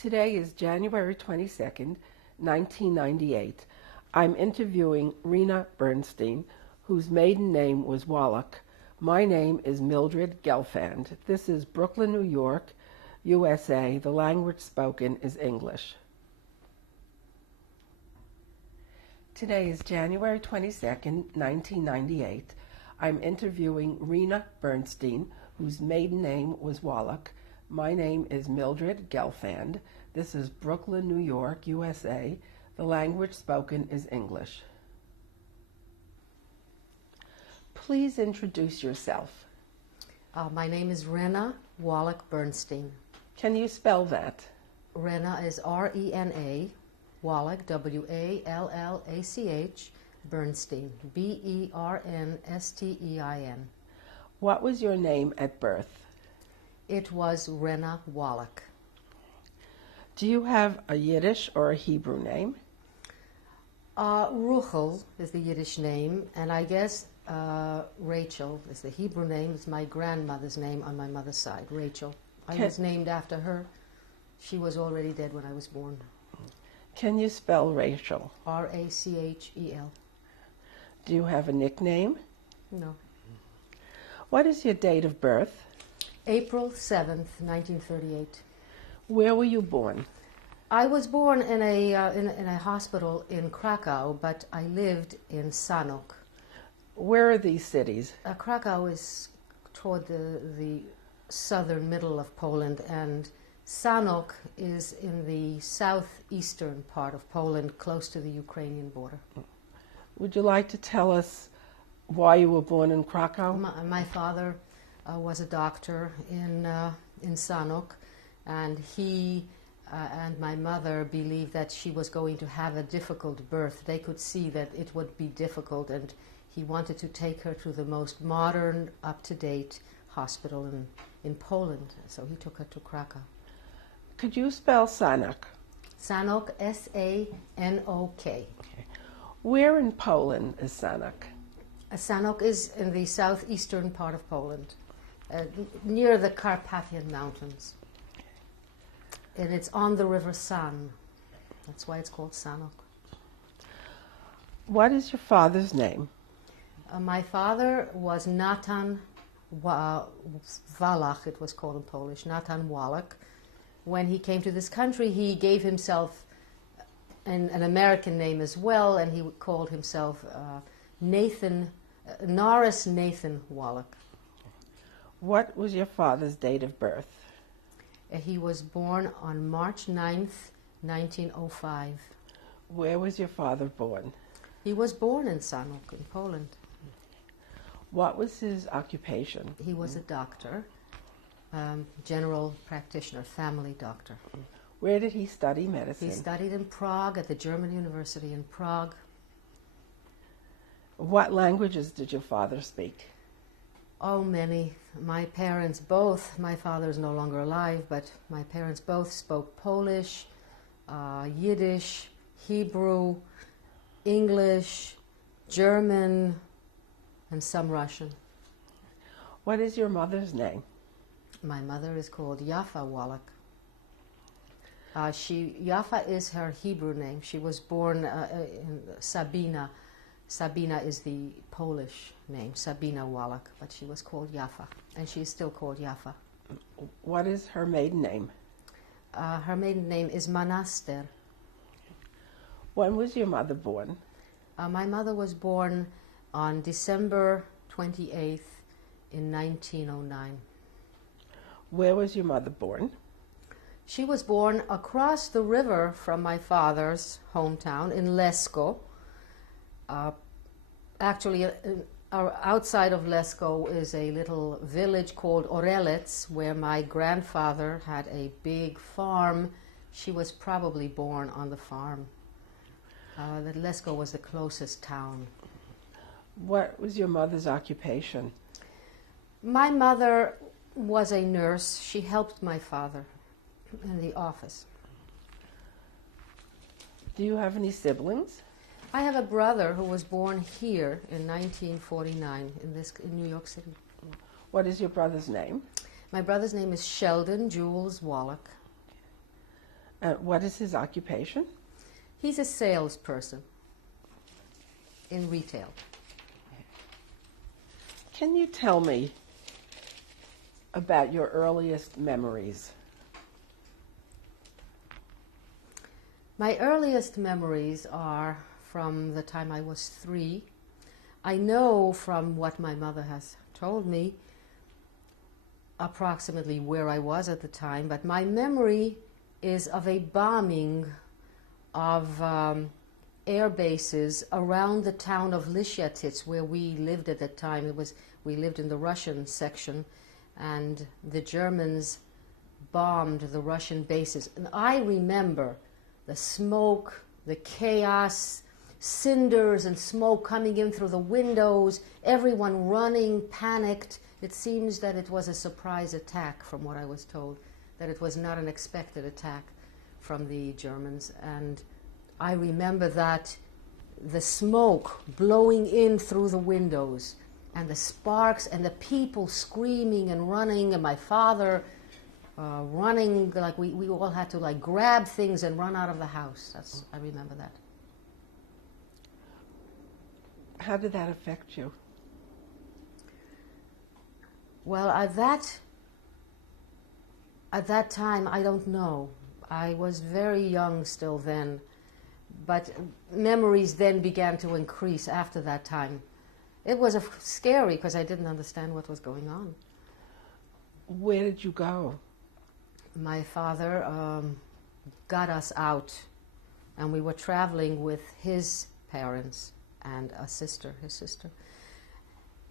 Today is January 22nd, 1998. I'm interviewing Rena Bernstein, whose maiden name was Wallach. My name is Mildred Gelfand. This is Brooklyn, New York, USA. The language spoken is English. Today is January 22nd, 1998. I'm interviewing Rena Bernstein, whose maiden name was Wallach. My name is Mildred Gelfand. This is Brooklyn, New York, USA. The language spoken is English. Please introduce yourself. My name is Rena Wallach Bernstein. Can you spell that? Rena is R-E-N-A, Wallach, W-A-L-L-A-C-H, Bernstein, B-E-R-N-S-T-E-I-N. What was your name at birth? It was Rena Wallach. Do you have a Yiddish or a Hebrew name? Ruchel is the Yiddish name, and I guess Rachel is the Hebrew name. It's my grandmother's name on my mother's side, Rachel. I was named after her. She was already dead when I was born. Can you spell Rachel? R-A-C-H-E-L. Do you have a nickname? No. What is your date of birth? April 7th, 1938. Where were you born? I was born in a hospital in Krakow, but I lived in Sanok. Where are these cities? Krakow is toward the southern middle of Poland, and Sanok is in the southeastern part of Poland, close to the Ukrainian border. Would you like to tell us why you were born in Krakow? My father was a doctor in Sanok, and he and my mother believed that she was going to have a difficult birth. They could see that it would be difficult, and he wanted to take her to the most modern, up-to-date hospital in Poland, so he took her to Krakow. Could you spell Sanok? Sanok, S-A-N-O-K. Okay. Where in Poland is Sanok? Sanok is in the southeastern part of Poland, near the Carpathian Mountains. And it's on the River San. That's why it's called Sanok. What is your father's name? My father was Natan Wallach, it was called in Polish, Natan Wallach. When he came to this country, he gave himself an American name as well, and he called himself Norris Nathan Wallach. What was your father's date of birth? He was born on March 9th, 1905. Where was your father born? He was born in Sanok, in Poland. What was his occupation? He was a doctor, general practitioner, family doctor. Where did he study medicine? He studied in Prague, at the German University in Prague. What languages did your father speak? Oh, many. My parents both, my father is no longer alive, but my parents both spoke Polish, Yiddish, Hebrew, English, German, and some Russian. What is your mother's name? My mother is called Yafa Wallach. Yafa is her Hebrew name. She was born in Sabina. Sabina is the Polish name, Sabina Wallach, but she was called Yafa, and she is still called Yafa. What is her maiden name? Her maiden name is Manaster. When was your mother born? My mother was born on December 28th in 1909. Where was your mother born? She was born across the river from my father's hometown in Lesko. Actually, outside of Lesko is a little village called Orelec, where my grandfather had a big farm. She was probably born on the farm. That Lesko was the closest town. What was your mother's occupation? My mother was a nurse. She helped my father in the office. Do you have any siblings? I have a brother who was born here in 1949 in New York City. What is your brother's name? My brother's name is Sheldon Jules Wallach. What is his occupation? He's a salesperson in retail. Can you tell me about your earliest memories? My earliest memories are from the time I was 3. I know from what my mother has told me approximately where I was at the time, but my memory is of a bombing of air bases around the town of Lysyatets, where we lived at that time. We lived in the Russian section, and the Germans bombed the Russian bases. And I remember the smoke, the chaos, cinders and smoke coming in through the windows, everyone running, panicked. It seems that it was a surprise attack, from what I was told, that it was not an expected attack from the Germans. And I remember that the smoke blowing in through the windows, and the sparks, and the people screaming and running, and my father running, like we all had to like grab things and run out of the house. I remember that. How did that affect you? Well, at that time, I don't know. I was very young still then, but memories then began to increase after that time. It was scary because I didn't understand what was going on. Where did you go? My father got us out, and we were traveling with his parents and his sister,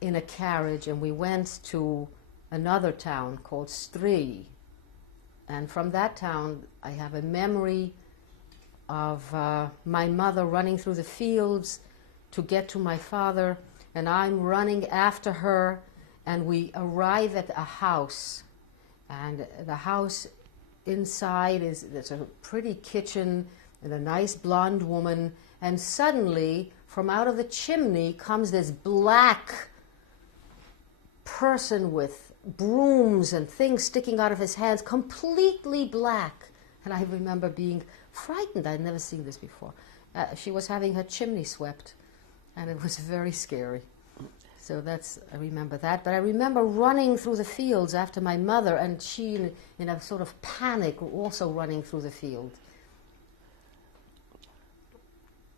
in a carriage, and we went to another town called Stry. And from that town, I have a memory of my mother running through the fields to get to my father, and I'm running after her, and we arrive at a house. And the house inside there's a pretty kitchen and a nice blonde woman, and suddenly from out of the chimney comes this black person with brooms and things sticking out of his hands, completely black. And I remember being frightened. I'd never seen this before. She was having her chimney swept, and it was very scary. So I remember that. But I remember running through the fields after my mother, and she, in a sort of panic, also running through the field.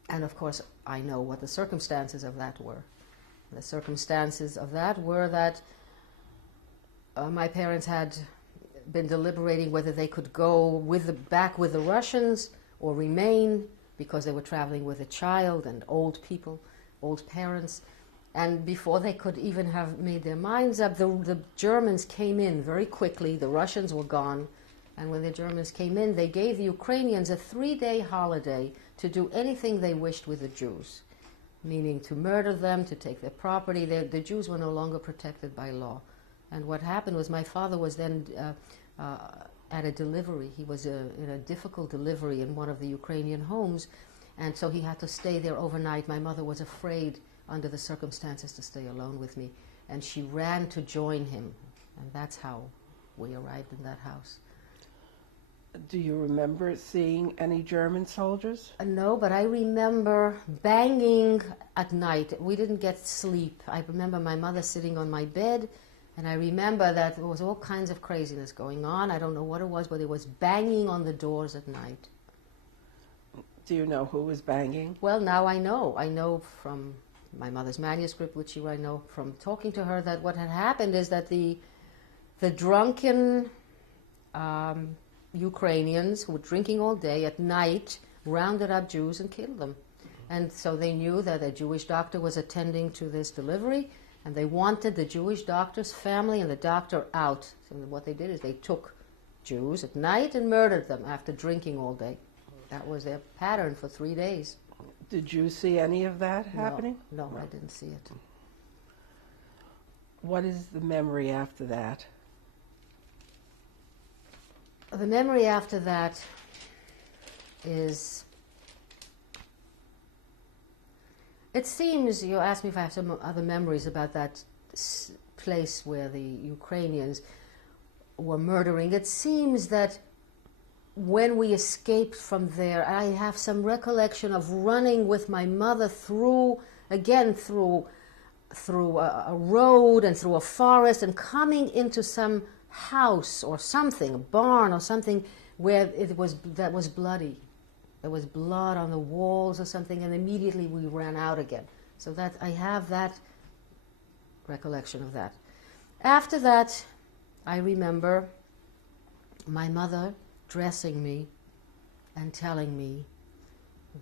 And of course, I know what the circumstances of that were. The circumstances of that were that my parents had been deliberating whether they could go back with the Russians or remain, because they were traveling with a child and old people, old parents. And before they could even have made their minds up, the Germans came in very quickly. The Russians were gone. And when the Germans came in, they gave the Ukrainians a 3-day holiday to do anything they wished with the Jews, meaning to murder them, to take their property. The Jews were no longer protected by law. And what happened was my father was then at a delivery. He was in a difficult delivery in one of the Ukrainian homes, and so he had to stay there overnight. My mother was afraid under the circumstances to stay alone with me, and she ran to join him, and that's how we arrived in that house. Do you remember seeing any German soldiers? No, but I remember banging at night. We didn't get sleep. I remember my mother sitting on my bed, and I remember that there was all kinds of craziness going on. I don't know what it was, but it was banging on the doors at night. Do you know who was banging? Well, now I know. I know from my mother's manuscript, which I know from talking to her, that what had happened is that the drunken Ukrainians who were drinking all day at night rounded up Jews and killed them. And so they knew that a Jewish doctor was attending to this delivery, and they wanted the Jewish doctor's family and the doctor out. So what they did is they took Jews at night and murdered them after drinking all day. That was their pattern for 3 days. Did you see any of that happening? No, I didn't see it. What is the memory after that? The memory after that is, it seems, you asked me if I have some other memories about that place where the Ukrainians were murdering. It seems that when we escaped from there, I have some recollection of running with my mother through a road and through a forest and coming into some house or something, a barn or something, where that was bloody. There was blood on the walls or something, and immediately we ran out again. So that I have that recollection of that. After that, I remember my mother dressing me and telling me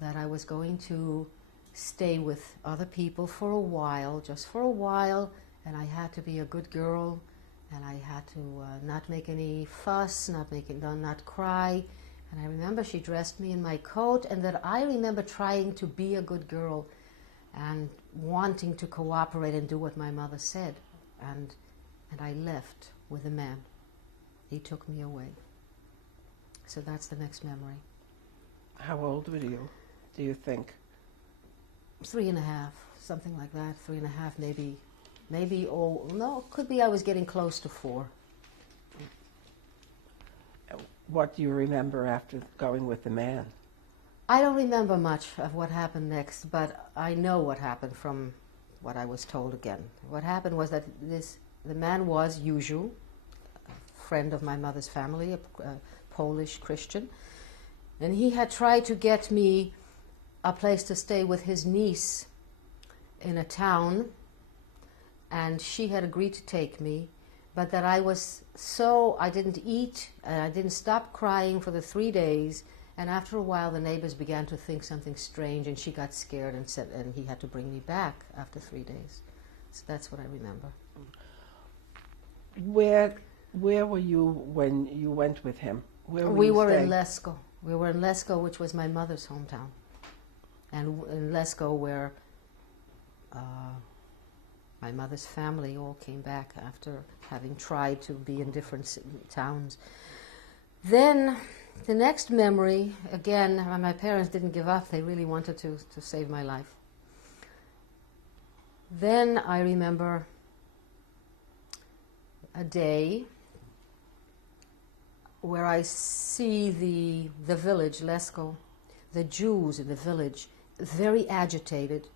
that I was going to stay with other people for a while, just for a while, and I had to be a good girl, and I had to not make any fuss, not cry. And I remember she dressed me in my coat, and that I remember trying to be a good girl and wanting to cooperate and do what my mother said. And I left with a man. He took me away. So that's the next memory. How old were you, do you think? 3.5, something like that. 3.5, maybe, oh, no, could be I was getting close to 4. What do you remember after going with the man? I don't remember much of what happened next, but I know what happened from what I was told again. What happened was that the man was Juju, a friend of my mother's family, a Polish Christian, and he had tried to get me a place to stay with his niece in a town, and she had agreed to take me, but that I didn't eat, and I didn't stop crying for the 3 days, and after a while the neighbors began to think something strange, and she got scared and he had to bring me back after 3 days. So that's what I remember. Where were you when you went with him? We were in Lesko. We were in Lesko, which was my mother's hometown. And in Lesko, where my mother's family all came back after having tried to be in different towns. Then the next memory, again, my parents didn't give up. They really wanted to save my life. Then I remember a day where I see the village, Lesko, the Jews in the village, very agitated,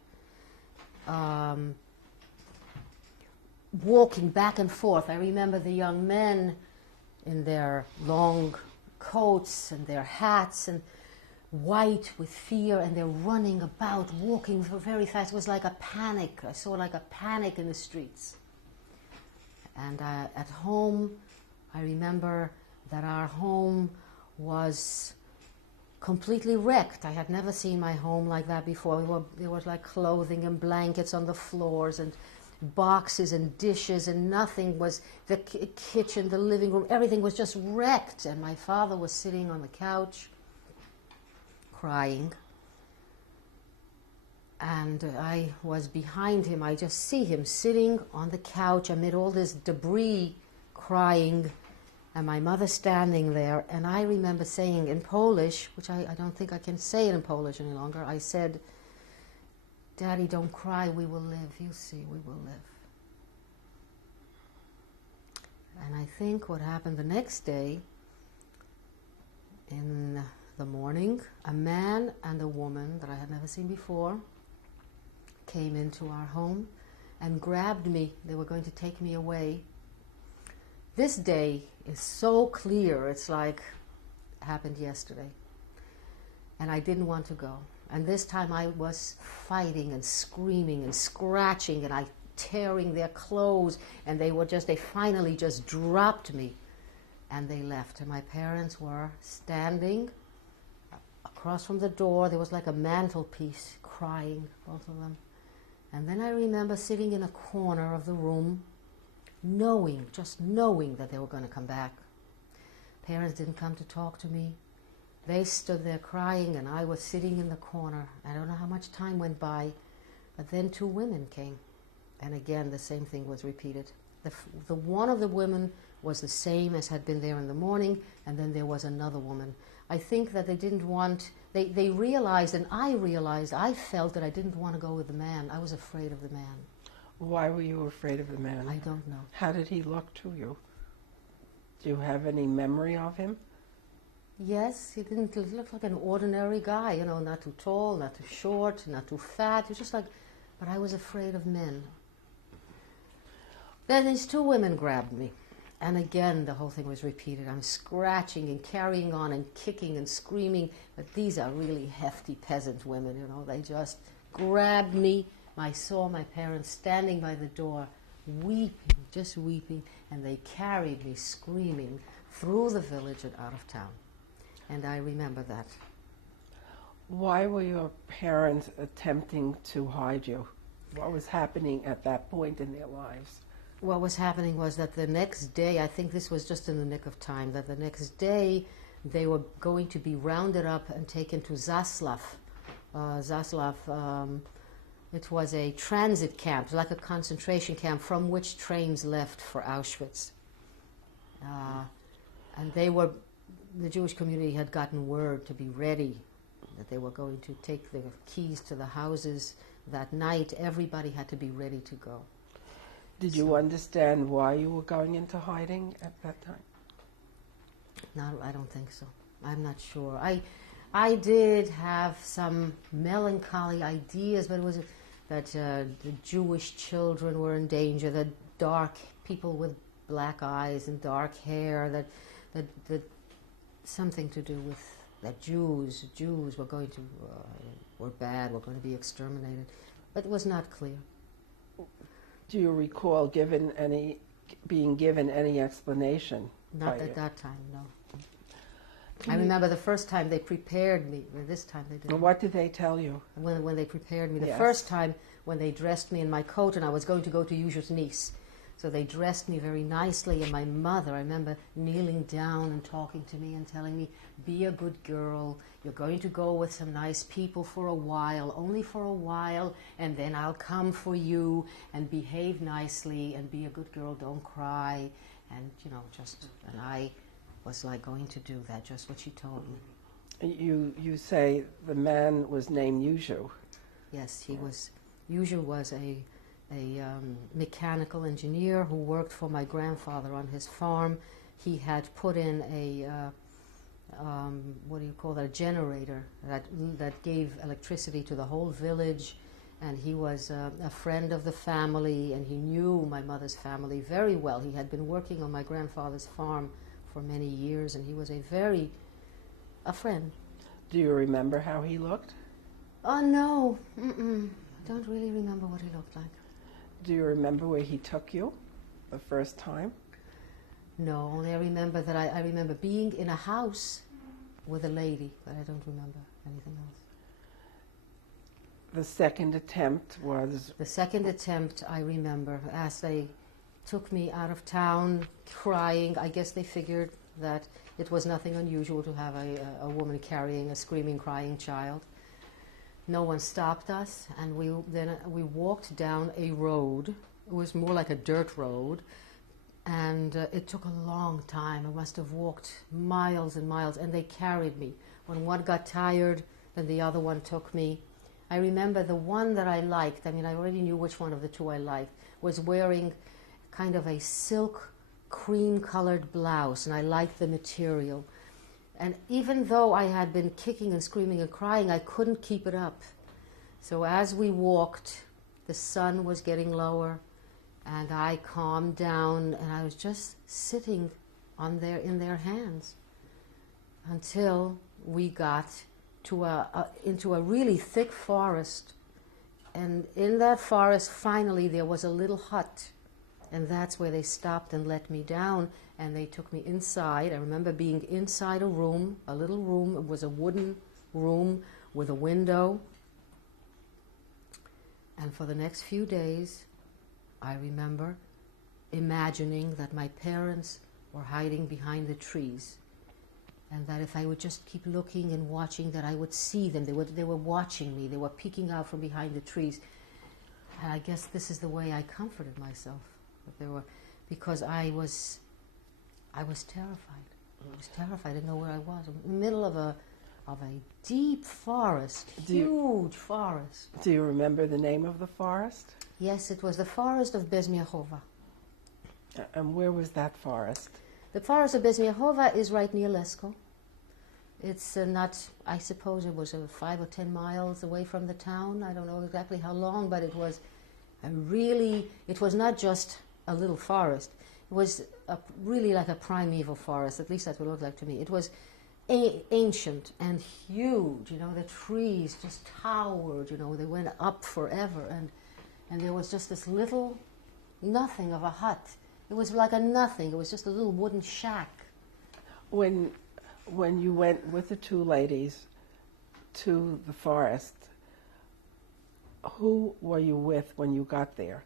walking back and forth. I remember the young men in their long coats and their hats and white with fear, and they're running about, walking very fast. It was like a panic. I saw like a panic in the streets. And at home, I remember that our home was completely wrecked. I had never seen my home like that before. There was like clothing and blankets on the floors and boxes and dishes, and nothing was, the kitchen, the living room, everything was just wrecked. And my father was sitting on the couch crying, and I was behind him. I just see him sitting on the couch amid all this debris, crying, and my mother standing there. And I remember saying in Polish, which I don't think I can say it in Polish any longer, I said, "Daddy, don't cry, we will live. You see, we will live." And I think what happened the next day, in the morning, a man and a woman that I had never seen before came into our home and grabbed me. They were going to take me away. This day is so clear, it's like it happened yesterday. And I didn't want to go. And this time I was fighting and screaming and scratching, and I tearing their clothes, and they finally just dropped me, and they left. And my parents were standing across from the door. There was like a mantelpiece, crying, both of them. And then I remember sitting in a corner of the room, just knowing that they were going to come back. Parents didn't come to talk to me. They stood there crying, and I was sitting in the corner. I don't know how much time went by, but then 2 women came. And again, the same thing was repeated. The one of the women was the same as had been there in the morning, and then there was another woman. I think that they didn't want, they realized, and I realized, I felt that I didn't want to go with the man. I was afraid of the man. Why were you afraid of the man? I don't know. How did he look to you? Do you have any memory of him? Yes, he didn't look like an ordinary guy, you know, not too tall, not too short, not too fat. He was just like, but I was afraid of men. Then these two women grabbed me. And again, the whole thing was repeated. I'm scratching and carrying on and kicking and screaming. But these are really hefty peasant women, you know. They just grabbed me. I saw my parents standing by the door, weeping, just weeping. And they carried me screaming through the village and out of town. And I remember that. Why were your parents attempting to hide you? What was happening at that point in their lives? What was happening was that the next day, I think this was just in the nick of time, that the next day they were going to be rounded up and taken to Zaslav. It was a transit camp, like a concentration camp from which trains left for Auschwitz. And the Jewish community had gotten word to be ready, that they were going to take the keys to the houses that night. Everybody had to be ready to go. Did you understand why you were going into hiding at that time? No, I don't think so. I'm not sure. I did have some melancholy ideas, but it was that the Jewish children were in danger, that dark people with black eyes and dark hair, that something to do with that Jews were going to were bad, were going to be exterminated, but it was not clear. Do you recall being given any explanation? Not at that time, no. I remember the first time they prepared me. This time they didn't. What did they tell you? When they prepared me, the Yes. first time when they dressed me in my coat and I was going to go to Yuzha's niece. So they dressed me very nicely, and my mother, I remember kneeling down and talking to me and telling me, be a good girl, you're going to go with some nice people for a while, only for a while, and then I'll come for you, and behave nicely, and be a good girl, don't cry, and and I was like going to do that, just what she told me. You say the man was named Yuzhu. Yes, Yuzhu was a mechanical engineer who worked for my grandfather on his farm. He had put in a a generator that gave electricity to the whole village, and he was a friend of the family, and he knew my mother's family very well. He had been working on my grandfather's farm for many years, and he was a friend. Do you remember how he looked? Oh no, I don't really remember what he looked like. Do you remember where he took you the first time? No, only I remember that I remember being in a house with a lady, but I don't remember anything else. The second attempt was... The second attempt, I remember, as they took me out of town crying. I guess they figured that it was nothing unusual to have a woman carrying a screaming, crying child. No one stopped us, and we walked down a road. It was more like a dirt road, and it took a long time. I must have walked miles and miles, and they carried me. When one got tired, then the other one took me. I remember the one that I liked, I already knew which one of the two I liked, was wearing kind of a silk cream-colored blouse, and I liked the material. And even though I had been kicking and screaming and crying, I couldn't keep it up. So as we walked, the sun was getting lower, and I calmed down, and I was just sitting in their hands until we got to into a really thick forest. And in that forest, finally, there was a little hut. And that's where they stopped and let me down, and they took me inside. I remember being inside a room, a little room. It was a wooden room with a window. And for the next few days, I remember imagining that my parents were hiding behind the trees, and that if I would just keep looking and watching, that I would see them. They were watching me. They were peeking out from behind the trees. And I guess this is the way I comforted myself. Because I was terrified. I was terrified. I didn't know where I was. In the middle of a deep forest, huge forest. Do you remember the name of the forest? Yes, it was the forest of Bezmiachova. And where was that forest? The forest of Bezmiachova is right near Lesko. It's not, I suppose it was 5 or 10 miles away from the town. I don't know exactly how long, but it was it was not just a little forest. It was really like a primeval forest, at least that's what it looked like to me. It was ancient and huge, you know, the trees just towered, you know, they went up forever, and there was just this little nothing of a hut. It was like a nothing. It was just a little wooden shack. When you went with the two ladies to the forest, who were you with when you got there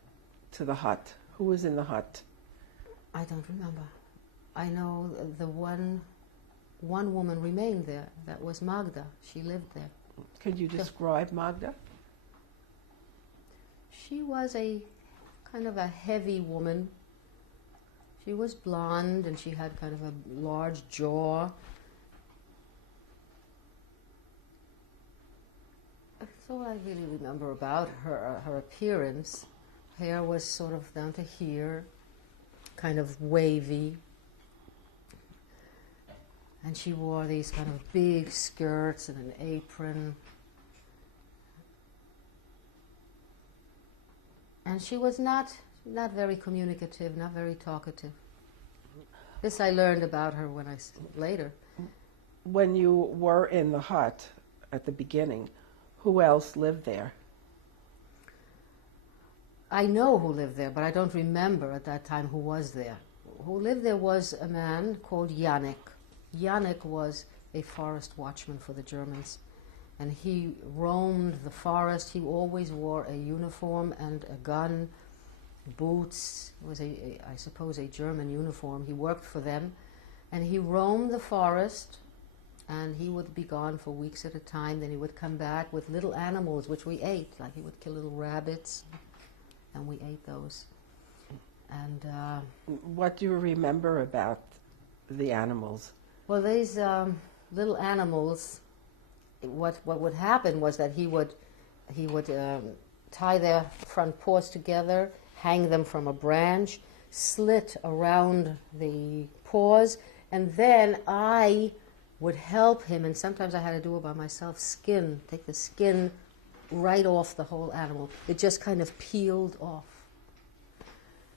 to the hut? Who was in the hut? I don't remember. I know the one woman remained there. That was Magda. She lived there. Could you describe Magda? She was a kind of a heavy woman. She was blonde and she had kind of a large jaw. That's all I really remember about her. Her appearance. Hair was sort of down to here, kind of wavy. And she wore these kind of big skirts and an apron. And she was not very communicative, not very talkative. This I learned about her later. When you were in the hut at the beginning, who else lived there? I know who lived there, but I don't remember at that time who was there. Who lived there was a man called Janek. Janek was a forest watchman for the Germans, and he roamed the forest. He always wore a uniform and a gun, boots. It was, I suppose, a German uniform. He worked for them, and he roamed the forest, and he would be gone for weeks at a time. Then he would come back with little animals, which we ate. Like he would kill little rabbits, and we ate those. And what do you remember about the animals? Well, these little animals, what would happen was that he would tie their front paws together, hang them from a branch, slit around the paws, and then I would help him, and sometimes I had to do it by myself, take the skin right off the whole animal. It just kind of peeled off.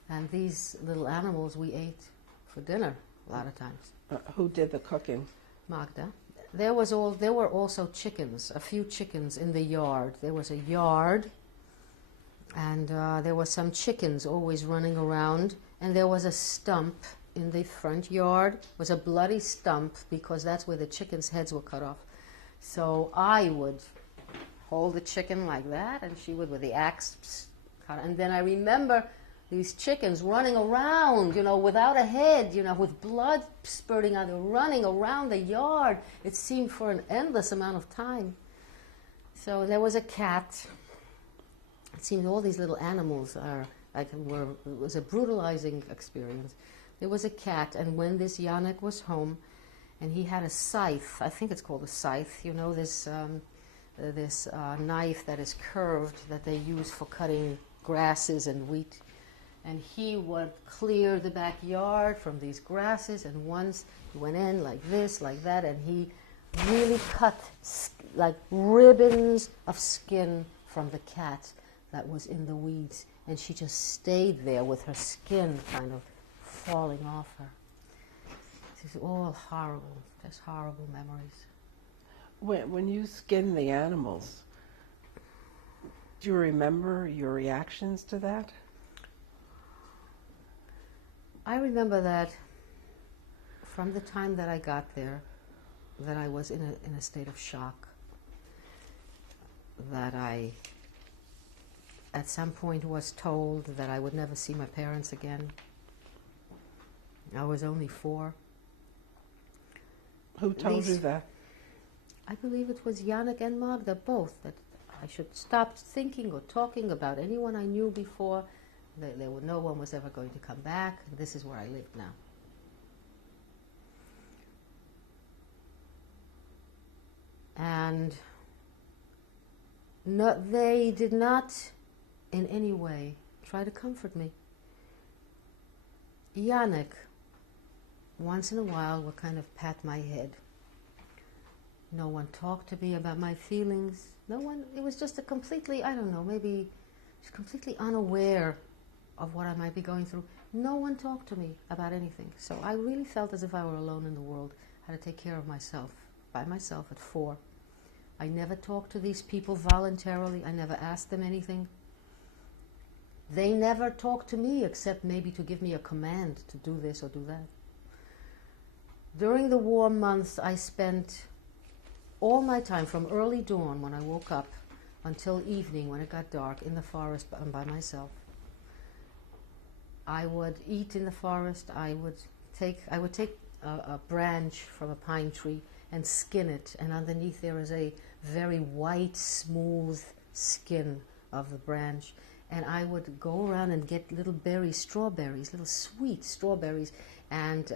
And these little animals we ate for dinner a lot of times. Who did the cooking? Magda. There were also chickens, a few chickens in the yard. There was a yard, and there were some chickens always running around, and there was a stump in the front yard. It was a bloody stump because that's where the chickens' heads were cut off. So I would hold the chicken like that, and she would with the axe cut. And then I remember these chickens running around, you know, without a head, you know, with blood spurting out, running around the yard. It seemed for an endless amount of time. So there was a cat. It seemed all these little animals it was a brutalizing experience. There was a cat, and when this Janek was home, and he had a scythe, I think it's called a scythe, you know, this knife that is curved that they use for cutting grasses and wheat. And he would clear the backyard from these grasses, and once he went in like this, like that, and he really cut like ribbons of skin from the cat that was in the weeds, and she just stayed there with her skin kind of falling off her. This is all horrible, just horrible memories. When you skinned the animals, do you remember your reactions to that? I remember that from the time that I got there, that I was in a state of shock. That I, at some point, was told that I would never see my parents again. I was only 4. Who told you that? I believe it was Janek and Magda both, that I should stop thinking or talking about anyone I knew before. No one was ever going to come back. This is where I live now. And they did not in any way try to comfort me. Janek, once in a while, would kind of pat my head. No one talked to me about my feelings. No one, it was just a completely, I don't know, maybe just completely unaware of what I might be going through. No one talked to me about anything. So I really felt as if I were alone in the world. I had to take care of myself, by myself at 4. I never talked to these people voluntarily. I never asked them anything. They never talked to me except maybe to give me a command to do this or do that. During the war months, I spent all my time from early dawn when I woke up until evening when it got dark in the forest by myself. I would eat in the forest. I would take a branch from a pine tree and skin it, and underneath there is a very white, smooth skin of the branch. And I would go around and get little berries, strawberries, little sweet strawberries, and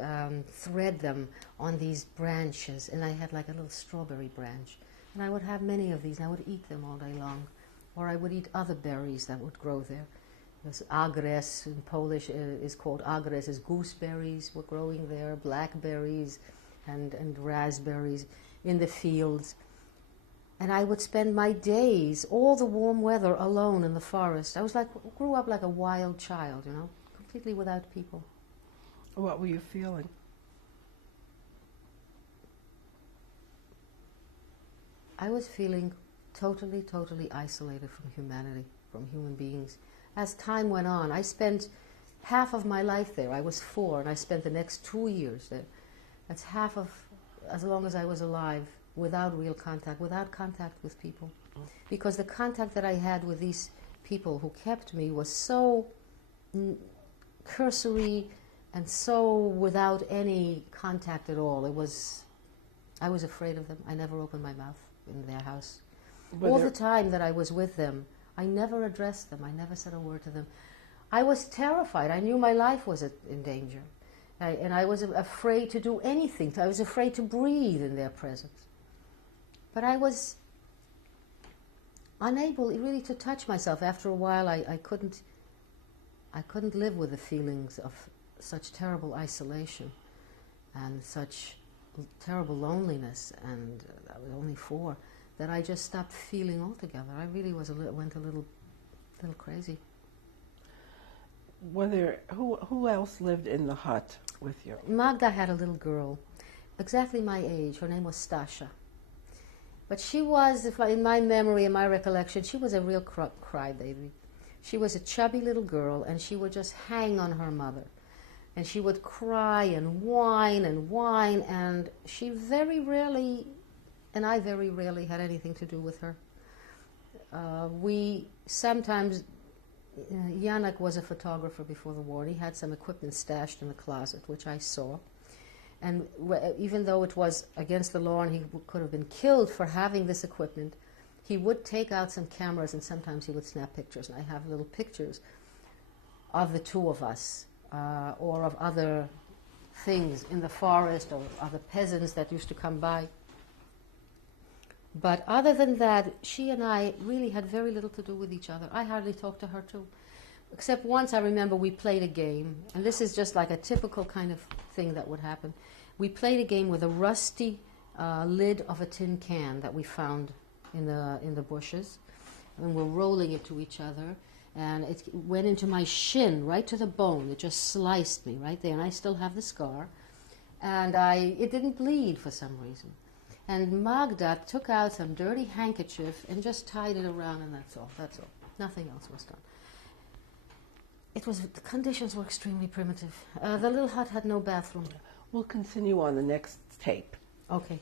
thread them on these branches. And I had like a little strawberry branch. And I would have many of these, and I would eat them all day long. Or I would eat other berries that would grow there. This agres in Polish is called agres, is gooseberries were growing there, blackberries and raspberries in the fields. And I would spend my days, all the warm weather, alone in the forest. I was grew up like a wild child, you know, completely without people. What were you feeling? I was feeling totally, totally isolated from humanity, from human beings. As time went on, I spent half of my life there. I was 4, and I spent the next 2 years there. That's half of, as long as I was alive, without real contact, without contact with people. Because the contact that I had with these people who kept me was so cursory and so without any contact at all. I was afraid of them. I never opened my mouth in their house. All the time that I was with them, I never addressed them. I never said a word to them. I was terrified. I knew my life was in danger. And I was afraid to do anything. I was afraid to breathe in their presence. But I was unable really to touch myself. After a while, I couldn't live with the feelings of such terrible isolation and such terrible loneliness, and I was only 4, that I just stopped feeling altogether. I really went a little crazy. Who else lived in the hut with you? Magda had a little girl, exactly my age. Her name was Stasha. But she was, in my memory and my recollection, she was a real crybaby. She was a chubby little girl, and she would just hang on her mother. And she would cry and whine, and she very rarely, and I very rarely had anything to do with her. We sometimes, Janek was a photographer before the war, and he had some equipment stashed in the closet, which I saw. And even though it was against the law and he could have been killed for having this equipment, he would take out some cameras and sometimes he would snap pictures. And I have little pictures of the 2 of us, or of other things in the forest, or other peasants that used to come by. But other than that, she and I really had very little to do with each other. I hardly talked to her too. Except once I remember we played a game, and this is just like a typical kind of thing that would happen. We played a game with a rusty lid of a tin can that we found in the bushes, and we're rolling it to each other, and it went into my shin, right to the bone. It just sliced me right there, and I still have the scar, and it didn't bleed for some reason. And Magda took out some dirty handkerchief and just tied it around, and that's all. Nothing else was done. The conditions were extremely primitive. The little hut had no bathroom. We'll continue on the next tape. Okay.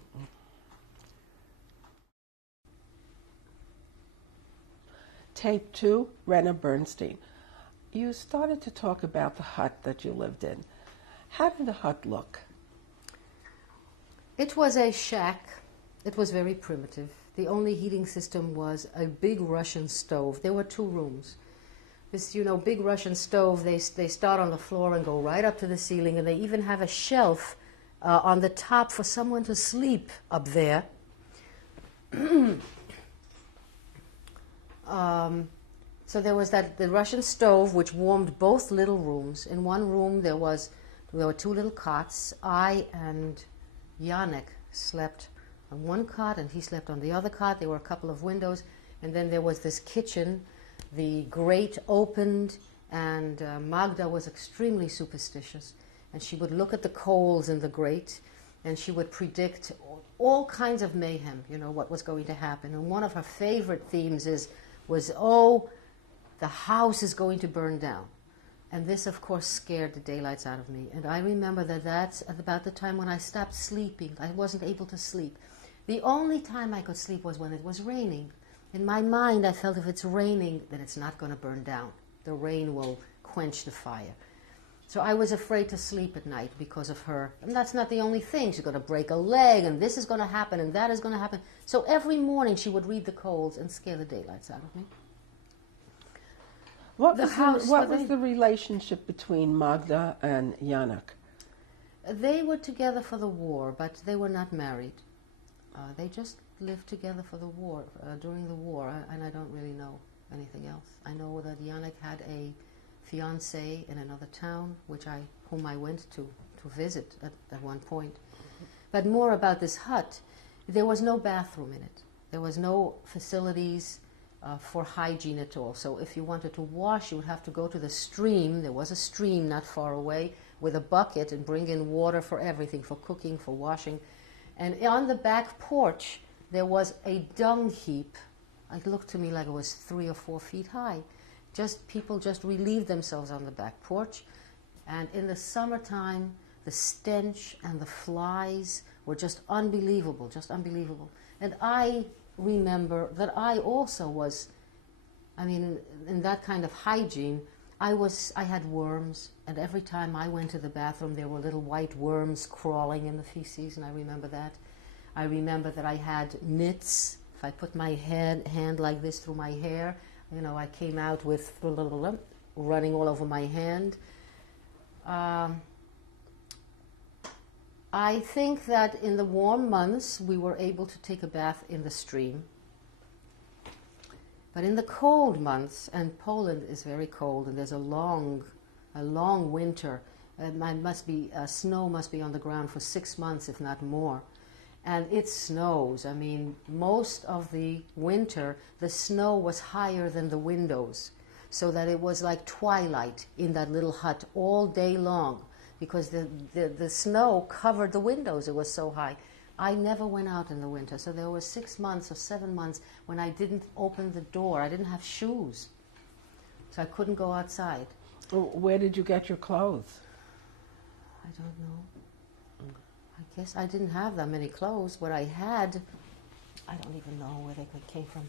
Tape 2, Rena Bernstein. You started to talk about the hut that you lived in. How did the hut look? It was a shack. It was very primitive. The only heating system was a big Russian stove. There were 2 rooms. This, big Russian stove, they start on the floor and go right up to the ceiling, and they even have a shelf on the top for someone to sleep up there. So there was the Russian stove, which warmed both little rooms. In one room there were 2 little cots. I and Janek slept on one cot and he slept on the other cot. There were a couple of windows, and then there was this kitchen. The grate opened, and Magda was extremely superstitious, and she would look at the coals in the grate, and she would predict all kinds of mayhem, you know, what was going to happen. And one of her favorite themes was, oh, the house is going to burn down. And this, of course, scared the daylights out of me. And I remember that that's at about the time when I stopped sleeping. I wasn't able to sleep. The only time I could sleep was when it was raining. In my mind, I felt if it's raining, then it's not going to burn down. The rain will quench the fire. So I was afraid to sleep at night because of her. And that's not the only thing. She's going to break a leg, and this is going to happen, and that is going to happen. So every morning she would read the coals and scare the daylights out of me. What was the relationship between Magda and Janek? They were together for the war, but they were not married. They just lived together for the war, during the war, and I don't really know anything else. I know that Janek had a fiancé in another town, whom I went to visit at one point. But more about this hut, there was no bathroom in it. There was no facilities for hygiene at all. So if you wanted to wash, you would have to go to the stream. There was a stream not far away with a bucket and bring in water for everything, for cooking, for washing. And on the back porch, there was a dung heap. It looked to me like it was 3 or 4 feet high. People just relieved themselves on the back porch. And in the summertime, the stench and the flies were just unbelievable, just unbelievable. And I remember that I also was, in that kind of hygiene, I had worms, and every time I went to the bathroom there were little white worms crawling in the feces, and I remember that. I remember that I had nits. If I put my hand like this through my hair, I came out with a little lump running all over my hand. I think that in the warm months we were able to take a bath in the stream. But in the cold months, and Poland is very cold, and there's a long winter. Snow must be on the ground for 6 months, if not more. And it snows. Most of the winter, the snow was higher than the windows, so that it was like twilight in that little hut all day long, because the snow covered the windows. It was so high. I never went out in the winter, so there were 6 months or 7 months when I didn't open the door. I didn't have shoes, so I couldn't go outside. Where did you get your clothes? I don't know. I guess I didn't have that many clothes. What I had, I don't even know where they came from.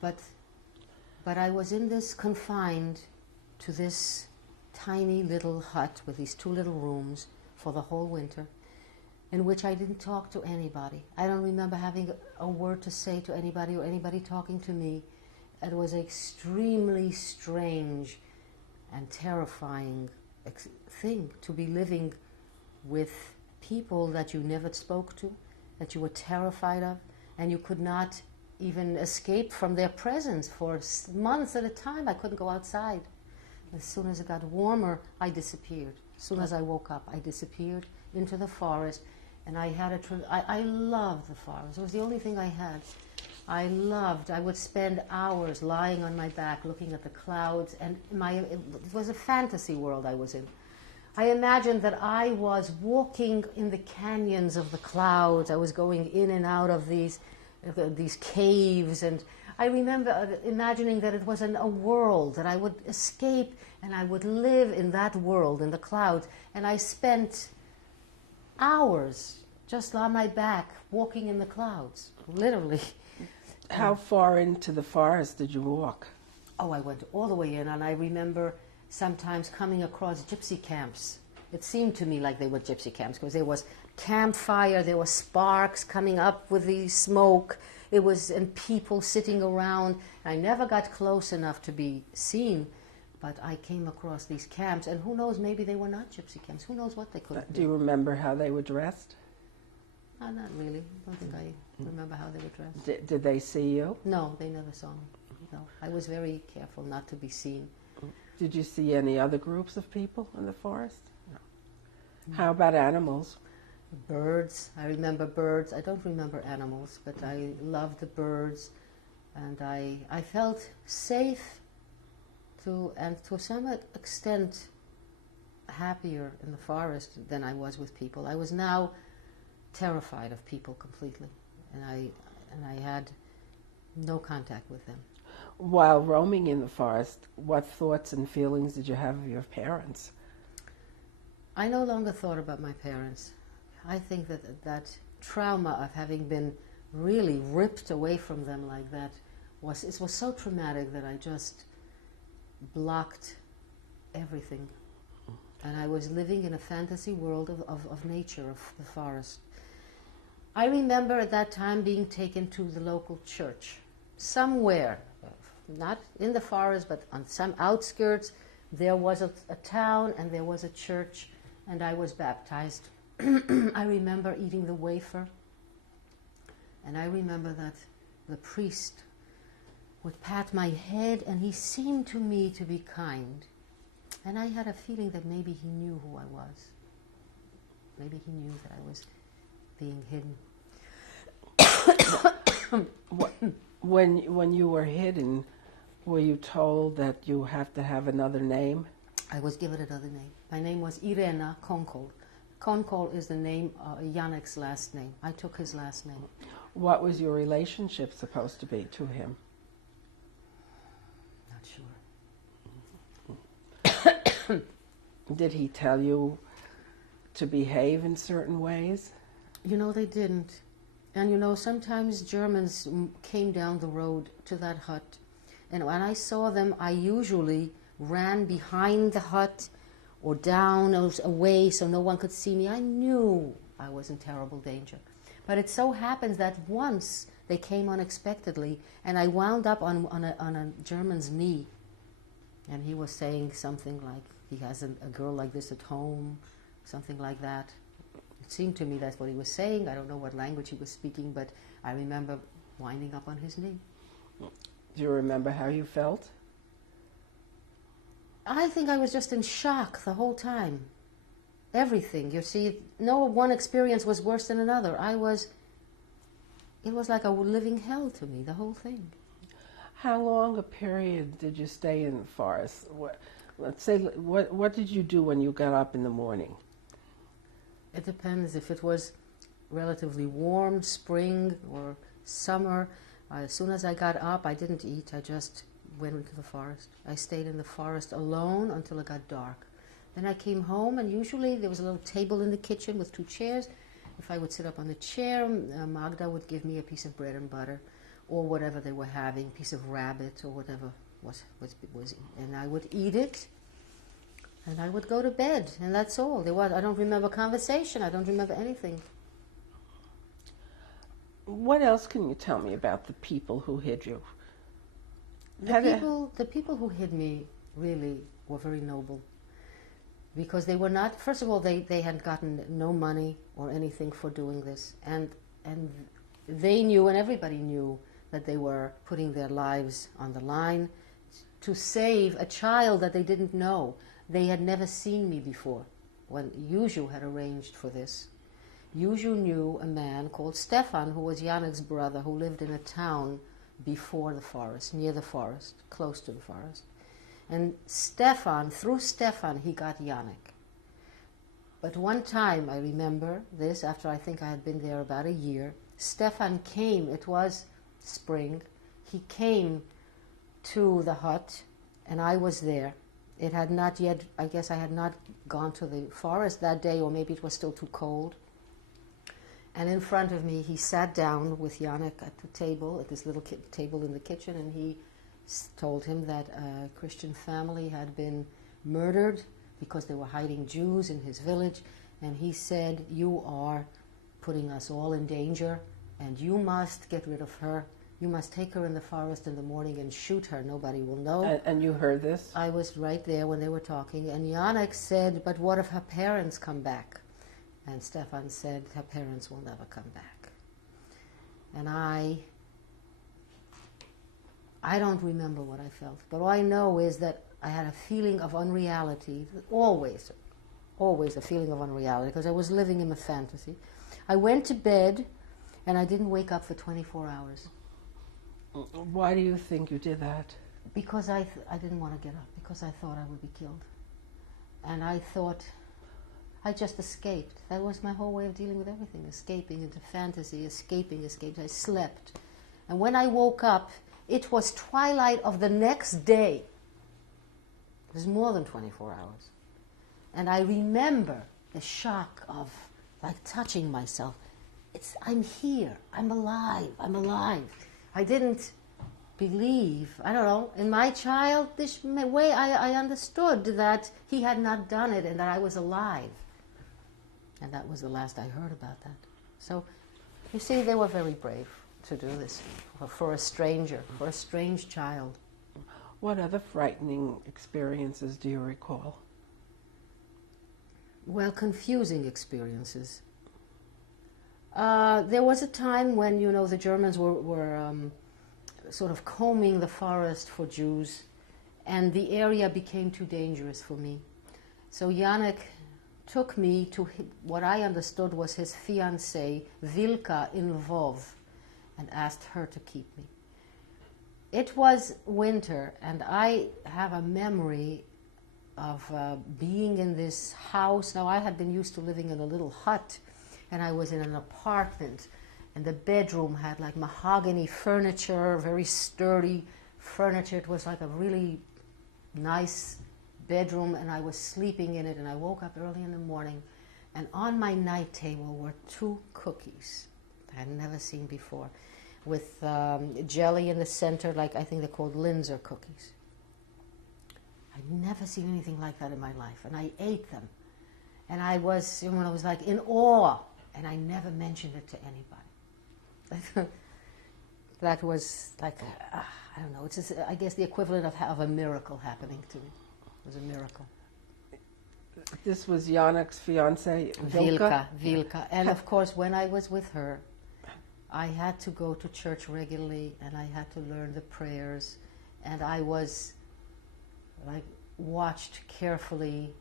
But I was confined to this tiny little hut with these 2 little rooms for the whole winter, in which I didn't talk to anybody. I don't remember having a word to say to anybody or anybody talking to me. It was an extremely strange and terrifying thing to be living with people that you never spoke to, that you were terrified of, and you could not even escape from their presence for months at a time. I couldn't go outside. As soon as it got warmer, I disappeared. As soon as I woke up, I disappeared into the forest, and I loved the forest. It was the only thing I had. I would spend hours lying on my back looking at the clouds, and it was a fantasy world I was in. I imagined that I was walking in the canyons of the clouds. I was going in and out of these caves, and I remember imagining that it was a world, that I would escape and I would live in that world, in the clouds. And I spent hours just on my back walking in the clouds, literally. How far into the forest did you walk? Oh, I went all the way in, and I remember sometimes coming across gypsy camps. It seemed to me like they were gypsy camps, because there was campfire, there were sparks coming up with the smoke, and people sitting around. I never got close enough to be seen, but I came across these camps, and who knows, maybe they were not gypsy camps. Who knows what they could have been. Do you remember how they were dressed? Not really. I don't think I remember how they were dressed. Did they see you? No, they never saw me. No, I was very careful not to be seen. Did you see any other groups of people in the forest? No. How about animals? birds. I remember birds. I don't remember animals, but I loved the birds, and I felt safe and to some extent happier in the forest than I was with people. I was now terrified of people completely, and I had no contact with them. While roaming in the forest, what thoughts and feelings did you have of your parents? I no longer thought about my parents. I think that trauma of having been really ripped away from them like that was so traumatic that I just blocked everything. And I was living in a fantasy world of nature, of the forest. I remember at that time being taken to the local church, somewhere, not in the forest, but on some outskirts. There was a town and there was a church, and I was baptized. I remember eating the wafer, and I remember that the priest would pat my head, and he seemed to me to be kind. And I had a feeling that maybe he knew who I was. Maybe he knew that I was being hidden. When you were hidden, were you told that you have to have another name? I was given another name. My name was Irena Konkol. Konkol is the name, Janek's last name. I took his last name. What was your relationship supposed to be to him? Not sure. Did he tell you to behave in certain ways? You know, they didn't. And you know, sometimes Germans came down the road to that hut. And when I saw them, I usually ran behind the hut or down or away so no one could see me. I knew I was in terrible danger. But it so happens that once they came unexpectedly, and I wound up on a German's knee. And he was saying something like, he has a girl like this at home, something like that. It seemed to me that's what he was saying. I don't know what language he was speaking, but I remember winding up on his knee. Do you remember how you felt? I think I was just in shock the whole time. Everything. You see, no one experience was worse than another. It was like a living hell to me, the whole thing. How long a period did you stay in the forest? What did you do when you got up in the morning? It depends. If it was relatively warm, spring or summer, as soon as I got up, I didn't eat. I just went into the forest. I stayed in the forest alone until it got dark. Then I came home, and usually there was a little table in the kitchen with 2 chairs. If I would sit up on the chair, Magda would give me a piece of bread and butter, or whatever they were having, piece of rabbit or whatever was, and I would eat it. And I would go to bed, and that's all. I don't remember conversation. I don't remember anything. What else can you tell me about the people who hid you? The people who hid me really were very noble. Because they were not, first of all, they had gotten no money or anything for doing this. And they knew, and everybody knew, that they were putting their lives on the line to save a child that they didn't know. They had never seen me before, when Juju had arranged for this. Juju knew a man called Stefan, who was Janek's brother, who lived in a town before the forest, near the forest, close to the forest. And through Stefan, he got Janek. But one time, I remember this, after I think I had been there about a year, Stefan came, it was spring, he came to the hut, and I was there. It had not yet, I guess I had not gone to the forest that day, or maybe it was still too cold. And in front of me, he sat down with Janek at the table, at this little table in the kitchen, and he told him that a Christian family had been murdered because they were hiding Jews in his village. And he said, "You are putting us all in danger, and you must get rid of her. You must take her in the forest in the morning and shoot her. Nobody will know." And you heard this? I was right there when they were talking. And Janek said, "But what if her parents come back?" And Stefan said, "Her parents will never come back." And I don't remember what I felt. But all I know is that I had a feeling of unreality, always. always a feeling of unreality, because I was living in a fantasy. I went to bed, and I didn't wake up for 24 hours. Why do you think you did that? Because I didn't want to get up, because I thought I would be killed. And I thought, I just escaped. That was my whole way of dealing with everything, escaping into fantasy, escaping. I slept. And when I woke up, it was twilight of the next day. It was more than 24 hours. And I remember the shock of like touching myself. I'm here, I'm alive. I didn't believe, I don't know, in my childish way I understood that he had not done it and that I was alive. And that was the last I heard about that. So, you see, they were very brave to do this for a stranger, for a strange child. What other frightening experiences do you recall? Well, confusing experiences. There was a time when, the Germans were sort of combing the forest for Jews, and the area became too dangerous for me. So Janek took me to what I understood was his fiancée, Vilka, in Lvov, and asked her to keep me. It was winter, and I have a memory of being in this house. Now, I had been used to living in a little hut, and I was in an apartment, and the bedroom had like mahogany furniture, very sturdy furniture. It was like a really nice bedroom, and I was sleeping in it, and I woke up early in the morning, and on my night table were 2 cookies I had never seen before, with jelly in the center, like I think they're called Linzer cookies. I'd never seen anything like that in my life, and I ate them. And I was like in awe, and I never mentioned it to anybody. That was like, I don't know, it's just, I guess the equivalent of a miracle happening to me. It was a miracle. This was Janek's fiancée, Vilka? Vilka. And of course, when I was with her, I had to go to church regularly, and I had to learn the prayers, and I was like watched carefully.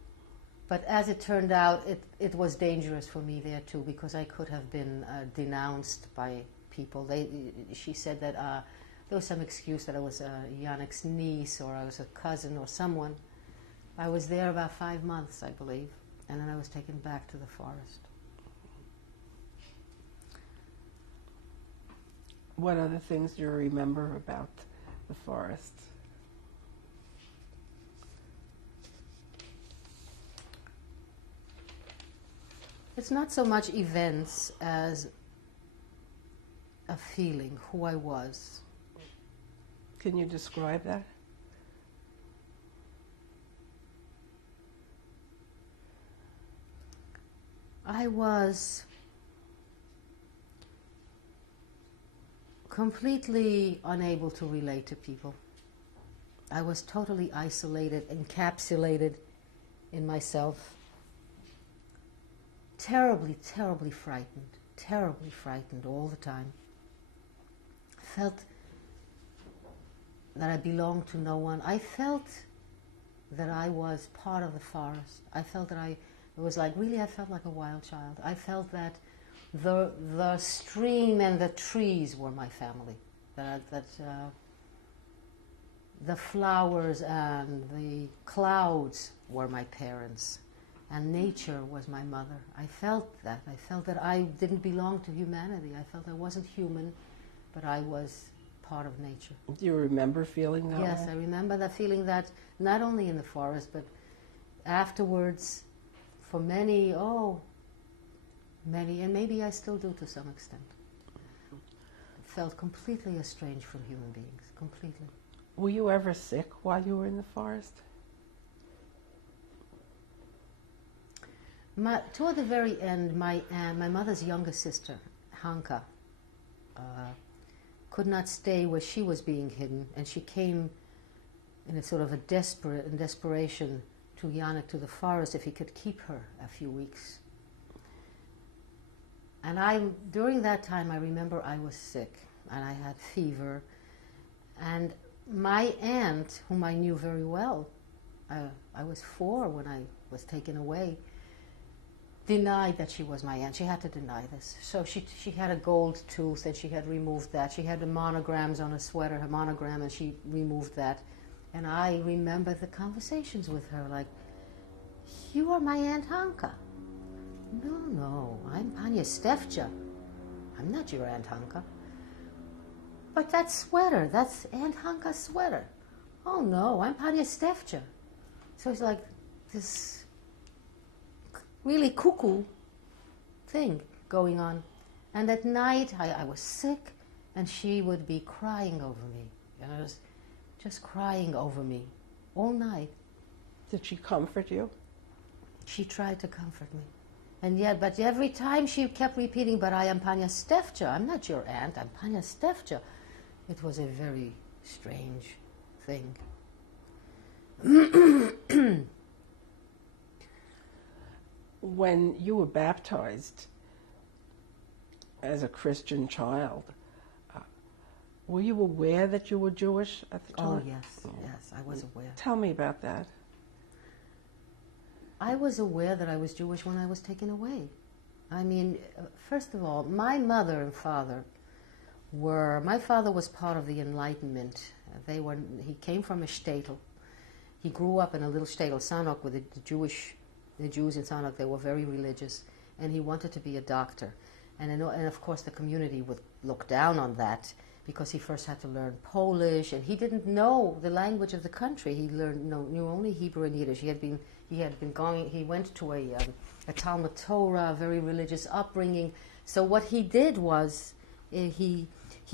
But as it turned out, it was dangerous for me there too, because I could have been denounced by people. She said that there was some excuse that I was Janek's niece, or I was a cousin or someone. I was there about 5 months, I believe, and then I was taken back to the forest. What other things do you remember about the forest? It's not so much events as a feeling, who I was. Can you describe that? I was completely unable to relate to people. I was totally isolated, encapsulated in myself. Terribly, terribly frightened all the time. Felt that I belonged to no one. I felt that I was part of the forest. I felt that I felt like a wild child. I felt that the stream and the trees were my family. That the flowers and the clouds were my parents. And nature was my mother. I felt that. I felt that I didn't belong to humanity. I felt I wasn't human, but I was part of nature. Do you remember feeling that Yes, way? I remember that feeling, that not only in the forest, but afterwards, for many, and maybe I still do to some extent. Felt completely estranged from human beings, completely. Were you ever sick while you were in the forest? Toward the very end, my mother's younger sister, Hanka, could not stay where she was being hidden, and she came in a sort of desperation to Janek, to the forest, if he could keep her a few weeks. And during that time, I remember I was sick, and I had fever, and my aunt, whom I knew very well, I was 4 when I was taken away, denied that she was my aunt. She had to deny this. So she had a gold tooth and she had removed that. She had the monograms on a sweater, her monogram, and she removed that. And I remember the conversations with her, like, you are my Aunt Hanka. No, I'm Panya Stefja. I'm not your Aunt Hanka. But that sweater, that's Aunt Hanka's sweater. Oh no, I'm Panya Stefja. So it's like this really cuckoo thing going on. And at night, I was sick, and she would be crying over me. And I was just crying over me all night. Did she comfort you? She tried to comfort me. And yet, but every time she kept repeating, but I am Panya Stefja. I'm not your aunt, I'm Panya Stefja. It was a very strange thing. When you were baptized as a Christian child, were you aware that you were Jewish at the time? Oh, yes, I was aware. Tell me about that. I was aware that I was Jewish when I was taken away. I mean, first of all, my mother and father my father was part of the Enlightenment. He came from a shtetl. He grew up in a little shtetl, Sanok, with the Jews in Sanok. They were very religious, and he wanted to be a doctor. And of course the community would look down on that because he first had to learn Polish, and he didn't know the language of the country. He knew only Hebrew and Yiddish. He went to a Talmud Torah, a very religious upbringing. So what he did was he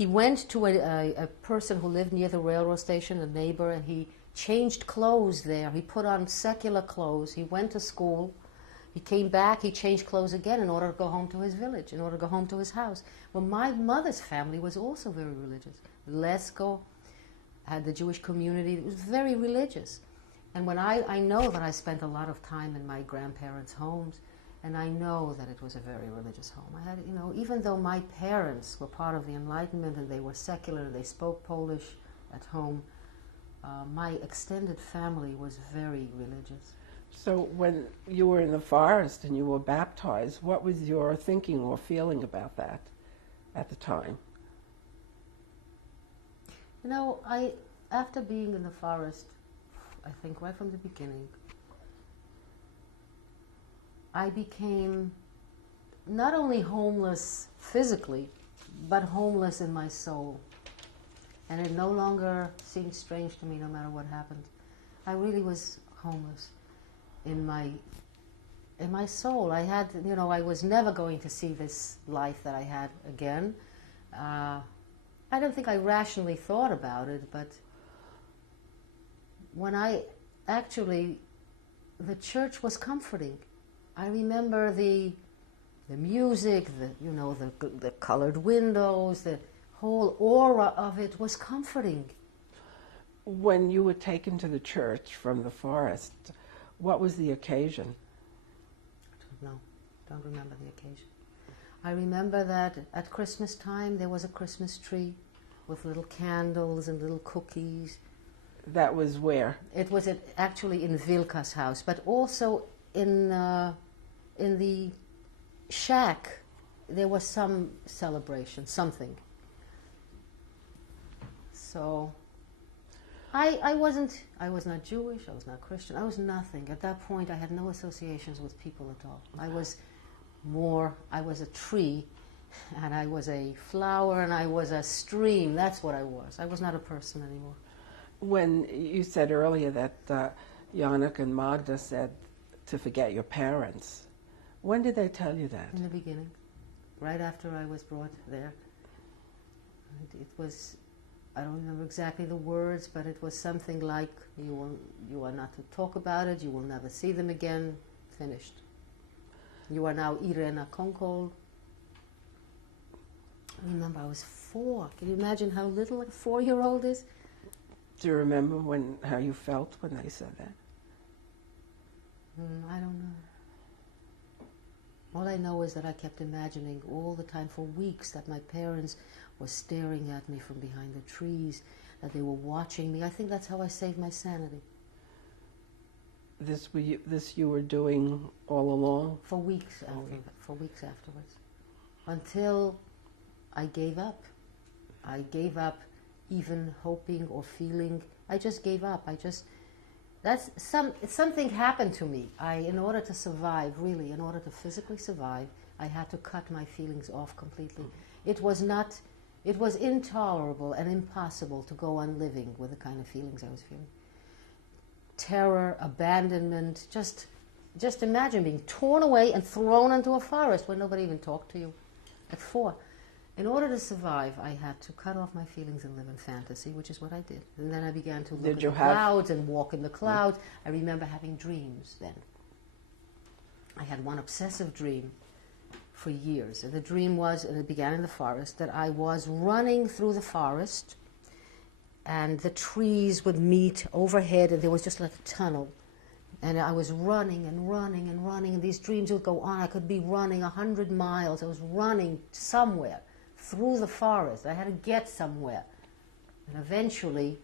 went to a person who lived near the railroad station, a neighbor, and he changed clothes there. He put on secular clothes. He went to school. He came back, he changed clothes again in order to go home to his village, in order to go home to his house. Well, my mother's family was also very religious. Lesko had the Jewish community. It was very religious. And when I know that I spent a lot of time in my grandparents' homes, and I know that it was a very religious home. I had, even though my parents were part of the Enlightenment and they were secular, they spoke Polish at home, my extended family was very religious. So when you were in the forest and you were baptized, what was your thinking or feeling about that at the time? After being in the forest, I think right from the beginning, I became not only homeless physically, but homeless in my soul. And it no longer seemed strange to me no matter what happened. I really was homeless in my soul. I had, I was never going to see this life that I had again. I don't think I rationally thought about it, but when the church was comforting. I remember the music, the colored windows, the whole aura of it was comforting. When you were taken to the church from the forest, what was the occasion? I don't remember the occasion. I remember that at Christmas time there was a Christmas tree with little candles and little cookies. That was where? It was actually in Vilka's house, but also in the shack there was some celebration, something. So I was not Jewish, I was not Christian, I was nothing. At that point I had no associations with people at all. I was a tree, and I was a flower, and I was a stream. That's what I was. I was not a person anymore. When you said earlier that Yannick and Magda said to forget your parents, when did they tell you that? In the beginning, right after I was brought there. It was, I don't remember exactly the words, but it was something like, you are not to talk about it, you will never see them again, finished. You are now Irena Konkol. Remember, I was 4. Can you imagine how little a 4-year-old is? Do you remember how you felt when they said that? I don't know. All I know is that I kept imagining all the time for weeks that my parents were staring at me from behind the trees, that they were watching me. I think that's how I saved my sanity. this you were doing all along? For weeks afterwards, until I gave up. I gave up even hoping or feeling. I just gave up. Something happened to me. In order to survive, really, in order to physically survive, I had to cut my feelings off completely. It was intolerable and impossible to go on living with the kind of feelings I was feeling. Terror, abandonment, just imagine being torn away and thrown into a forest where nobody even talked to you at 4. In order to survive, I had to cut off my feelings and live in fantasy, which is what I did. And then I began to look at the clouds and walk in the clouds. I remember having dreams then. I had one obsessive dream for years. And the dream was, and it began in the forest, that I was running through the forest and the trees would meet overhead and there was just like a tunnel. And I was running and running and running, and these dreams would go on. I could be running 100 miles. I was running somewhere through the forest. I had to get somewhere. And eventually,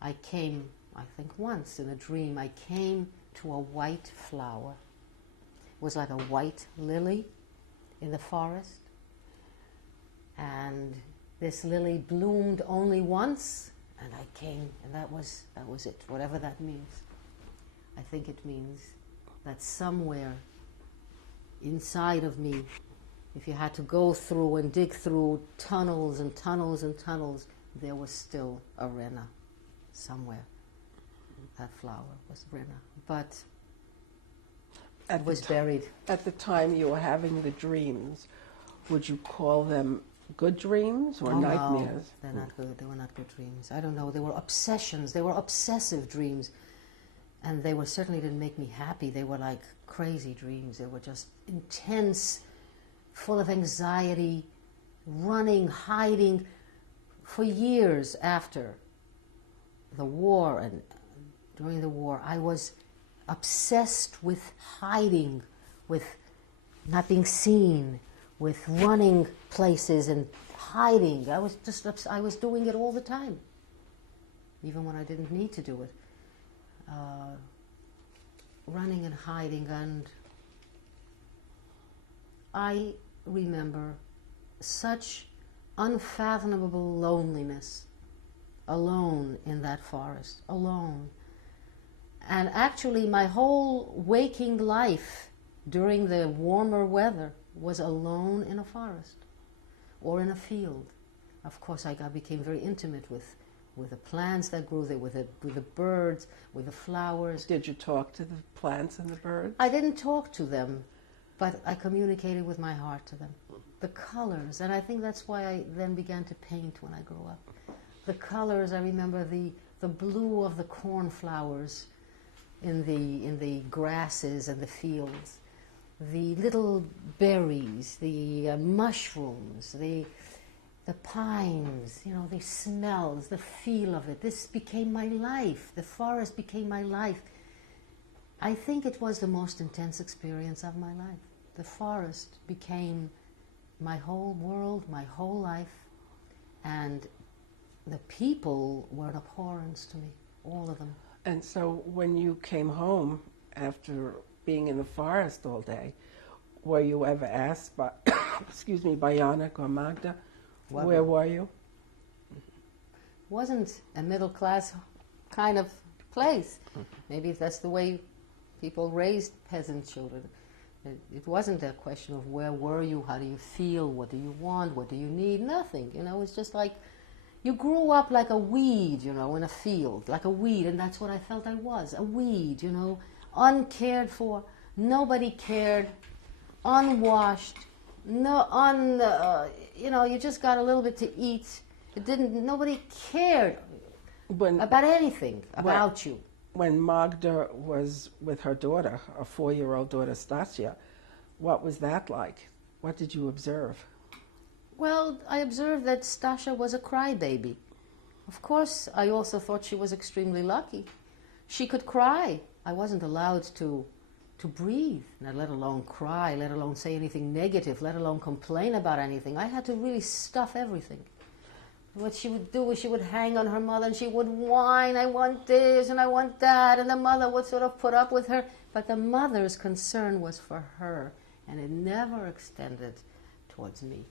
I came, I think once in a dream, I came to a white flower. It was like a white lily in the forest. And this lily bloomed only once, and I came, and that was it, whatever that means. I think it means that somewhere inside of me, if you had to go through and dig through tunnels and tunnels and tunnels, there was still a Rena somewhere. That flower was Rena, but it was buried. At the time you were having the dreams, would you call them good dreams or nightmares? No, they're not good. They were not good dreams. I don't know. They were obsessions. They were obsessive dreams. And they certainly didn't make me happy. They were like crazy dreams. They were just intense, full of anxiety, running, hiding. For years after the war and during the war, I was obsessed with hiding, with not being seen, with running places and hiding. I was doing it all the time, even when I didn't need to do it. Running and hiding, and I remember such unfathomable loneliness, alone in that forest, alone. And actually my whole waking life during the warmer weather was alone in a forest or in a field. Of course, I became very intimate with the plants that grew there, with the birds, with the flowers. Did you talk to the plants and the birds? I didn't talk to them, but I communicated with my heart to them. The colors, and I think that's why I then began to paint when I grew up. The colors, I remember the blue of the cornflowers in the grasses and the fields, the little berries, the mushrooms, the pines, the smells, the feel of it. This became my life. The forest became my life. I think it was the most intense experience of my life. The forest became my whole world, my whole life, and the people were an abhorrence to me, all of them. And so when you came home after being in the forest all day, were you ever asked by, by Janek or Magda, where were you? Wasn't a middle-class kind of place. Maybe that's the way people raised peasant children. It wasn't a question of where were you, how do you feel, what do you want, what do you need, nothing. It's just like you grew up like a weed, in a field, like a weed, and that's what I felt I was, a weed, uncared for, nobody cared, unwashed, you just got a little bit to eat. Nobody cared about anything about you. When Magda was with her daughter, a 4-year-old daughter, Stasia, what was that like? What did you observe? Well, I observed that Stasia was a crybaby. Of course, I also thought she was extremely lucky. She could cry. I wasn't allowed to breathe, let alone cry, let alone say anything negative, let alone complain about anything. I had to really stuff everything. what she would do is she would hang on her mother and she would whine, I want this and I want that, and the mother would sort of put up with her. But the mother's concern was for her, and it never extended towards me.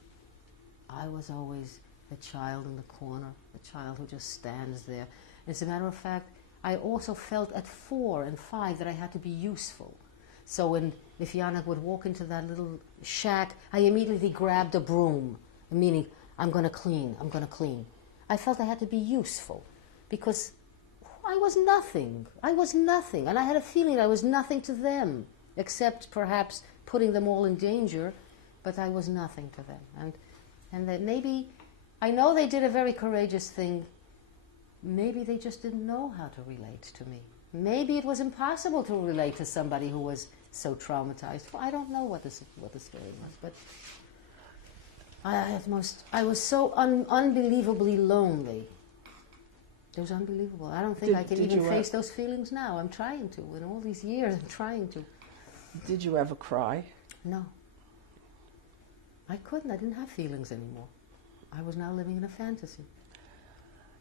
I was always the child in the corner, the child who just stands there. As a matter of fact, I also felt at 4 and 5 that I had to be useful. So if Janek would walk into that little shack, I immediately grabbed a broom, meaning, I'm going to clean, I'm going to clean. I felt I had to be useful because I was nothing. I was nothing. And I had a feeling I was nothing to them, except perhaps putting them all in danger, but I was nothing to them. And that maybe, I know they did a very courageous thing. Maybe they just didn't know how to relate to me. Maybe it was impossible to relate to somebody who was so traumatized. I don't know what the story was, but I was so unbelievably lonely. It was unbelievable. I don't think I can even face those feelings now. I'm trying to. In all these years, I'm trying to. Did you ever cry? No. I couldn't. I didn't have feelings anymore. I was now living in a fantasy.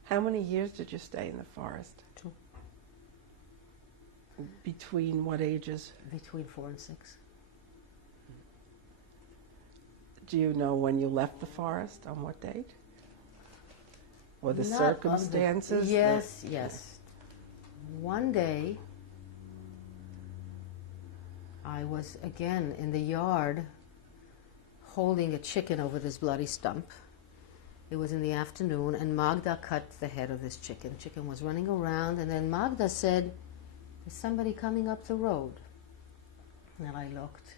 How many years did you stay in the forest? 2. Between what ages? Between 4 and 6. Do you know when you left the forest? On what date? Or the Not circumstances? Yes, yes. One day, I was again in the yard holding a chicken over this bloody stump. It was in the afternoon, and Magda cut the head of this chicken. Chicken was running around, and then Magda said, there's somebody coming up the road. And I looked,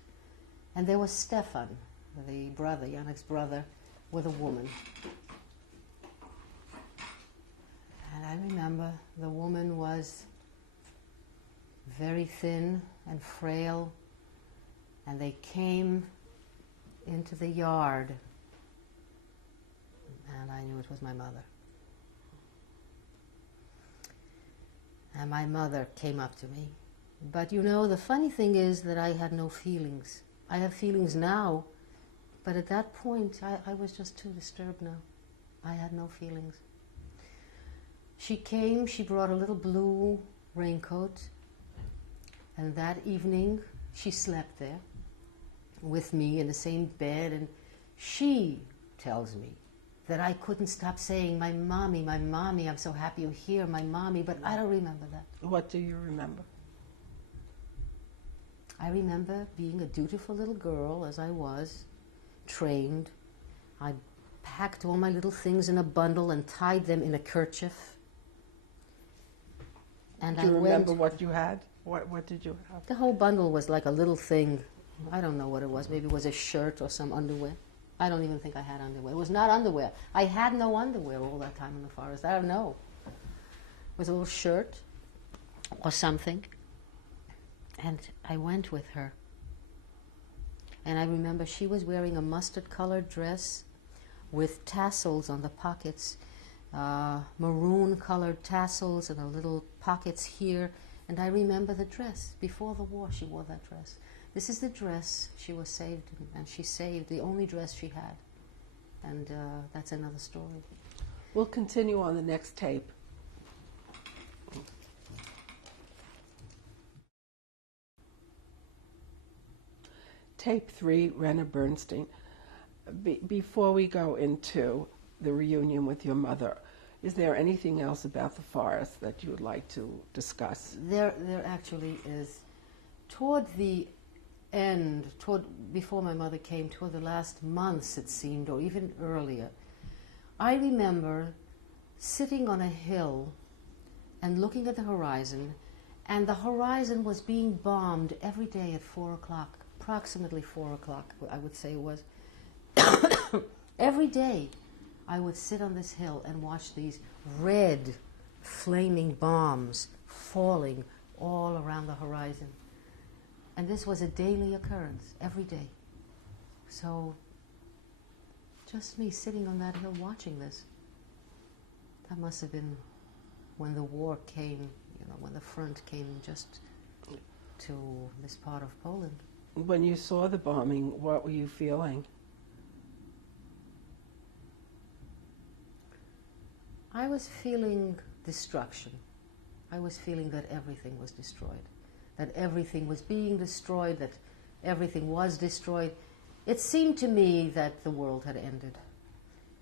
and there was Stefan, the brother, Janek's brother, with a woman. And I remember the woman was very thin and frail, and they came into the yard, and I knew it was my mother. And my mother came up to me. But you know, the funny thing is that I had no feelings. I have feelings now, but at that point I was just too disturbed now. I had no feelings. She came, she brought a little blue raincoat, and that evening she slept there with me in the same bed, and she tells me that I couldn't stop saying, my mommy, I'm so happy you're here, my mommy, but I don't remember that. What do you remember? I remember being a dutiful little girl, as I was, trained. I packed all my little things in a bundle and tied them in a kerchief. And Do you remember what you had? What did you have? The whole bundle was like a little thing. I don't know what it was. Maybe it was a shirt or some underwear. I don't even think I had underwear. It was not underwear. I had no underwear all that time in the forest. I don't know. It was a little shirt or something. And I went with her. And I remember she was wearing a mustard-colored dress with tassels on the pockets, maroon-colored tassels and the little pockets here. And I remember the dress. Before the war, she wore that dress. This is the dress she was saved in, and she saved the only dress she had. And that's another story. We'll continue on the next tape. Tape 3, Rena Bernstein. Before we go into the reunion with your mother, is there anything else about the forest that you would like to discuss? There actually is. Toward the end, before my mother came, toward the last months it seemed, or even earlier, I remember sitting on a hill and looking at the horizon, and the horizon was being bombed every day at 4 o'clock, approximately 4 o'clock, I would say it was. Every day I would sit on this hill and watch these red flaming bombs falling all around the horizon. And this was a daily occurrence, every day. So, just me sitting on that hill watching this. That must have been when the war came, when the front came just to this part of Poland. When you saw the bombing, what were you feeling? I was feeling destruction. I was feeling that everything was destroyed, that everything was being destroyed, that everything was destroyed. It seemed to me that the world had ended.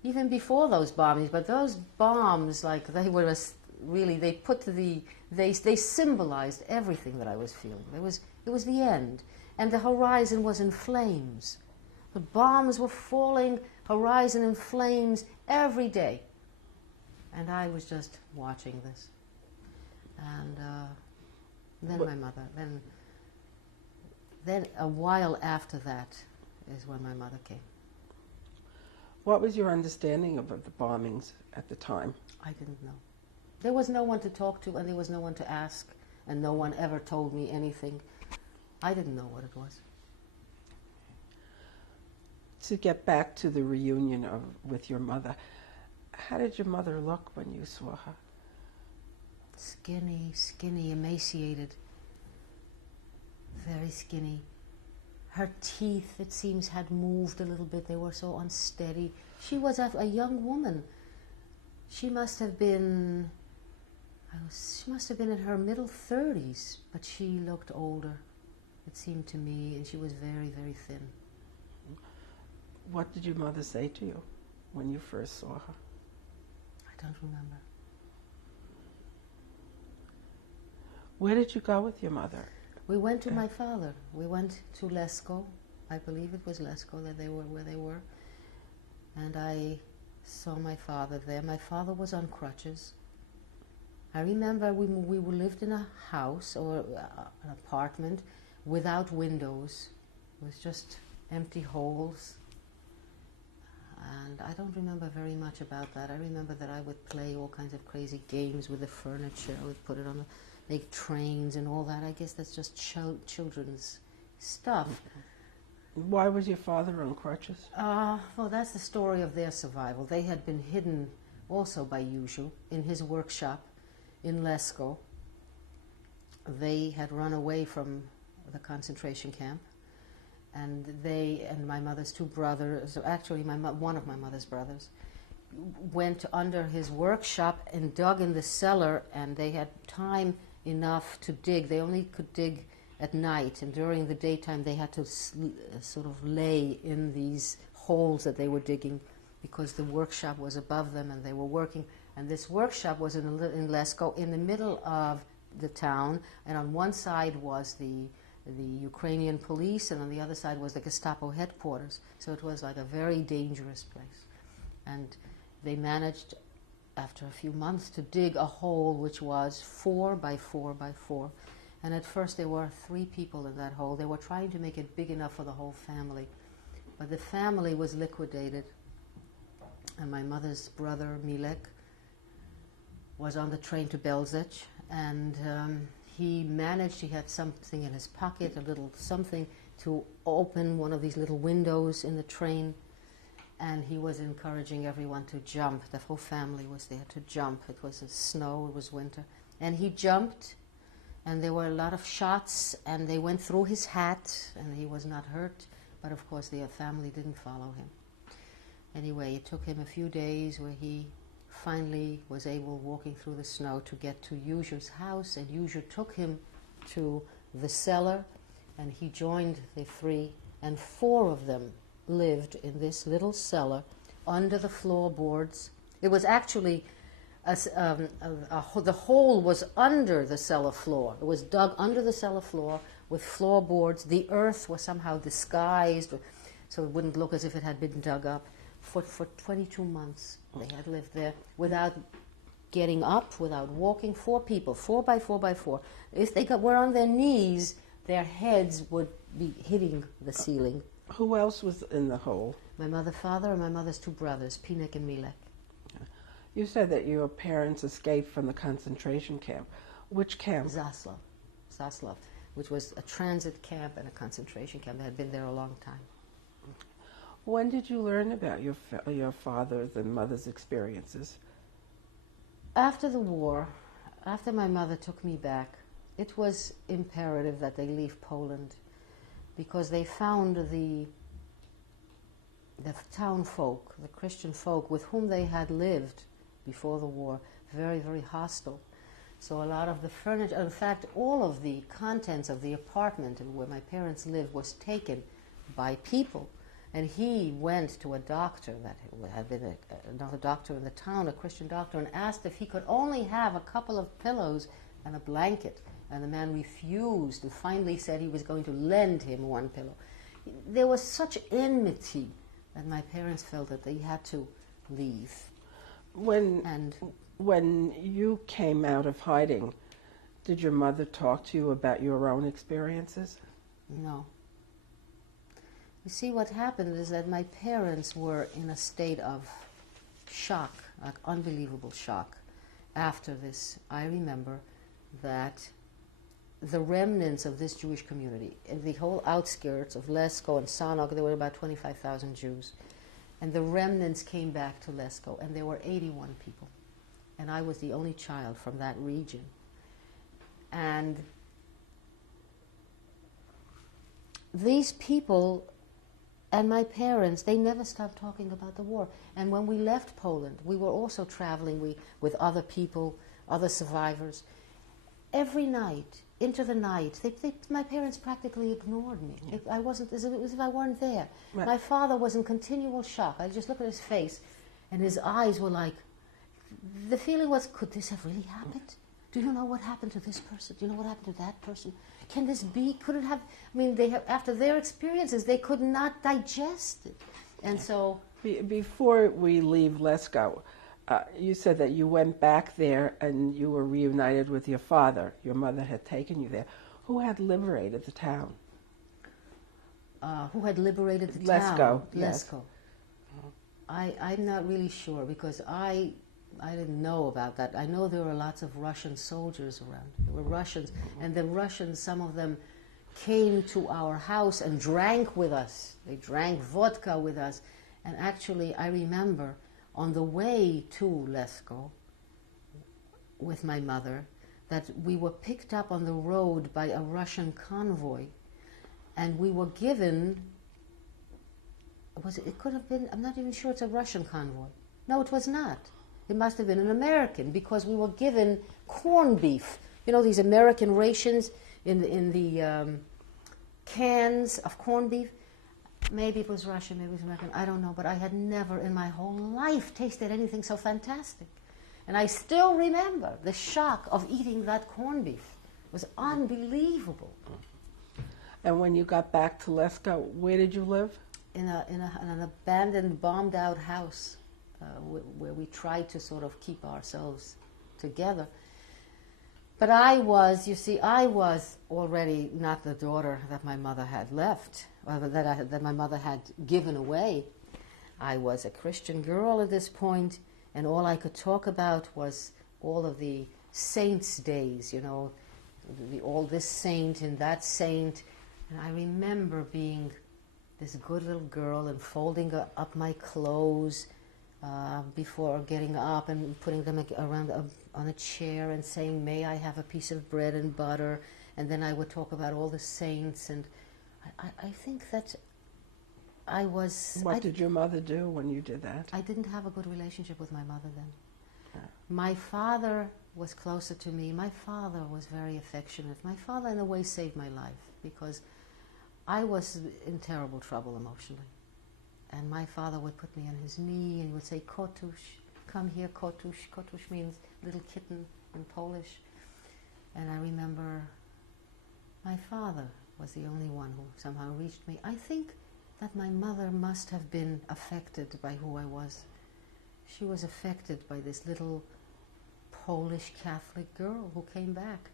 Even before those bombings, but those bombs, like they were really, they symbolized everything that I was feeling. It was the end. And the horizon was in flames. The bombs were falling, horizon in flames every day. And I was just watching this. And then my mother, then a while after that is when my mother came. What was your understanding of the bombings at the time? I didn't know. There was no one to talk to, and there was no one to ask, and no one ever told me anything. I didn't know what it was. To get back to the reunion with your mother, how did your mother look when you saw her? Skinny, emaciated, very skinny. Her teeth, it seems, had moved a little bit. They were so unsteady. She was a young woman. She must have been in her middle 30s, but she looked older, it seemed to me, and she was very, very thin. What did your mother say to you when you first saw her? I don't remember. Where did you go with your mother? We went to my father. We went to Lesko. I believe it was Lesko where they were. And I saw my father there. My father was on crutches. I remember we lived in a house or an apartment without windows. It was just empty holes. And I don't remember very much about that. I remember that I would play all kinds of crazy games with the furniture. I would put it on make trains and all that. I guess that's just children's stuff. Why was your father on crutches? Well, that's the story of their survival. They had been hidden also by Juju in his workshop in Lesko. They had run away from the concentration camp, and they and my mother's two brothers, actually one of my mother's brothers, went under his workshop and dug in the cellar, and they had time enough to dig. They only could dig at night, and during the daytime they had to sort of lay in these holes that they were digging because the workshop was above them and they were working. And this workshop was in Lesko, in the middle of the town, and on one side was the Ukrainian police, and on the other side was the Gestapo headquarters. So it was like a very dangerous place. And they managed, after a few months, to dig a hole which was 4 by 4 by 4. And at first there were 3 people in that hole. They were trying to make it big enough for the whole family. But the family was liquidated. And my mother's brother, Milek, was on the train to Belzec. And he had something in his pocket, a little something, to open one of these little windows in the train. And he was encouraging everyone to jump. The whole family was there to jump. It was snow, it was winter. And he jumped, and there were a lot of shots, and they went through his hat, and he was not hurt. But of course, the family didn't follow him. Anyway, it took him a few days where he finally was able, walking through the snow, to get to Juju's house, and Juju took him to the cellar, and he joined the 3, and 4 of them lived in this little cellar under the floorboards. It was actually the hole was under the cellar floor. It was dug under the cellar floor with floorboards. The earth was somehow disguised so it wouldn't look as if it had been dug up. For 22 months they had lived there without getting up, without walking. 4 people, 4 by 4 by 4. If they were on their knees, their heads would be hitting the ceiling. Who else was in the hole? My mother, father, and my mother's 2 brothers, Pinek and Milek. You said that your parents escaped from the concentration camp. Which camp? Zaslav, which was a transit camp and a concentration camp. They had been there a long time. When did you learn about your father's and mother's experiences? After the war, after my mother took me back, it was imperative that they leave Poland, because they found the town folk, the Christian folk with whom they had lived before the war, very, very hostile. So a lot of the furniture, in fact, all of the contents of the apartment where my parents lived was taken by people. And he went to a doctor that had been another doctor in the town, a Christian doctor, and asked if he could only have a couple of pillows and a blanket. And the man refused and finally said he was going to lend him one pillow. There was such enmity that my parents felt that they had to leave. When you came out of hiding, did your mother talk to you about your own experiences? No. You see, what happened is that my parents were in a state of shock, like unbelievable shock. After this, I remember that the remnants of this Jewish community, in the whole outskirts of Lesko and Sanok, there were about 25,000 Jews. And the remnants came back to Lesko, and there were 81 people. And I was the only child from that region. And these people and my parents, they never stopped talking about the war. And when we left Poland, we were also traveling with other people, other survivors. Every night, into the night, my parents practically ignored me. Yeah. I wasn't, as if I weren't there. Right. My father was in continual shock. I just look at his face, and his eyes were like, the feeling was, could this have really happened? Do you know what happened to this person? Do you know what happened to that person? Can this be? Could it have? I mean, after their experiences, they could not digest it. And so... Before we leave Lesko, you said that you went back there and you were reunited with your father. Your mother had taken you there. Who had liberated the town? Who had liberated the Lesko, town? yes. Lesko. I'm not really sure, because I didn't know about that. I know there were lots of Russian soldiers around. There were Russians, and the Russians, some of them came to our house and drank with us. They drank vodka with us. And actually, I remember on the way to Lesko with my mother that we were picked up on the road by a Russian convoy, and we were given, it could have been, I'm not even sure it's a Russian convoy. No, it was not. It must have been an American, because we were given corned beef. You know, these American rations in the cans of corned beef. Maybe it was Russian, maybe it was American, I don't know, but I had never in my whole life tasted anything so fantastic. And I still remember the shock of eating that corned beef. It was unbelievable. And when you got back to Lesko, where did you live? In an abandoned, bombed-out house where we tried to sort of keep ourselves together. But I was already not the daughter that my mother had left, or that my mother had given away. I was a Christian girl at this point, and all I could talk about was all of the saints' days, you know, all this saint and that saint. And I remember being this good little girl and folding up my clothes before getting up and putting them around on a chair and saying, "May I have a piece of bread and butter?" And then I would talk about all the saints. And I think that I was... What did your mother do when you did that? I didn't have a good relationship with my mother then. Yeah. My father was closer to me. My father was very affectionate. My father, in a way, saved my life, because I was in terrible trouble emotionally. And my father would put me on his knee and he would say, "Kotuś, come here, Kotuś." Kotuś means little kitten in Polish. And I remember my father was the only one who somehow reached me. I think that my mother must have been affected by who I was. She was affected by this little Polish Catholic girl who came back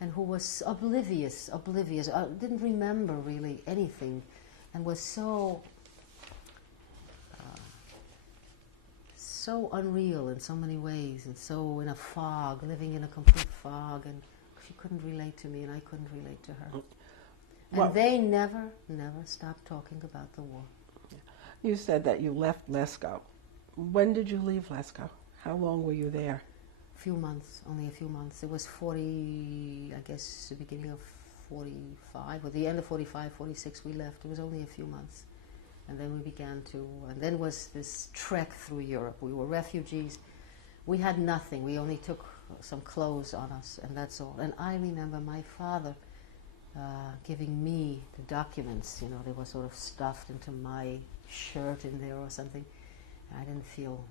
and who was oblivious, didn't remember really anything, and was so unreal in so many ways, and so in a fog, living in a complete fog, and she couldn't relate to me and I couldn't relate to her. And they never stopped talking about the war. You said that you left Lesko. When did you leave Lesko? How long were you there? Few months, only a few months. It was 40, I guess, the beginning of 45, or the end of 45, 46 we left. It was only a few months. And then we began to, and then was this trek through Europe. We were refugees. We had nothing. We only took some clothes on us, and that's all. And I remember my father giving me the documents. You know, they were sort of stuffed into my shirt in there or something. I didn't feel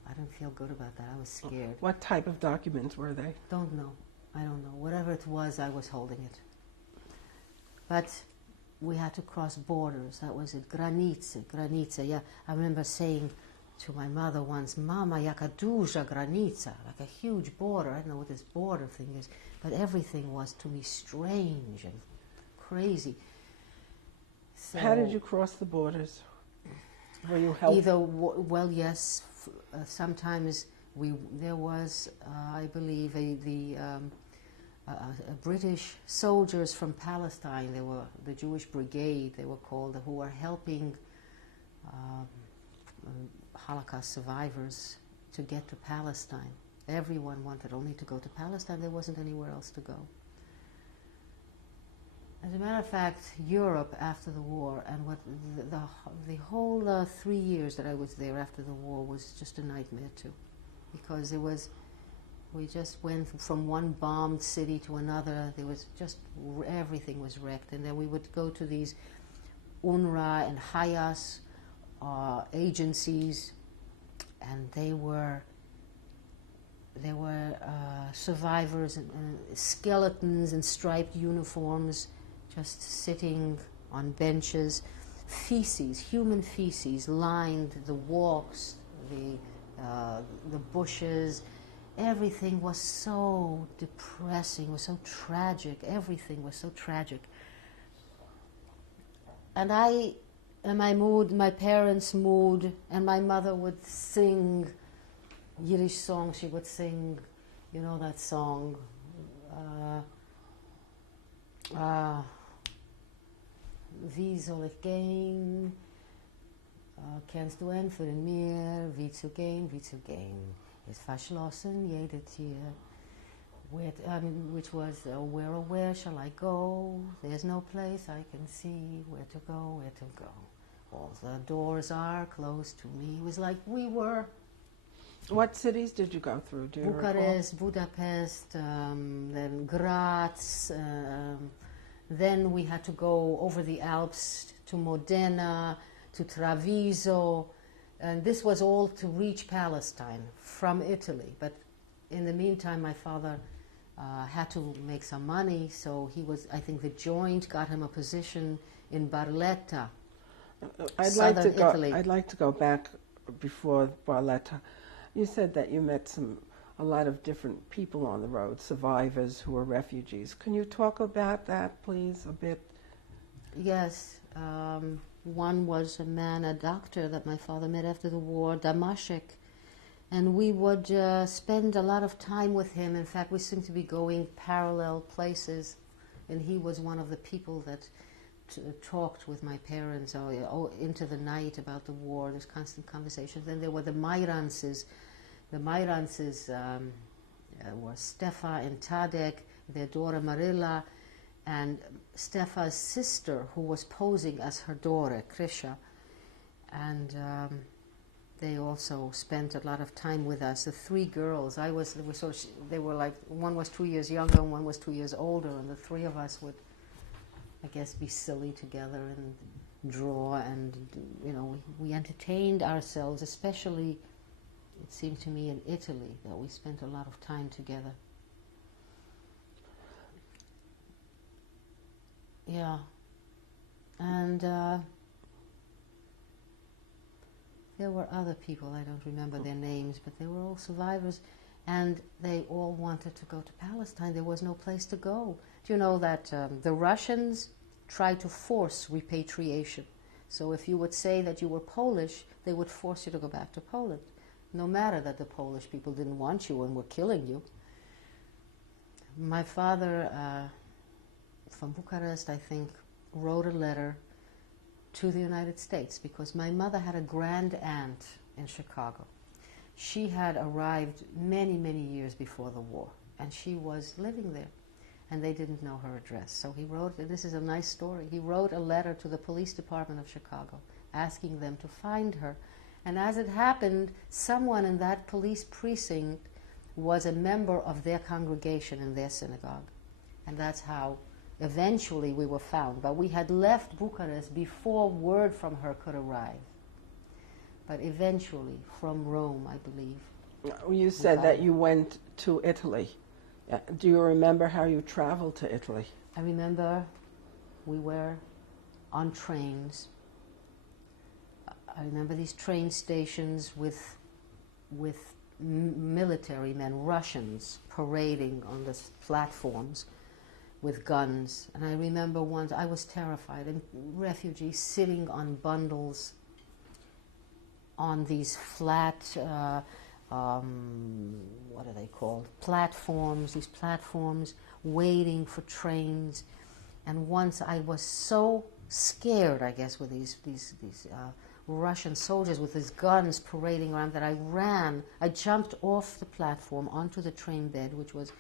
good about that. I was scared. What type of documents were they? Don't know. I don't know. Whatever it was, I was holding it. But we had to cross borders. That was it. Granica. Yeah, I remember saying to my mother once, "Mama, jaka duża granica," like a huge border. I don't know what this border thing is, but everything was to me strange and crazy. So How did you cross the borders? Were you helped? Well, yes. Sometimes there was, I believe, British soldiers from Palestine. They were the Jewish Brigade. They were called, who were helping Holocaust survivors to get to Palestine. Everyone wanted only to go to Palestine. There wasn't anywhere else to go. As a matter of fact, Europe after the war, and what the whole 3 years that I was there after the war was just a nightmare too, because we just went from one bombed city to another. There was just, everything was wrecked, and then we would go to these UNRWA and Hayas agencies, and they were survivors and skeletons in striped uniforms, just sitting on benches. Feces, human feces, lined the walks, the bushes. Everything was so depressing, was so tragic. Everything was so tragic. And my mood, my parents' mood, and my mother would sing Yiddish songs. She would sing, you know that song, Wie soll ich gehen? Kennst du entfernen mir? Wie zu gehen, ist verschlossen jede Tür. Which was, where oh where shall I go? There's no place I can see. Where to go, where to go. All the doors are closed to me. It was like we were. What cities did you go through? Do you Bucharest, recall? Budapest, then Graz. Then we had to go over the Alps to Modena, to Treviso. And this was all to reach Palestine from Italy. But in the meantime, my father had to make some money, so he was, I think the Joint got him a position in Barletta, southern Italy. I'd like to go back before Barletta. You said that you met a lot of different people on the road, survivors who were refugees. Can you talk about that, please, a bit? Yes. One was a doctor that my father met after the war, Damashek, and we would spend a lot of time with him. In fact, we seemed to be going parallel places, and he was one of the people that talked with my parents into the night about the war. There's constant conversations. Then there were the Mairances. The Mairances were Stefa and Tadek, their daughter Marilla, and Stefa's sister, who was posing as her daughter, Krisha. And they also spent a lot of time with us. The three girls, they were like, one was 2 years younger and one was 2 years older, and the three of us would, I guess, be silly together and draw, and, you know, we entertained ourselves, especially, it seemed to me, in Italy, that we spent a lot of time together. Yeah. And there were other people, I don't remember their names, but they were all survivors, and they all wanted to go to Palestine. There was no place to go. Do you know that the Russians tried to force repatriation? So if you would say that you were Polish, they would force you to go back to Poland, no matter that the Polish people didn't want you and were killing you. My father, from Bucharest, I think, wrote a letter to the United States, because my mother had a grand aunt in Chicago. She had arrived many, many years before the war, and she was living there, and they didn't know her address. So he wrote, and this is a nice story, he wrote a letter to the police department of Chicago asking them to find her. And as it happened, someone in that police precinct was a member of their congregation in their synagogue. And that's how eventually we were found. But we had left Bucharest before word from her could arrive. But eventually, from Rome, I believe. You said that you went to Italy. Do you remember how you traveled to Italy? I remember we were on trains. I remember these train stations with military men, Russians, parading on the platforms with guns. And I remember once, I was terrified, and refugees sitting on bundles on these flat, what are they called? Platforms, these platforms, waiting for trains. And once I was so scared, I guess, with these Russian soldiers with these guns parading around that I ran. I jumped off the platform onto the train bed, which was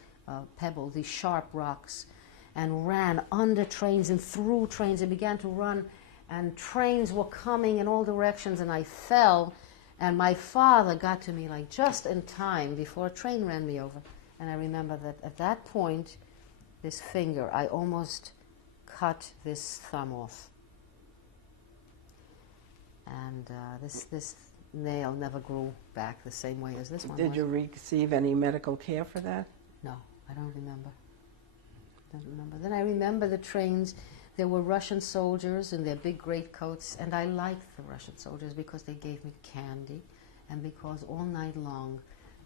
pebble, these sharp rocks, and ran under trains and through trains and began to run. And trains were coming in all directions, and I fell. And my father got to me like just in time before a train ran me over. And I remember that at that point, this finger, I almost cut this thumb off. And this nail never grew back the same way as this one. Did you receive any medical care for that? No, I don't remember. Then I remember the trains. There were Russian soldiers in their big greatcoats, and I liked the Russian soldiers because they gave me candy, and because all night long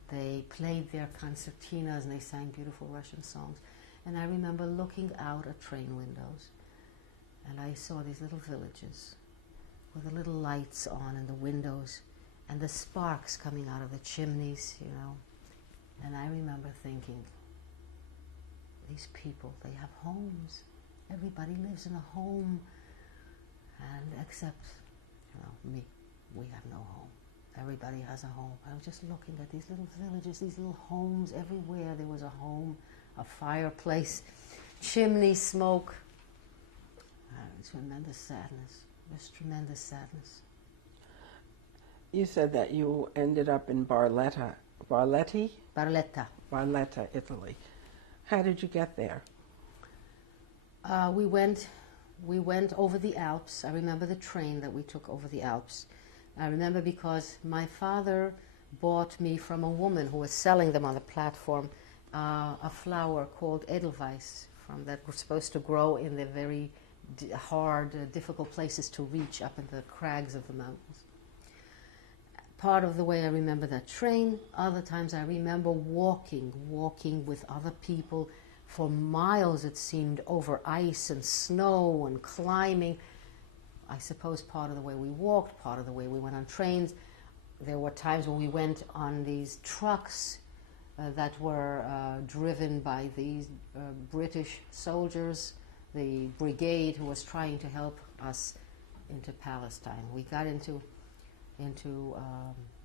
they played their concertinas and they sang beautiful Russian songs. And I remember looking out at train windows, and I saw these little villages with the little lights on in the windows and the sparks coming out of the chimneys, you know. And I remember thinking, these people, they have homes. Everybody lives in a home, and except, you know, me, we have no home. Everybody has a home. I was just looking at these little villages, these little homes. Everywhere there was a home, a fireplace, chimney smoke. Tremendous sadness. Just tremendous sadness. You said that you ended up in Barletta, Italy. How did you get there? We went over the Alps. I remember the train that we took over the Alps. I remember because my father bought me from a woman who was selling them on the platform a flower called Edelweiss, that was supposed to grow in the very hard, difficult places to reach up in the crags of the mountains. Part of the way I remember that train. Other times I remember walking with other people for miles, it seemed, over ice and snow and climbing. I suppose part of the way we walked, part of the way we went on trains. There were times when we went on these trucks that were driven by these British soldiers, the brigade who was trying to help us into Palestine. We got into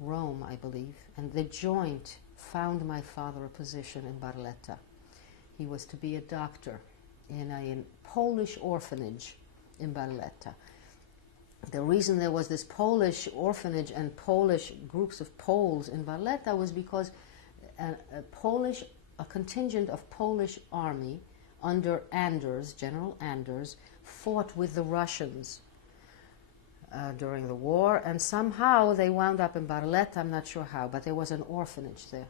Rome, I believe, and the Joint found my father a position in Barletta. He was to be a doctor in a Polish orphanage in Barletta. The reason there was this Polish orphanage and Polish groups of Poles in Barletta was because a contingent of Polish army under Anders, General Anders, fought with the Russians during the war, and somehow they wound up in Barletta. I'm not sure how, but there was an orphanage there.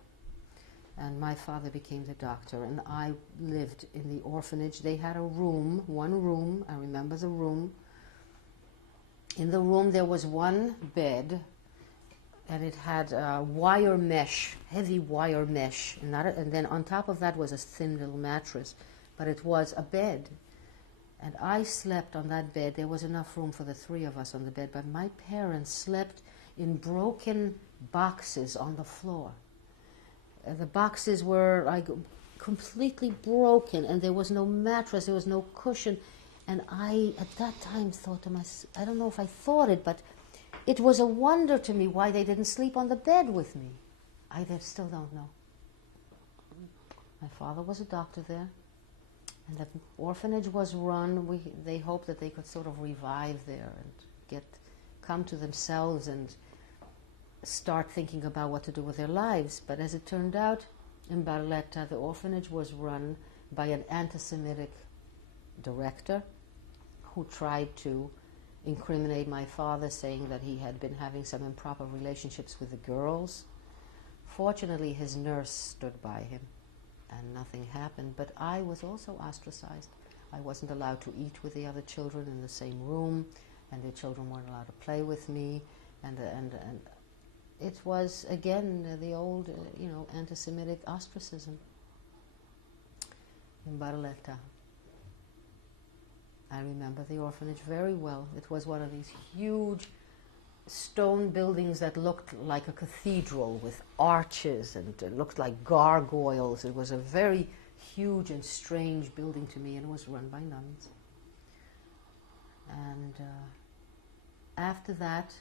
And my father became the doctor, and I lived in the orphanage. They had a room, one room, I remember the room. In the room there was one bed, and it had wire mesh, heavy wire mesh, and then on top of that was a thin little mattress, but it was a bed. And I slept on that bed. There was enough room for the three of us on the bed, but my parents slept in broken boxes on the floor. The boxes were like completely broken, and there was no mattress, there was no cushion. And I, at that time, thought to myself, I don't know if I thought it, but it was a wonder to me why they didn't sleep on the bed with me. I still don't know. My father was a doctor there, and the orphanage was run. They hoped that they could sort of revive there and come to themselves and start thinking about what to do with their lives. But as it turned out, in Barletta. The orphanage was run by an anti-Semitic director who tried to incriminate my father, saying that he had been having some improper relationships with the girls. Fortunately, his nurse stood by him and nothing happened, but I was also ostracized. I wasn't allowed to eat with the other children in the same room, and the children weren't allowed to play with me, and it was, again, the old, anti-Semitic ostracism in Barletta. I remember the orphanage very well. It was one of these huge stone buildings that looked like a cathedral with arches, and it looked like gargoyles. It was a very huge and strange building to me, and it was run by nuns. And after that,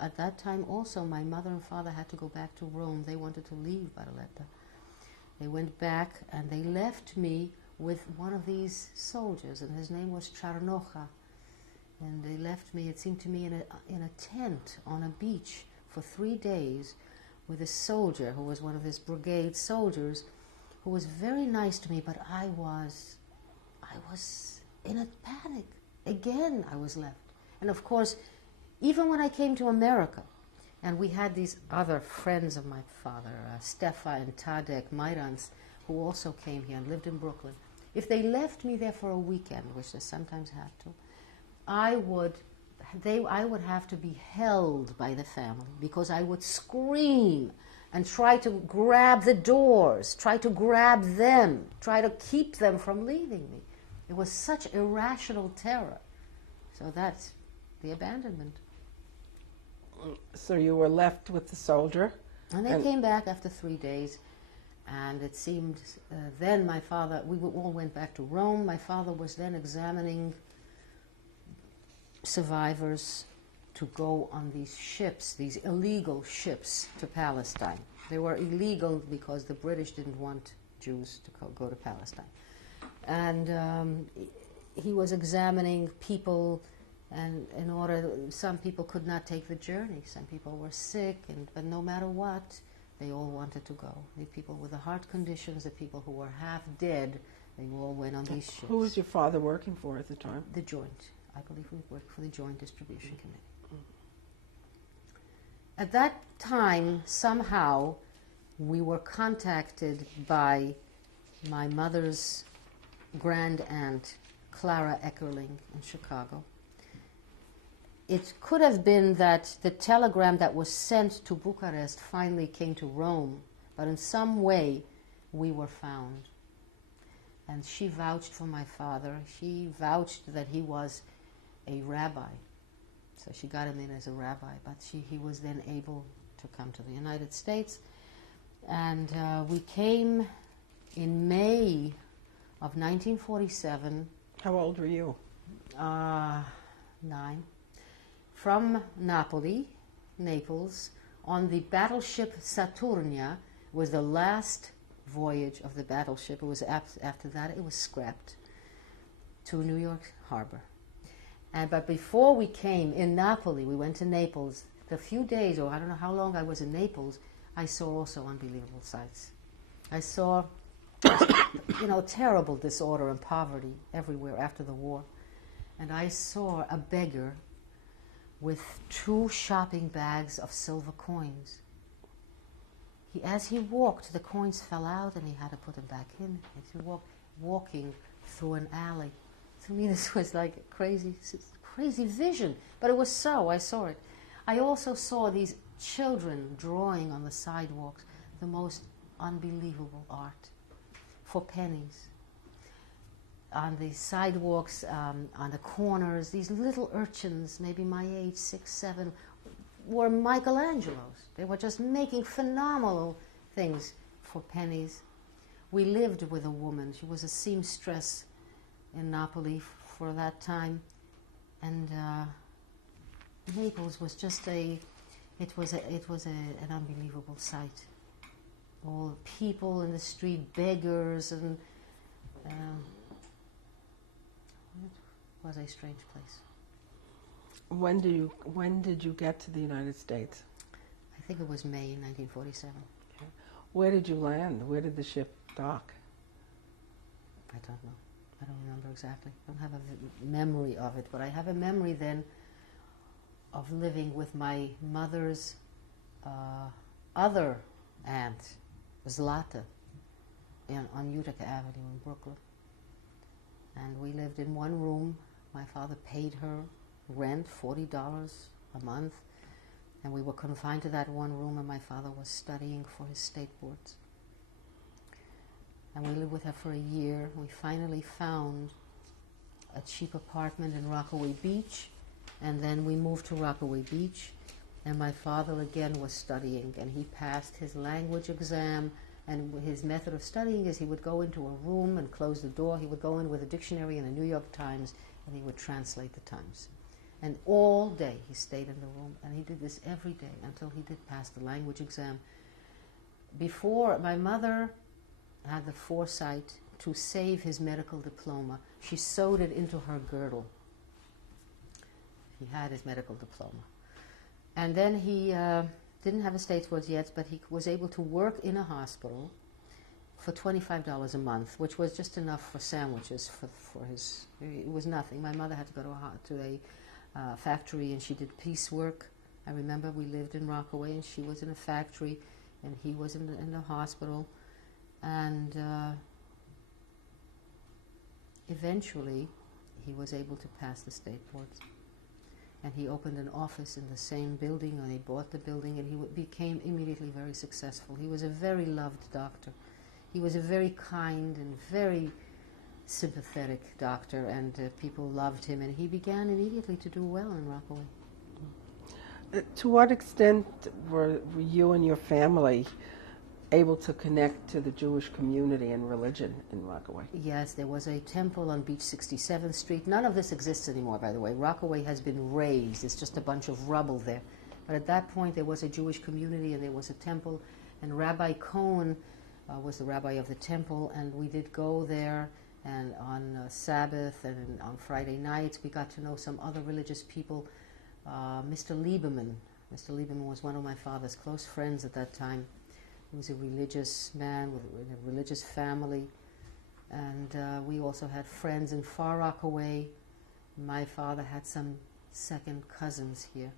at that time also, my mother and father had to go back to Rome. They wanted to leave Barletta. They went back, and they left me with one of these soldiers, and his name was Czarnocha. And they left me, it seemed to me, in a tent on a beach for 3 days with a soldier who was one of his brigade soldiers, who was very nice to me, but I was in a panic. Again, I was left. And of course, even when I came to America, and we had these other friends of my father, Stefa and Tadek Mayrans, who also came here and lived in Brooklyn. If they left me there for a weekend, which they sometimes had to, I would have to be held by the family, because I would scream and try to grab the doors, try to grab them, try to keep them from leaving me. It was such irrational terror. So that's the abandonment. So you were left with the soldier? And they came back after 3 days, and it seemed then my father, we all went back to Rome. My father was then examining survivors to go on these ships, these illegal ships to Palestine. They were illegal because the British didn't want Jews to go to Palestine. And he was examining people, and some people could not take the journey. Some people were sick, but no matter what, they all wanted to go. The people with the heart conditions, the people who were half dead, they all went on these ships. Who was your father working for at the time? The Joint. I believe we worked for the Joint Distribution Committee. At that time, somehow, we were contacted by my mother's grand aunt, Clara Eckerling, in Chicago. It could have been that the telegram that was sent to Bucharest finally came to Rome, but in some way we were found. And she vouched for my father. She vouched that he was a rabbi. So she got him in as a rabbi, but he was then able to come to the United States. And we came in May of 1947. How old were you? 9. From Naples, on the battleship Saturnia. Was the last voyage of the battleship. It was after that it was scrapped to New York Harbor. But before we came in Napoli, we went to Naples. The few days, or I don't know how long I was in Naples, I saw also unbelievable sights. I saw, terrible disorder and poverty everywhere after the war. And I saw a beggar with 2 shopping bags of silver coins. As he walked, the coins fell out, and he had to put them back in. As he walking through an alley. To me, this was like a crazy vision, but it was so. I saw it. I also saw these children drawing on the sidewalks the most unbelievable art for pennies. On the sidewalks, on the corners, these little urchins, maybe my age, 6, 7, were Michelangelos. They were just making phenomenal things for pennies. We lived with a woman. She was a seamstress in Napoli for that time, and Naples was just an unbelievable sight. All people in the street, beggars, and it was a strange place. When did you get to the United States? I think it was May 1947. Okay. Where did you land? Where did the ship dock? I don't know. I don't remember exactly. I don't have a memory of it, but I have a memory then of living with my mother's other aunt, Zlata, on Utica Avenue in Brooklyn. And we lived in one room. My father paid her rent, $40 a month, and we were confined to that one room, and my father was studying for his state boards. And we lived with her for a year. We finally found a cheap apartment in Rockaway Beach, and then we moved to Rockaway Beach, and my father again was studying, and he passed his language exam, and his method of studying is he would go into a room and close the door. He would go in with a dictionary and a New York Times, and he would translate the Times. And all day he stayed in the room, and he did this every day until he did pass the language exam. Before, my mother had the foresight to save his medical diploma. She sewed it into her girdle. He had his medical diploma. And then he didn't have a state board yet, but he was able to work in a hospital for $25 a month, which was just enough for sandwiches for his, it was nothing. My mother had to go to a factory, and she did piecework. I remember we lived in Rockaway, and she was in a factory, and he was in the hospital. And eventually, he was able to pass the state boards. And he opened an office in the same building, and he bought the building, and he became immediately very successful. He was a very loved doctor. He was a very kind and very sympathetic doctor, and people loved him, and he began immediately to do well in Rockaway. To what extent were you and your family able to connect to the Jewish community and religion in Rockaway? Yes, there was a temple on Beach 67th Street. None of this exists anymore, by the way. Rockaway has been razed. It's just a bunch of rubble there. But at that point, there was a Jewish community, and there was a temple, and Rabbi Cohen was the rabbi of the temple, and we did go there, and on Sabbath and on Friday nights, we got to know some other religious people. Mr. Lieberman was one of my father's close friends at that time. He was a religious man with a religious family, and we also had friends in Far Rockaway. My father had some second cousins here,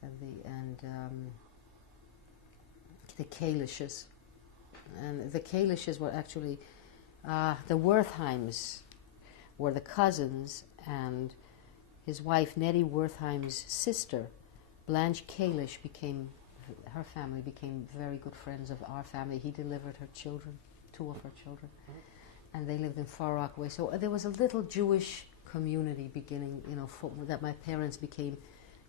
and the Kalishes. And the Kalishes were actually, the Wertheims were the cousins, and his wife, Nettie Wertheim's sister, Blanche Kalish, her family became very good friends of our family. He delivered her children, 2 of her children, and they lived in Far Rockaway. So there was a little Jewish community beginning, that my parents became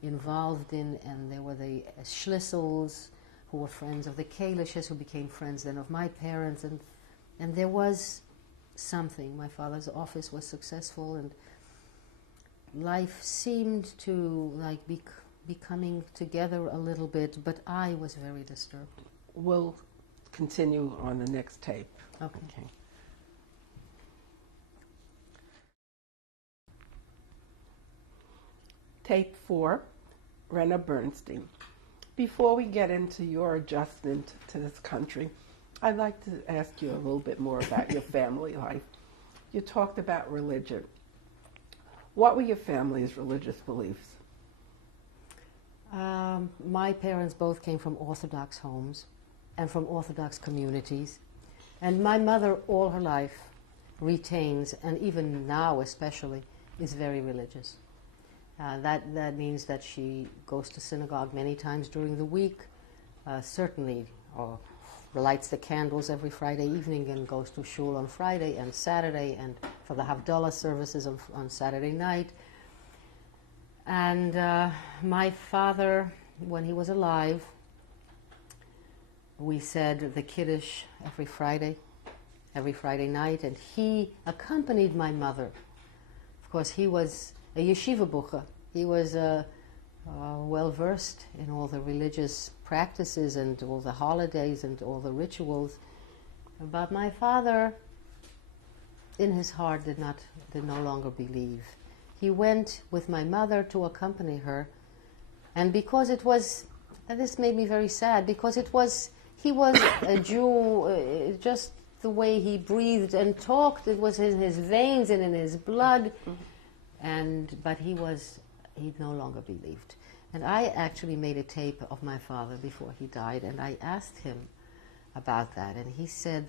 involved in, and there were the Schlissels, who were friends of the Kalishes, who became friends then of my parents, and there was something. My father's office was successful, and life seemed to be coming together a little bit, but I was very disturbed. We'll continue on the next tape. Okay. Tape 4, Rena Bernstein. Before we get into your adjustment to this country, I'd like to ask you a little bit more about your family life. You talked about religion. What were your family's religious beliefs? My parents both came from Orthodox homes and from Orthodox communities. And my mother, all her life, retains, and even now especially, is very religious. That means that she goes to synagogue many times during the week, certainly, or lights the candles every Friday evening and goes to shul on Friday and Saturday, and for the Havdalah services on Saturday night. And my father, when he was alive, we said the Kiddush every Friday night, and he accompanied my mother. Of course, he was a yeshiva bucher. He was well-versed in all the religious practices and all the holidays and all the rituals. But my father, in his heart, did no longer believe. He went with my mother to accompany her, and because it was, and this made me very sad, because it was He was a Jew, just the way he breathed and talked, it was in his veins and in his blood. But he no longer believed. And I actually made a tape of my father before he died, and I asked him about that, and he said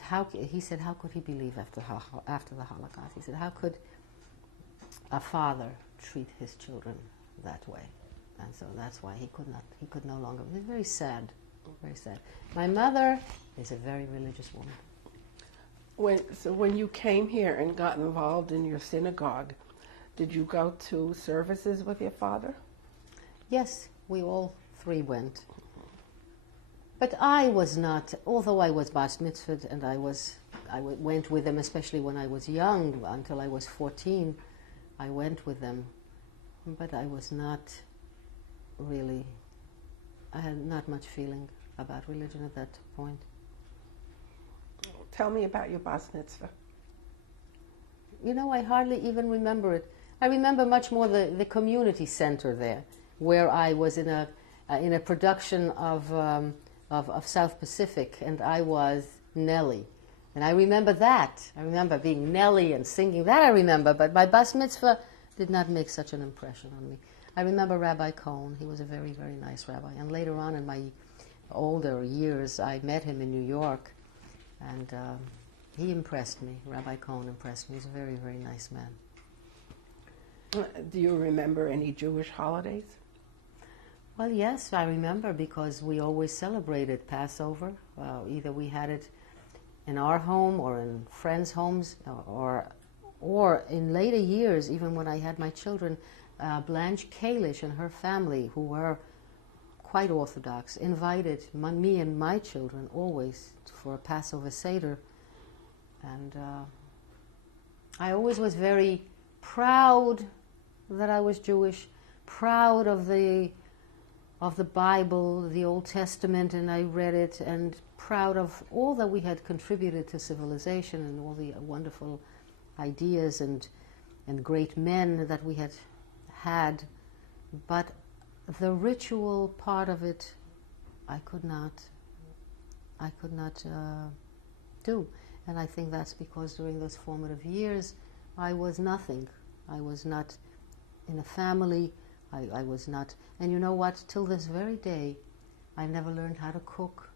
how could he believe after the Holocaust? He said, how could a father treat his children that way? And so that's why he could no longer. It was very sad, very sad. My mother is a very religious woman. When you came here and got involved in your synagogue, did you go to services with your father? Yes, we all three went. But I was not, although I was bas mitzvahed and I went with them, especially when I was young, until I was 14, I went with them. But I was not really, I had not much feeling about religion at that point. Tell me about your bas mitzvah. You know, I hardly even remember it. I remember much more the community center there, where I was in a production of South Pacific, and I was Nellie. And I remember that. I remember being Nellie and singing. That I remember, but my bas mitzvah did not make such an impression on me. I remember Rabbi Cohn. He was a very, very nice rabbi. And later on in my older years, I met him in New York, and he impressed me. Rabbi Cohn impressed me. He's a very, very nice man. Do you remember any Jewish holidays? Well, yes, I remember, because we always celebrated Passover. Either we had it in our home or in friends' homes, or in later years, even when I had my children, Blanche Kalish and her family, who were quite Orthodox, invited me and my children always for a Passover Seder. And I always was very proud that I was Jewish, proud of the Bible, the Old Testament, and I read it, and proud of all that we had contributed to civilization and all the wonderful ideas and great men that we had. But the ritual part of it, I could not do. And I think that's because during those formative years, I was nothing. I was not in a family. I was not, and you know what, till this very day, I never learned how to cook.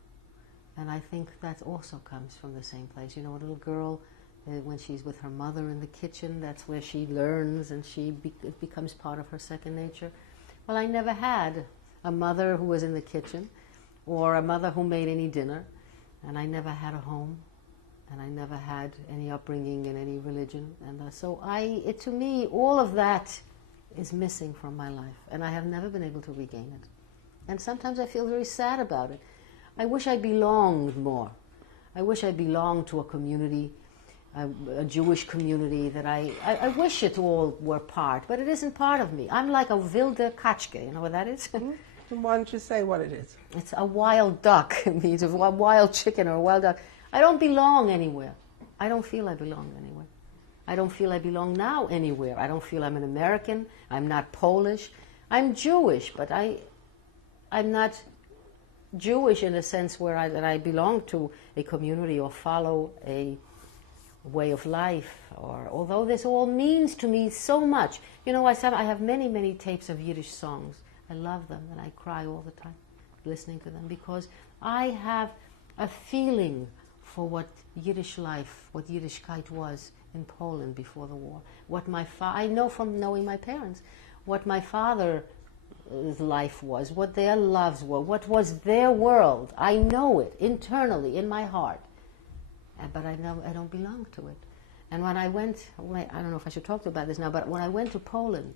And I think that also comes from the same place. You know, a little girl, when she's with her mother in the kitchen, that's where she learns, and it becomes part of her second nature. Well, I never had a mother who was in the kitchen, or a mother who made any dinner, and I never had a home, and I never had any upbringing in any religion. And so to me, all of that is missing from my life, and I have never been able to regain it. And sometimes I feel very sad about it. I wish I belonged more. I wish I belonged to a community, a Jewish community that I wish it all were part, but it isn't part of me. I'm like a wilde Katschke, you know what that is? Why don't you say what it is? It's a wild duck. It means a wild chicken or a wild duck. I don't belong anywhere. I don't feel I belong anywhere. I don't feel I belong now anywhere. I don't feel I'm an American. I'm not Polish. I'm Jewish, but I'm not Jewish in a sense where that I belong to a community or follow a way of life. Although this all means to me so much. You know, I have many, many tapes of Yiddish songs. I love them, and I cry all the time listening to them, because I have a feeling for what Yiddish life, what Yiddishkeit was in Poland before the war. I know from knowing my parents what my father's life was, what their loves were, what was their world. I know it internally in my heart, but I don't belong to it. And when I went, I don't know if I should talk about this now, but when I went to Poland,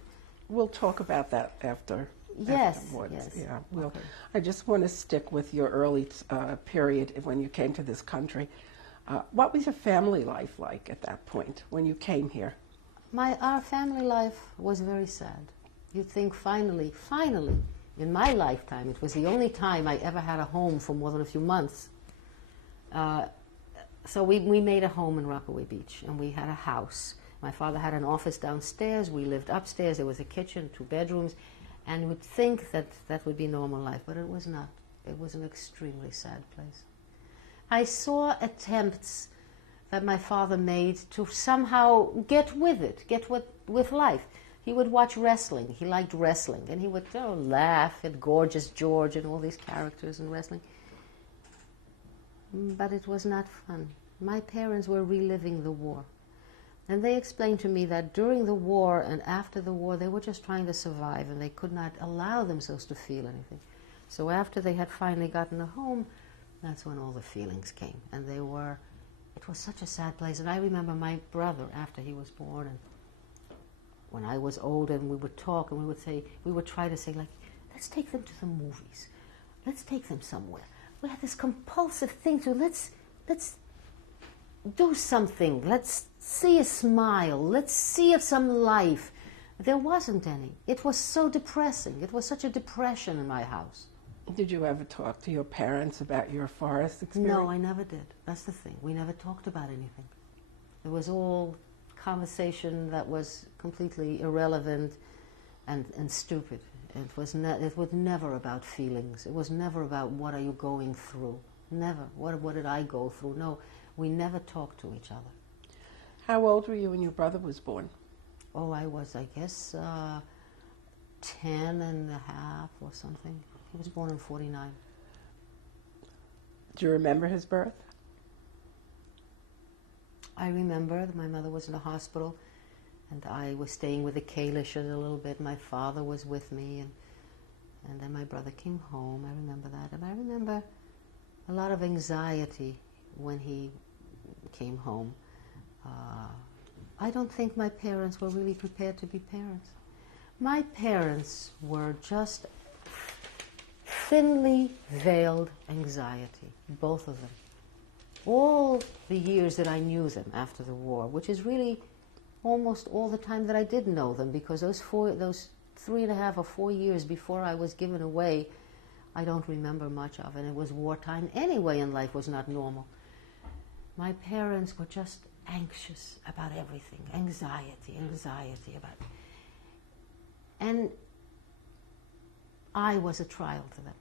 we'll talk about that after. Yes, afterwards. yes. Yeah, Okay. I just want to stick with your early period when you came to this country. What was your family life like at that point when you came here? Our family life was very sad. You'd think finally, in my lifetime, it was the only time I ever had a home for more than a few months. So we made a home in Rockaway Beach, and we had a house. My father had an office downstairs. We lived upstairs. There was a kitchen, 2 bedrooms. and would think that that would be normal life, but it was not. It was an extremely sad place. I saw attempts that my father made to somehow get with it, get with life. He would watch wrestling. He liked wrestling, and he would laugh at Gorgeous George and all these characters in wrestling. But it was not fun. My parents were reliving the war. And they explained to me that during the war and after the war, they were just trying to survive, and they could not allow themselves to feel anything. So after they had finally gotten a home, that's when all the feelings came. And it was such a sad place. And I remember my brother, after he was born, and when I was older, and we would talk, and we would try to say, like, let's take them to the movies. Let's take them somewhere. We had this compulsive thing to, let's do something. Let's see a smile. Let's see some life. There wasn't any. It was so depressing. It was such a depression in my house. Did you ever talk to your parents about your forest experience? No, I never did. That's the thing. We never talked about anything. It was all conversation that was completely irrelevant and stupid. It was never about feelings. It was never about what are you going through. Never. What did I go through? No, we never talked to each other. How old were you when your brother was born? Oh, I was, I guess, 10 and a half or something. He was born in 49. Do you remember his birth? I remember that my mother was in the hospital, and I was staying with the Kalishes a little bit. My father was with me, and then my brother came home. I remember that. And I remember a lot of anxiety when he came home. I don't think my parents were really prepared to be parents. My parents were just thinly veiled anxiety, both of them. All the years that I knew them after the war, which is really almost all the time that I did know them, because those 3.5 or 4 years before I was given away, I don't remember much of, and it was wartime anyway, and life was not normal. My parents were just anxious about everything, anxiety about it. And I was a trial to them,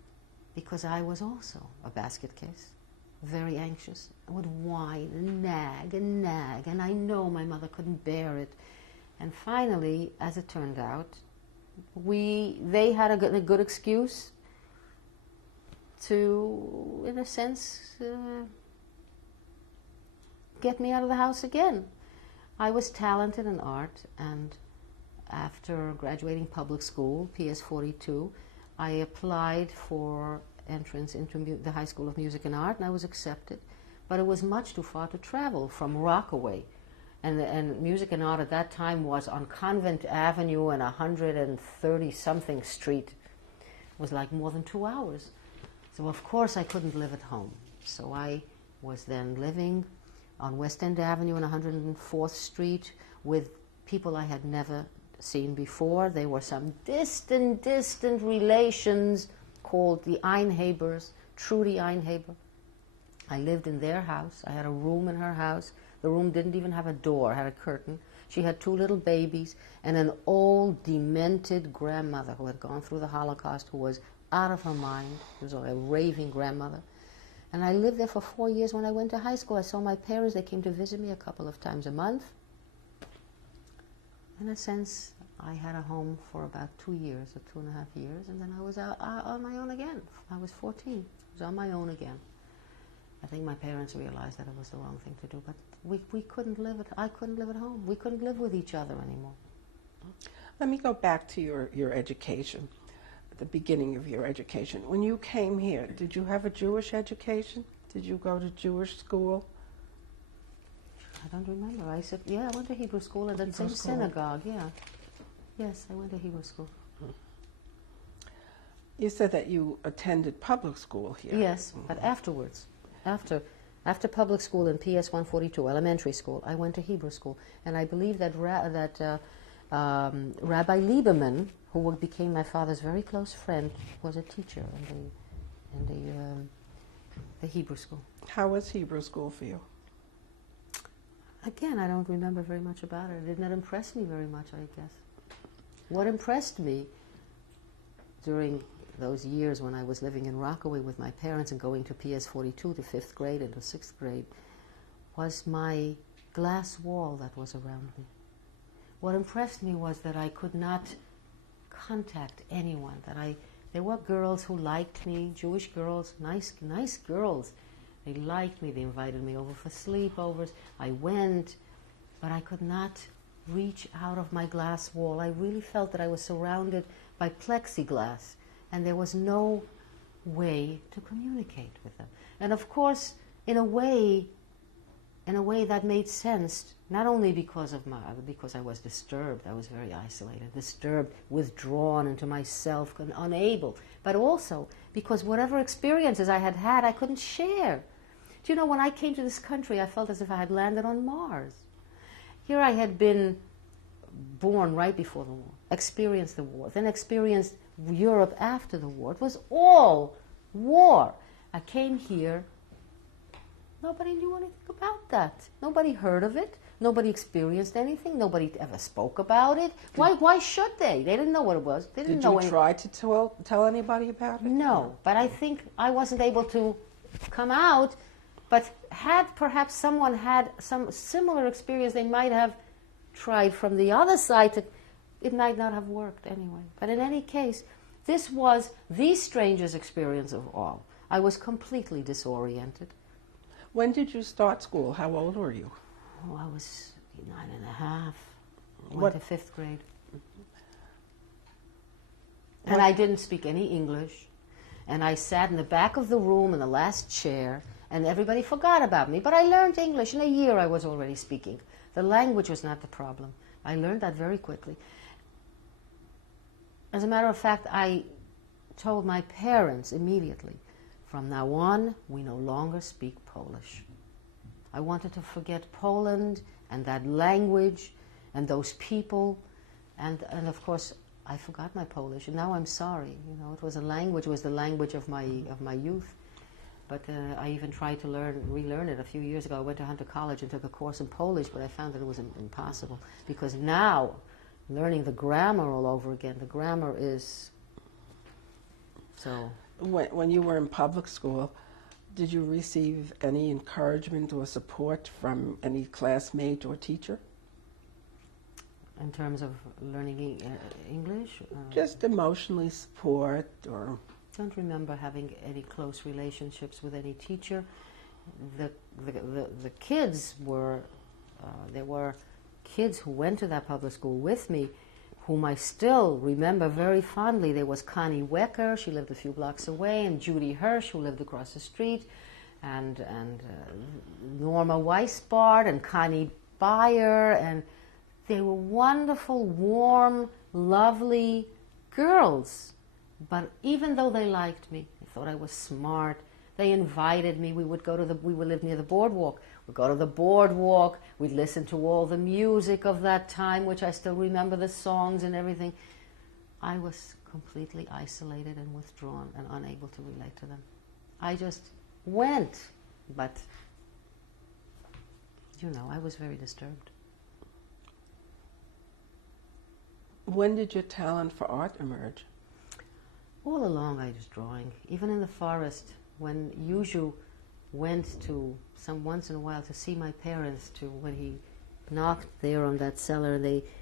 because I was also a basket case, very anxious. I would whine and nag, and I know my mother couldn't bear it. And finally, as it turned out, they had a good excuse to, in a sense, get me out of the house again. I was talented in art, and after graduating public school, PS 42, I applied for entrance into the High School of Music and Art, and I was accepted. But it was much too far to travel from Rockaway. And Music and Art at that time was on Convent Avenue and 130-something street. It was like more than 2 hours. So of course I couldn't live at home. So I was then living on West End Avenue and 104th Street with people I had never seen before. They were some distant relations called the Einhabers, Trudy Einhaber. I lived in their house. I had a room in her house. The room didn't even have a door, had a curtain. She had 2 little babies and an old, demented grandmother who had gone through the Holocaust, who was out of her mind. She was a raving grandmother. And I lived there for 4 years. When I went to high school, I saw my parents. They came to visit me a couple of times a month. In a sense, I had a home for about 2 years or 2.5 years, and then I was out on my own again. I was 14. I was on my own again. I think my parents realized that it was the wrong thing to do, but we couldn't live I couldn't live at home. We couldn't live with each other anymore. Let me go back to your education, the beginning of your education. When you came here, did you have a Jewish education? Did you go to Jewish school? I don't remember. I said, yeah, I went to Hebrew school at the same synagogue, yeah. Yes, I went to Hebrew school. You said that you attended public school here. Yes, but afterwards, after public school in PS 142, elementary school, I went to Hebrew school. And I believe that Rabbi Lieberman, who became my father's very close friend, was a teacher in the Hebrew school. How was Hebrew school for you? Again, I don't remember very much about it. It did not impress me very much, I guess. What impressed me during those years when I was living in Rockaway with my parents and going to PS 42 to 5th grade and to 6th grade was my glass wall that was around me. What impressed me was that I could not contact anyone, there were girls who liked me, Jewish girls, nice girls. They liked me, they invited me over for sleepovers. I went, but I could not reach out of my glass wall. I really felt that I was surrounded by plexiglass, and there was no way to communicate with them. And of course, in a way that made sense, not only because I was disturbed, I was very isolated, disturbed, withdrawn into myself, and unable, but also because whatever experiences I had had, I couldn't share. Do you know, when I came to this country, I felt as if I had landed on Mars. Here I had been born right before the war, experienced the war, then experienced Europe after the war. It was all war. I came here. Nobody knew anything about that. Nobody heard of it. Nobody experienced anything. Nobody ever spoke about it. Why should they? They didn't know what it was. They didn't know. Did you try to tell anybody about it? No, but I think I wasn't able to come out. But had perhaps someone had some similar experience, they might have tried from the other side. It might not have worked anyway. But in any case, this was the strangest experience of all. I was completely disoriented. When did you start school? How old were you? Oh, I was 9.5. Went to 5th grade. And I didn't speak any English. And I sat in the back of the room in the last chair, and everybody forgot about me. But I learned English. In a year, I was already speaking. The language was not the problem. I learned that very quickly. As a matter of fact, I told my parents immediately, from now on, we no longer speak Polish. I wanted to forget Poland and that language and those people, and of course, I forgot my Polish, and now I'm sorry. You know, it was the language of my youth. But I even tried to relearn it a few years ago. I went to Hunter College and took a course in Polish, but I found that it was impossible, because now, learning the grammar all over again, the grammar is so. When you were in public school, did you receive any encouragement or support from any classmate or teacher? In terms of learning English? Just emotionally support, or... Don't remember having any close relationships with any teacher. The kids were, there were kids who went to that public school with me, whom I still remember very fondly. There was Connie Wecker, she lived a few blocks away, and Judy Hirsch, who lived across the street, and Norma Weisbart, and Connie Bayer, and they were wonderful, warm, lovely girls. But even though they liked me, they thought I was smart, they invited me. We would live near the boardwalk. We'd go to the boardwalk. We'd listen to all the music of that time, which I still remember the songs and everything. I was completely isolated and withdrawn and unable to relate to them. I just went, but, you know, I was very disturbed. When did your talent for art emerge? All along I was drawing. Even in the forest, when Yuju went to once in a while to see my parents, when he knocked there on that cellar,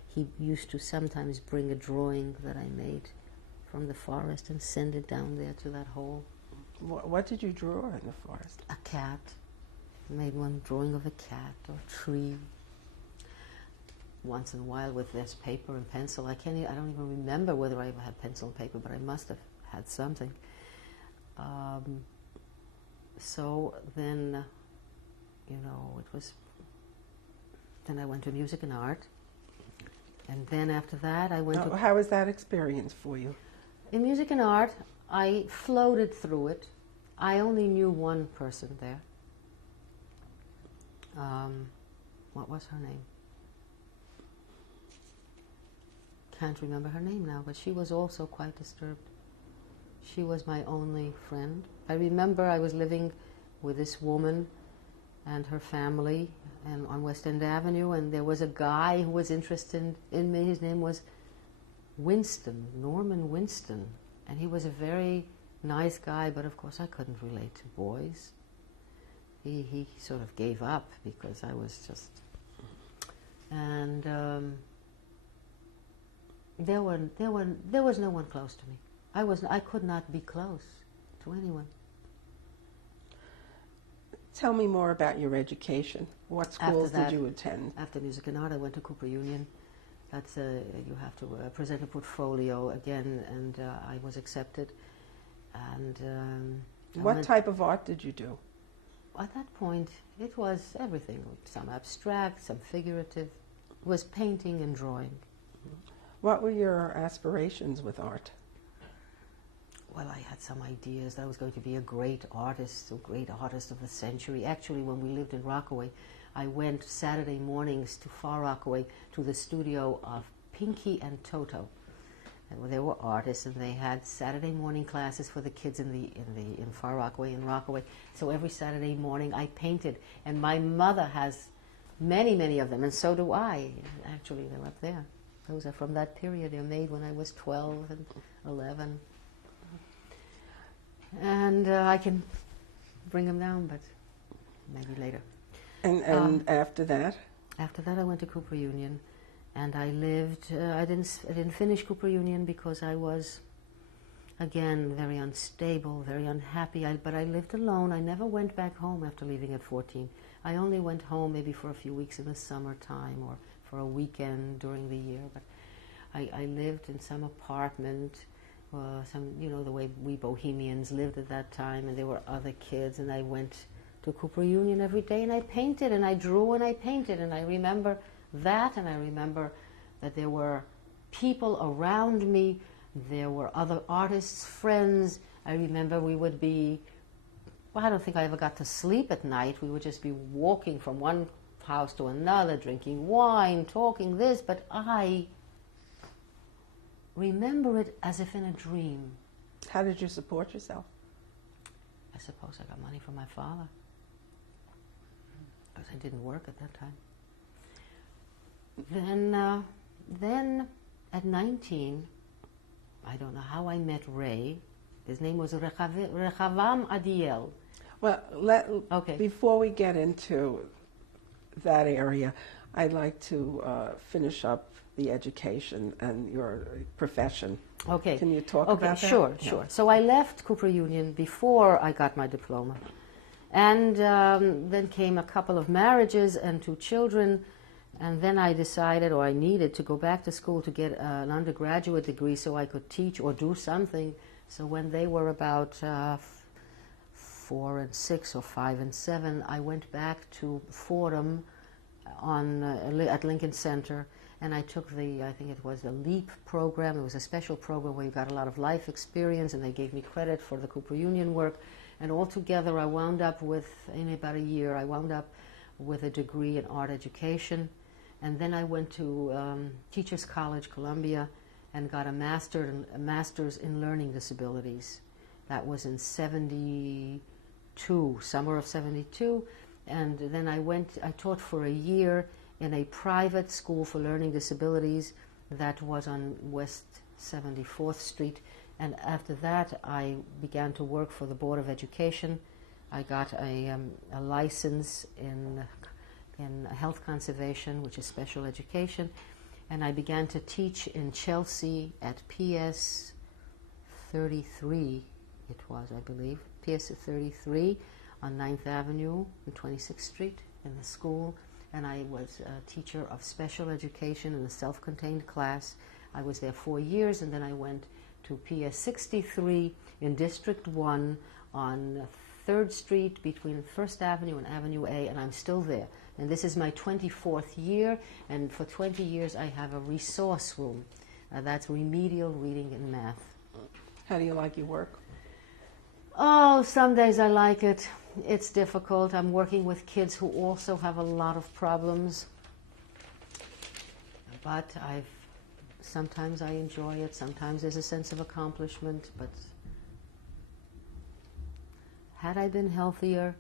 he used to sometimes bring a drawing that I made from the forest and send it down there to that hole. What did you draw in the forest? A cat. I made one drawing of a cat or a tree. Once in a while with this paper and pencil. I don't even remember whether I ever had pencil and paper, but I must have had something. So then, you know, then I went to music and art. And then after that, I went to... How was that experience for you? In music and art, I floated through it. I only knew one person there. What was her name? Can't remember her name now, but she was also quite disturbed. She was my only friend. I remember I was living with this woman and her family and on West End Avenue, and there was a guy who was interested in me. His name was Winston, Norman Winston, And he was a very nice guy, but of course I couldn't relate to boys. He sort of gave up because I was just... And there was no one close to me. I could not be close to anyone. Tell me more about your education. What schools did you attend? After music and art, I went to Cooper Union. That's you have to present a portfolio again, and I was accepted. And what type of art did you do? At that point, it was everything. Some abstract, some figurative. It was painting and drawing. What were your aspirations with art? Well, I had some ideas that I was going to be a great artist of the century. Actually, when we lived in Rockaway, I went Saturday mornings to Far Rockaway to the studio of Pinky and Toto. And they were artists, and they had Saturday morning classes for the kids in Far Rockaway, in Rockaway. So every Saturday morning I painted, and my mother has many, many of them, and so do I. Actually, they're up there. Those are from that period. They're made when I was 12 and 11. And I can bring them down, but maybe later. And after that? After that, I went to Cooper Union, and I lived. I didn't finish Cooper Union because I was, again, very unstable, very unhappy. But I lived alone. I never went back home after leaving at 14. I only went home maybe for a few weeks in the summertime or for a weekend during the year. But I lived in some apartment. The way we Bohemians lived at that time, and there were other kids, and I went to Cooper Union every day, and I painted, and I drew, and I painted, and I remember that, and I remember that there were people around me, there were other artists, friends. I remember we would be, well, I don't think I ever got to sleep at night. We would just be walking from one house to another, drinking wine, talking this, but I remember it as if in a dream. How did you support yourself? I suppose I got money from my father, because I didn't work at that time. Then at 19, I don't know how I met Ray. His name was Rechavam Adiel. Well, before we get into that area, I'd like to finish up the education and your profession. Okay. Can you talk about that? Sure. So I left Cooper Union before I got my diploma. And then came a couple of marriages and 2 children. And then I decided, or I needed, to go back to school to get an undergraduate degree so I could teach or do something. So when they were about 4 and 6 or 5 and 7, I went back to Fordham at Lincoln Center, and I took I think it was the LEAP program. It was a special program where you got a lot of life experience, and they gave me credit for the Cooper Union work. And altogether, I wound up with, in about a year, I wound up with a degree in art education. And then I went to Teachers College, Columbia, and got a master's in learning disabilities. That was in 72, summer of 72. And then I taught for a year in a private school for learning disabilities that was on West 74th Street. And after that, I began to work for the Board of Education. I got a license in health conservation, which is special education. And I began to teach in Chelsea at PS 33, it was, I believe, PS 33 on 9th Avenue and 26th Street in the school. And I was a teacher of special education in a self-contained class. I was there 4 years, and then I went to PS 63 in District 1 on 3rd Street between 1st Avenue and Avenue A, and I'm still there. And this is my 24th year, and for 20 years I have a resource room. That's remedial reading and math. How do you like your work? Oh, some days I like it. It's difficult. I'm working with kids who also have a lot of problems. But sometimes I enjoy it. Sometimes there's a sense of accomplishment. But had I been healthier,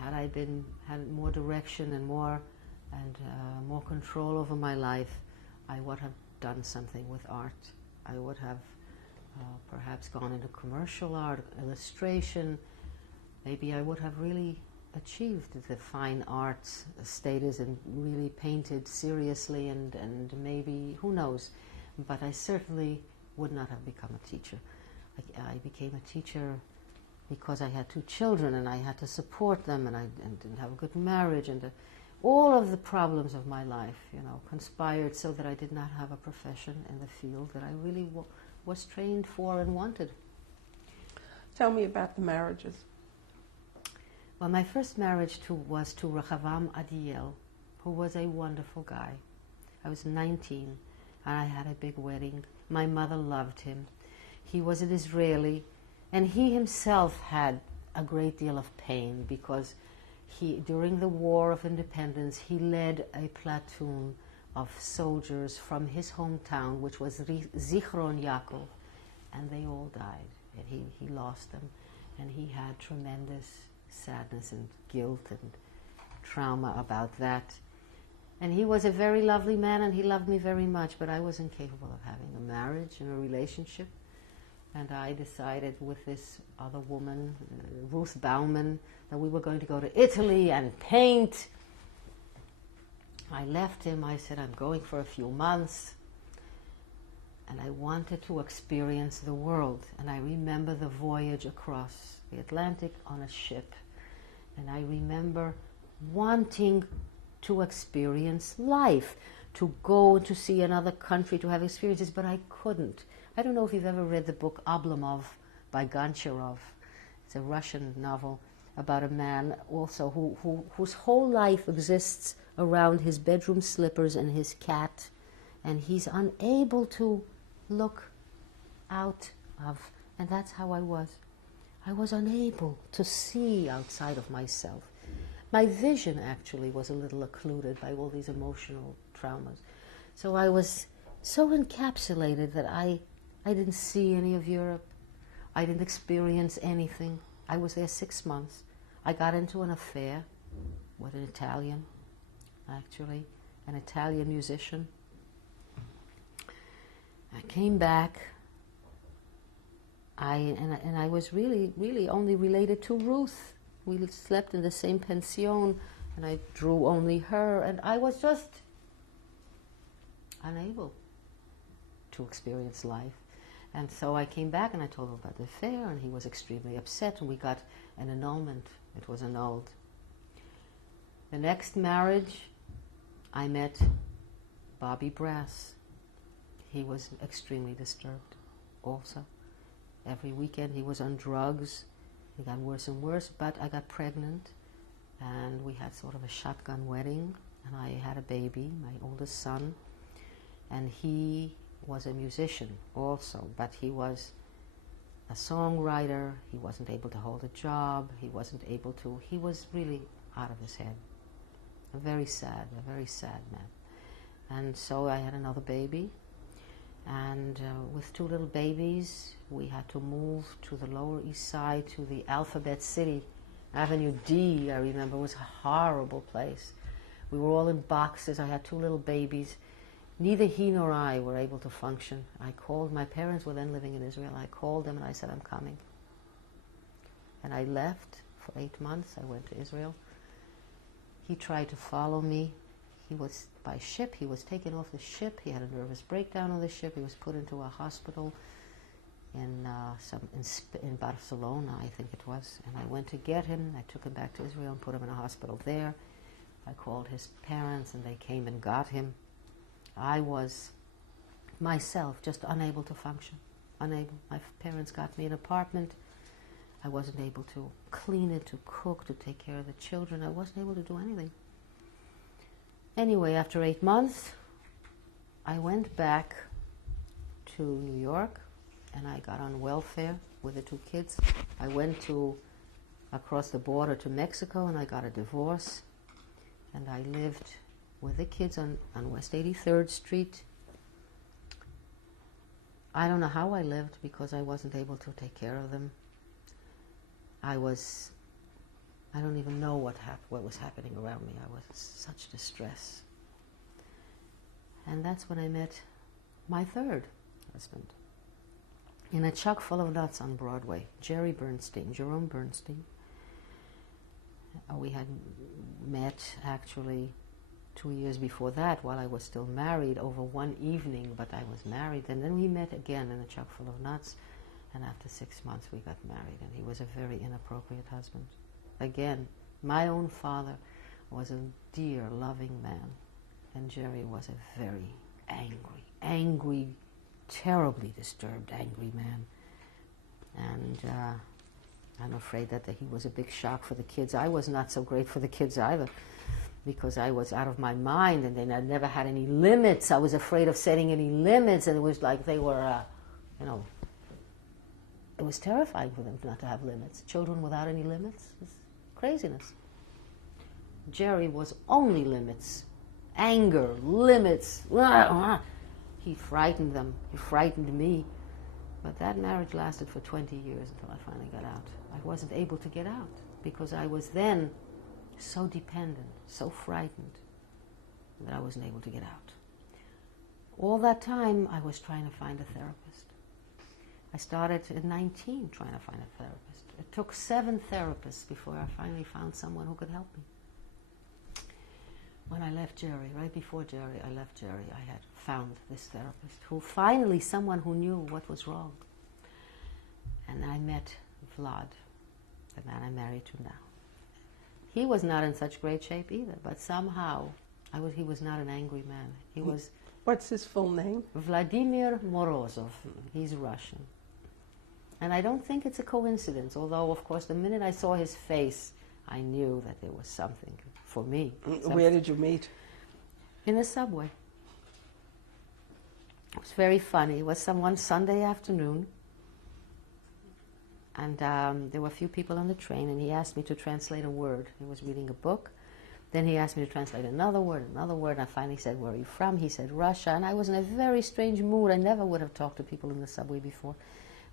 had I had more direction and more control over my life, I would have done something with art. I would have perhaps gone into commercial art, illustration, maybe I would have really achieved the fine arts status and really painted seriously, and maybe, who knows, but I certainly would not have become a teacher. I became a teacher because I had 2 children and I had to support them, and I didn't have a good marriage, and all of the problems of my life, conspired so that I did not have a profession in the field that I really was trained for and wanted. Tell me about the marriages. Well, my first marriage was to Rehavam Adiel, who was a wonderful guy. I was 19 and I had a big wedding. My mother loved him. He was an Israeli, and he himself had a great deal of pain because during the War of Independence, he led a platoon of soldiers from his hometown, which was Zichron Yaakov, and they all died. And he lost them, and he had tremendous sadness and guilt and trauma about that. And he was a very lovely man, and he loved me very much, but I was incapable of having a marriage and a relationship. And I decided with this other woman, Ruth Bauman, that we were going to go to Italy and paint. I left him. I said, I'm going for a few months. And I wanted to experience the world. And I remember the voyage across the Atlantic on a ship. And I remember wanting to experience life, to go to see another country, to have experiences, but I couldn't. I don't know if you've ever read the book Oblomov by Goncharov. It's a Russian novel about a man also whose whole life exists around his bedroom slippers and his cat, and he's unable to look out of, and that's how I was. I was unable to see outside of myself. My vision actually was a little occluded by all these emotional traumas. So I was so encapsulated that I didn't see any of Europe. I didn't experience anything. I was there 6 months. I got into an affair with an Italian, actually, an Italian musician. I came back. I was really only related to Ruth. We slept in the same pension, and I drew only her, and I was just unable to experience life. And so I came back and I told him about the affair, and he was extremely upset, and we got an annulment. It was annulled. The next marriage, I met Bobby Brass. He was extremely disturbed also. Every weekend he was on drugs. It got worse and worse, but I got pregnant, and we had sort of a shotgun wedding, and I had a baby, my oldest son, and he was a musician also, but he was a songwriter. He wasn't able to hold a job. He was really out of his head. A very sad man. And so I had another baby, and with 2 little babies, we had to move to the Lower East Side, to the Alphabet City. Avenue D, I remember, was a horrible place. We were all in boxes. I had 2 little babies. Neither he nor I were able to function. I called, my parents were then living in Israel. I called them and I said, I'm coming. And I left for 8 months. I went to Israel. He tried to follow me. He was by ship. He was taken off the ship. He had a nervous breakdown on the ship. He was put into a hospital in Barcelona, I think it was. And I went to get him. I took him back to Israel and put him in a hospital there. I called his parents and they came and got him. I was myself just unable to function. Unable. My parents got me an apartment. I wasn't able to clean it, to cook, to take care of the children. I wasn't able to do anything. Anyway, after 8 months, I went back to New York, and I got on welfare with the 2 kids. I went across the border to Mexico, and I got a divorce, and I lived with the kids on West 83rd Street. I don't know how I lived because I wasn't able to take care of them. I don't even know what was happening around me. I was in such distress. And that's when I met my 3rd husband. in A Chuck Full of Nuts on Broadway. Jerry Bernstein, Jerome Bernstein. We had met actually 2 years before that while I was still married over one evening, but I was married. And then we met again in A Chuck Full of Nuts. And after 6 months we got married, and he was a very inappropriate husband. Again, my own father was a dear, loving man, and Jerry was a very angry, terribly disturbed, angry man. And I'm afraid that he was a big shock for the kids. I was not so great for the kids either, because I was out of my mind, and then I never had any limits. I was afraid of setting any limits, and it was like they were, it was terrifying for them not to have limits. Children without any limits is craziness. Jerry was only limits. Anger, limits. He frightened them. He frightened me. But that marriage lasted for 20 years until I finally got out. I wasn't able to get out because I was then so dependent, so frightened that I wasn't able to get out. All that time I was trying to find a therapist. I started at 19 trying to find a therapist. It took 7 therapists before I finally found someone who could help me. When I left Jerry, right before Jerry, I left Jerry, I had found this therapist who finally, someone who knew what was wrong. And I met Vlad, the man I'm married to now. He was not in such great shape either, but somehow he was not an angry man. He was... What's his full name? Vladimir Morozov. He's Russian. And I don't think it's a coincidence, although, of course, the minute I saw his face, I knew that there was something for me. Where did you meet? In the subway. It was very funny. It was one Sunday afternoon, and there were a few people on the train, and he asked me to translate a word. He was reading a book. Then he asked me to translate another word, and I finally said, "Where are you from?" He said, "Russia." And I was in a very strange mood. I never would have talked to people in the subway before.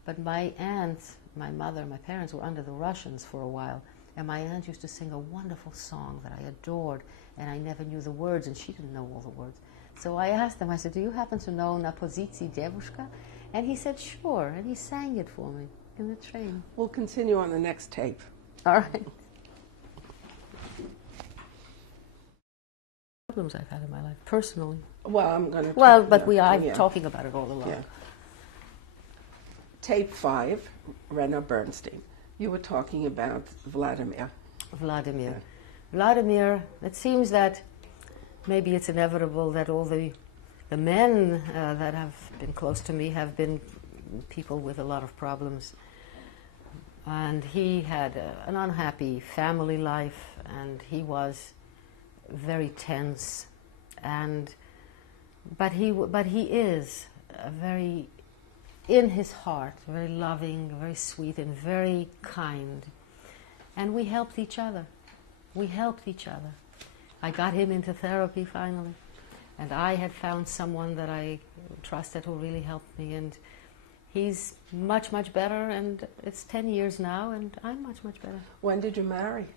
But my aunt, my mother, my parents were under the Russians for a while. And my aunt used to sing a wonderful song that I adored, and I never knew the words, and she didn't know all the words. So I asked him, I said, "Do you happen to know Na pozicji devushka?" And he said, "Sure," and he sang it for me in the train. We'll continue on the next tape. All right. Problems I've had in my life, personally. Well, I'm going to... Well, but I'm talking about it all along. Yeah. Tape 5, Rena Bernstein. You were talking about Vladimir. Vladimir. Yeah. Vladimir, it seems that maybe it's inevitable that all the men that have been close to me have been people with a lot of problems. And he had an unhappy family life, and he was very tense. But he is a very, in his heart, very loving, very sweet, and very kind. And we helped each other. We helped each other. I got him into therapy finally, and I had found someone that I trusted who really helped me, and he's much, much better, and it's 10 years now, and I'm much, much better. When did you marry?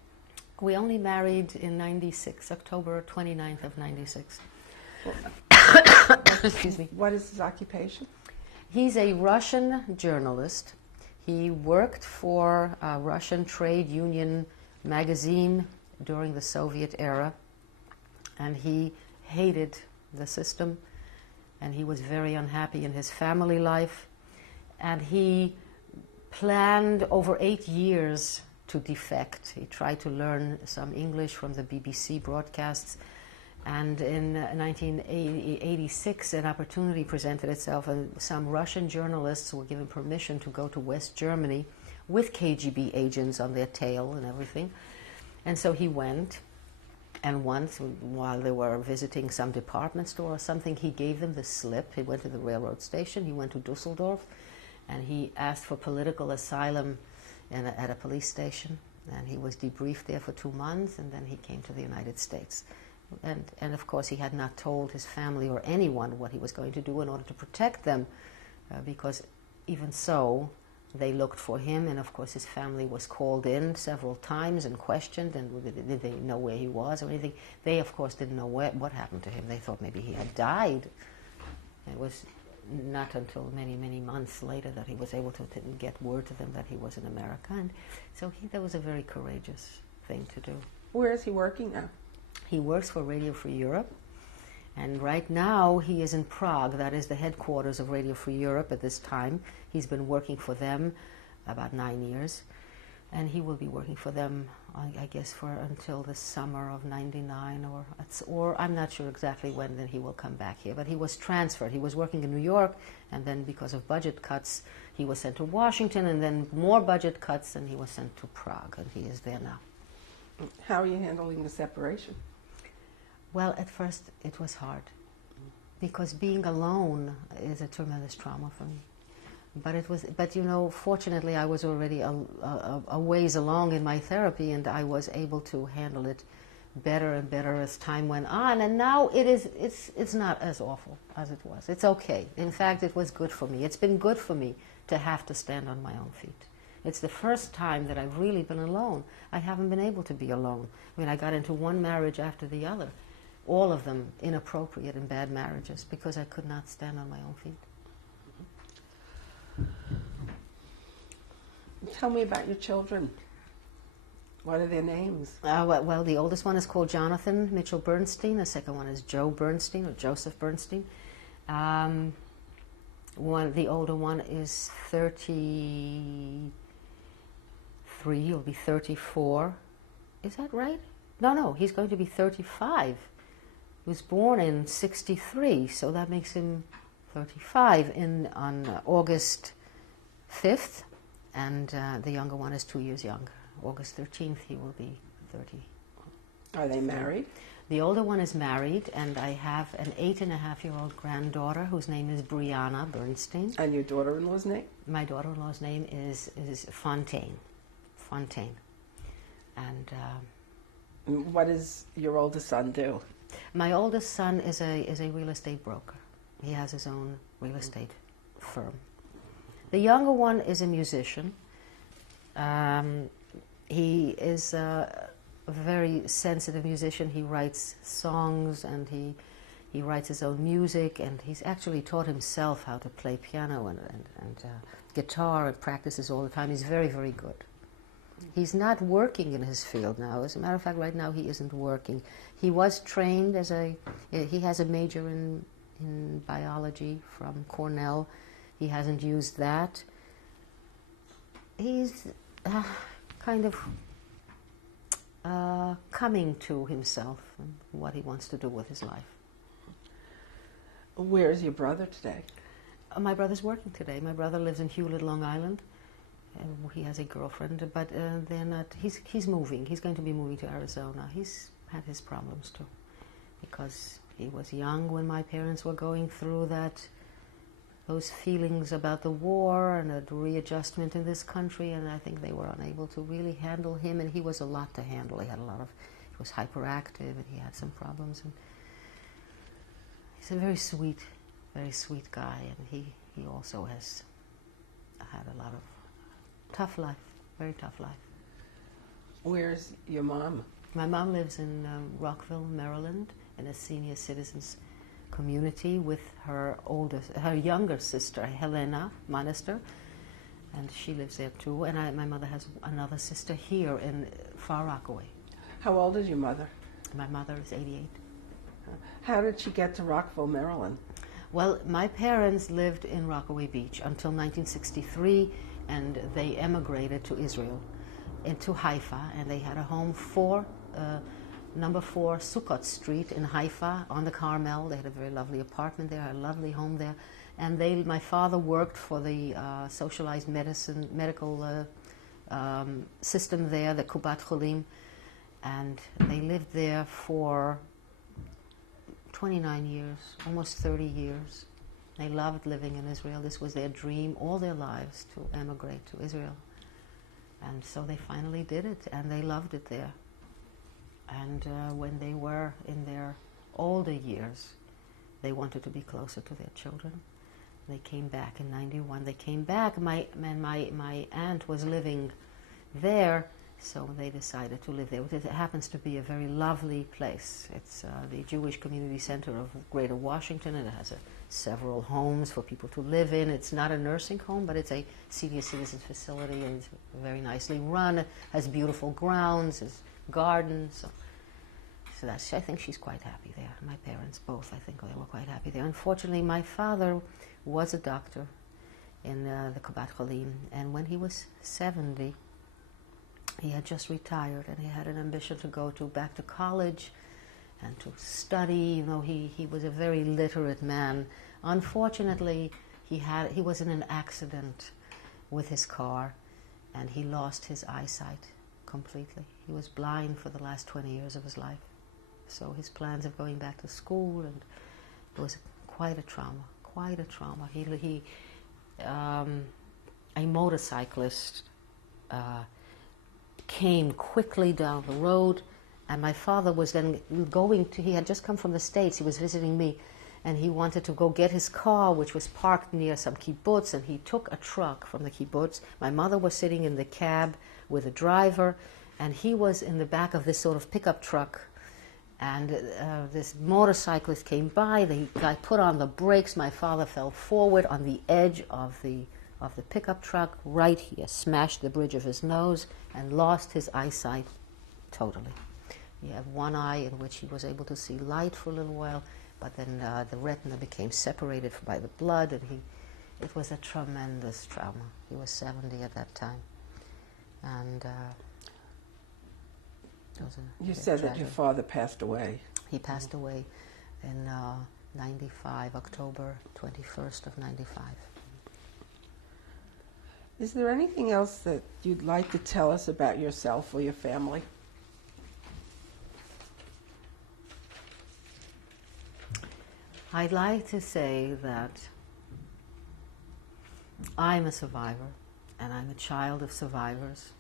We only married in 96, October 29th of 96. Excuse me. What is his occupation? He's a Russian journalist. He worked for a Russian trade union magazine during the Soviet era, and he hated the system, and he was very unhappy in his family life, and he planned over 8 years to defect. He tried to learn some English from the BBC broadcasts, and in 1986 an opportunity presented itself, and some Russian journalists were given permission to go to West Germany with KGB agents on their tail and everything. And so he went, and once while they were visiting some department store or something, he gave them the slip. He went to the railroad station, he went to Dusseldorf, and he asked for political asylum at a police station, and he was debriefed there for 2 months, and then he came to the United States. And of course he had not told his family or anyone what he was going to do in order to protect them, because even so, they looked for him, and of course his family was called in several times and questioned, and did they know where he was or anything. They of course didn't know what happened to him. They thought maybe he had died. It was not until many, many months later that he was able to get word to them that he was in America. And so that was a very courageous thing to do. Where is he working now? He works for Radio Free Europe. And right now he is in Prague. That is the headquarters of Radio Free Europe at this time. He's been working for them about 9 years. And he will be working for them, I guess, for until the summer of '99, or I'm not sure exactly when then he will come back here. But he was transferred. He was working in New York, and then because of budget cuts, he was sent to Washington, and then more budget cuts, and he was sent to Prague, and he is there now. How are you handling the separation? Well, at first it was hard, because being alone is a tremendous trauma for me. But you know, fortunately, I was already a ways along in my therapy, and I was able to handle it better and better as time went on. And now it's not as awful as it was. It's okay. In fact, it was good for me. It's been good for me to have to stand on my own feet. It's the first time that I've really been alone. I haven't been able to be alone. I mean, I got into one marriage after the other, all of them inappropriate and bad marriages, because I could not stand on my own feet. Tell me about your children. What are their names? Well, the oldest one is called Jonathan Mitchell Bernstein. The second one is Joe Bernstein, or Joseph Bernstein. The older one is 33. He'll be 34. Is that right? No, he's going to be 35. He was born in '63, so that makes him 35 on August 5th. And the younger one is 2 years younger. August 13th, he will be 30. Are they married? The older one is married, and I have an 8.5-year-old granddaughter whose name is Brianna Bernstein. And your daughter-in-law's name? My daughter-in-law's name is Fontaine. And what does your oldest son do? my oldest son is a real estate broker. He has his own real estate firm. The younger one is a musician. He is a very sensitive musician. He writes songs, and he writes his own music, and he's actually taught himself how to play piano and guitar, and practices all the time. He's very, very good. He's not working in his field now. As a matter of fact, right now he isn't working. He was trained he has a major in biology from Cornell. He hasn't used that. He's kind of coming to himself and what he wants to do with his life. Where's your brother today? My brother's working today. My brother lives in Hewlett, Long Island. He has a girlfriend, but they're not. He's moving. He's going to be moving to Arizona. He's had his problems too, because he was young when my parents were going through those feelings about the war and the readjustment in this country, and I think they were unable to really handle him, and he was a lot to handle. He was hyperactive, and he had some problems. And he's a very sweet guy, and he also has had a lot of tough life, very tough life. Where's your mom? My mom lives in Rockville, Maryland, in a senior citizens community with her younger sister, Helena Monister, and she lives there too. And my mother has another sister here in Far Rockaway. How old is your mother? My mother is 88. How did she get to Rockville, Maryland? Well, my parents lived in Rockaway Beach until 1963, and they emigrated to Israel, into Haifa, and they had a home number 4 Sukkot Street in Haifa on the Carmel. They had a very lovely apartment there, a lovely home there. And my father worked for the socialized medical system there, the Kubat Cholim, and they lived there for 29 years, almost 30 years. They loved living in Israel. This was their dream all their lives, to emigrate to Israel. And so they finally did it, and they loved it there. And when they were in their older years, they wanted to be closer to their children. They came back in '91. They came back. My aunt was living there So they decided to live there. It happens to be a very lovely place. It's the Jewish Community Center of Greater Washington, and it has several homes for people to live in. It's not a nursing home, but it's a senior citizens facility, and it's very nicely run. It has beautiful grounds, has gardens. So that's, I think she's quite happy there. My parents both, I think they were quite happy there. Unfortunately, my father was a doctor in the Kabat Cholim, and when he was 70, he had just retired, and he had an ambition to go back to college and to study. You know, he was a very literate man. Unfortunately, he was in an accident with his car, and he lost his eyesight completely. He was blind for the last 20 years of his life. So his plans of going back to school, and it was quite a trauma, quite a trauma. A motorcyclist came quickly down the road, and my father was then he had just come from the States, he was visiting me, and he wanted to go get his car, which was parked near some kibbutz, and he took a truck from the kibbutz. My mother was sitting in the cab with a driver, and he was in the back of this sort of pickup truck, and this motorcyclist came by. The guy put on the brakes. My father fell forward on the edge of the pickup truck right here, smashed the bridge of his nose, and lost his eyesight totally. He had one eye in which he was able to see light for a little while, but then the retina became separated by the blood, and it was a tremendous trauma. He was 70 at that time. And it was you said that your father passed away. He passed away in 95, October 21st of 95. Is there anything else that you'd like to tell us about yourself or your family? I'd like to say that I'm a survivor, and I'm a child of survivors,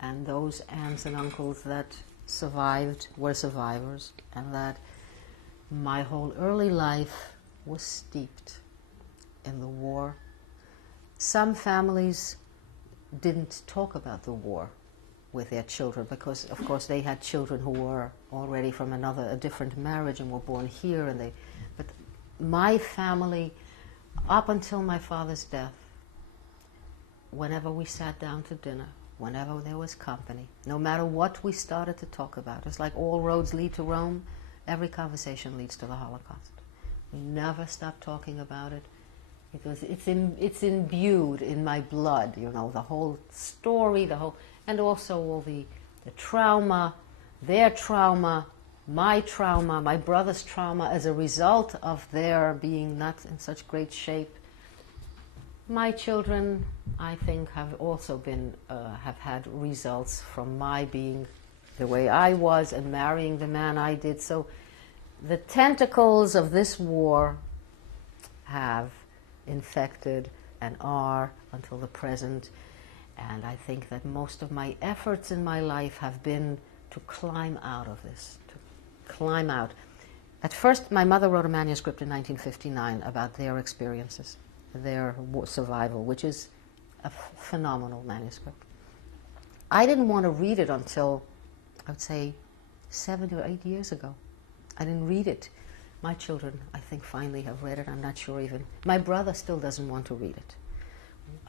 and those aunts and uncles that survived were survivors, and that my whole early life was steeped in the war. Some families didn't talk about the war with their children because, of course, they had children who were already from a different marriage and were born here, but my family, up until my father's death, whenever we sat down to dinner, whenever there was company, no matter what we started to talk about, it's like all roads lead to Rome, every conversation leads to the Holocaust. We never stopped talking about it. It's imbued in my blood, you know, the whole story, and also all the trauma, their trauma, my brother's trauma as a result of their being not in such great shape. My children, I think, have also have had results from my being the way I was and marrying the man I did. So the tentacles of this war have infected and are until the present. And I think that most of my efforts in my life have been to climb out of this, to climb out. At first, my mother wrote a manuscript in 1959 about their experiences, their survival, which is a phenomenal manuscript. I didn't want to read it until, I would say, 7 or 8 years ago. I didn't read it. My children, I think, finally have read it. I'm not sure even. My brother still doesn't want to read it.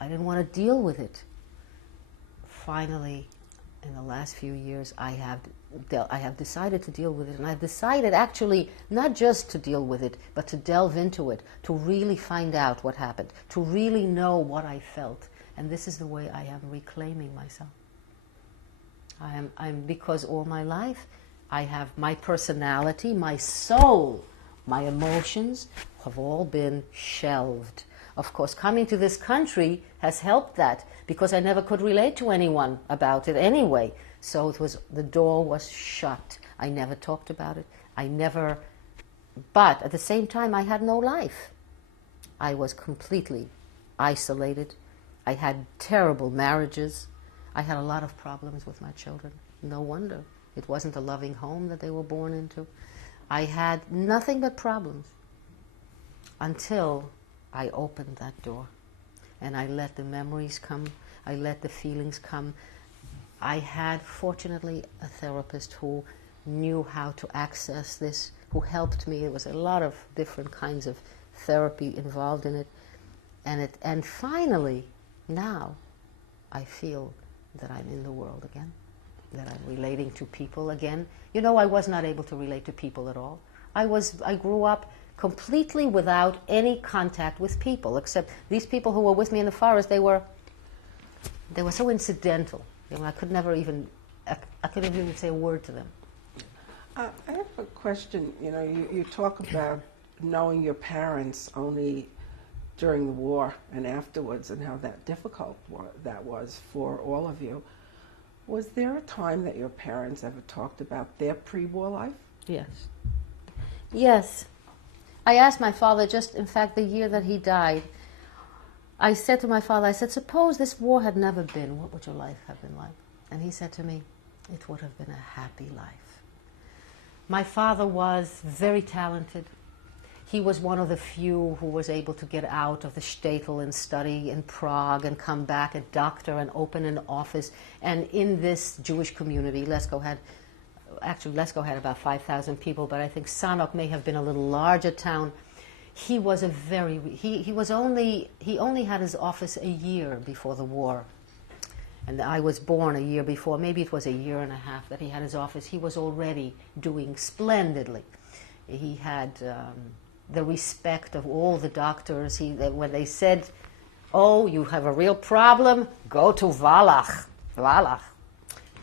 I didn't want to deal with it. Finally, in the last few years, I have decided to deal with it, and I've decided actually not just to deal with it, but to delve into it, to really find out what happened, to really know what I felt. And this is the way I am reclaiming myself. Because all my life, I have my personality, my soul, my emotions have all been shelved. Of course, coming to this country has helped that, because I never could relate to anyone about it anyway. So the door was shut. I never talked about it. But at the same time, I had no life. I was completely isolated. I had terrible marriages. I had a lot of problems with my children. No wonder. It wasn't a loving home that they were born into. I had nothing but problems until I opened that door, and I let the memories come, I let the feelings come. I had, fortunately, a therapist who knew how to access this, who helped me. There was a lot of different kinds of therapy involved in it. And finally, now, I feel that I'm in the world again, that I'm relating to people again. You know, I was not able to relate to people at all. I grew up completely without any contact with people, except these people who were with me in the forest. They were so incidental. You know, I couldn't even say a word to them. I have a question. You know, you talk about knowing your parents only during the war and afterwards, and how that difficult that was for all of you. Was there a time that your parents ever talked about their pre-war life? Yes. Yes. I asked my father, just in fact the year that he died, I said to my father, I said, suppose this war had never been, what would your life have been like? And he said to me, it would have been a happy life. My father was very talented. He was one of the few who was able to get out of the shtetl and study in Prague and come back a doctor and open an office. And in this Jewish community, Lesko had about 5,000 people, but I think Sanok may have been a little larger town. He was he only had his office a year before the war. And I was born a year before. Maybe it was a year and a half that he had his office. He was already doing splendidly. He had the respect of all the doctors. When they said, oh, you have a real problem, go to Wallach. Wallach.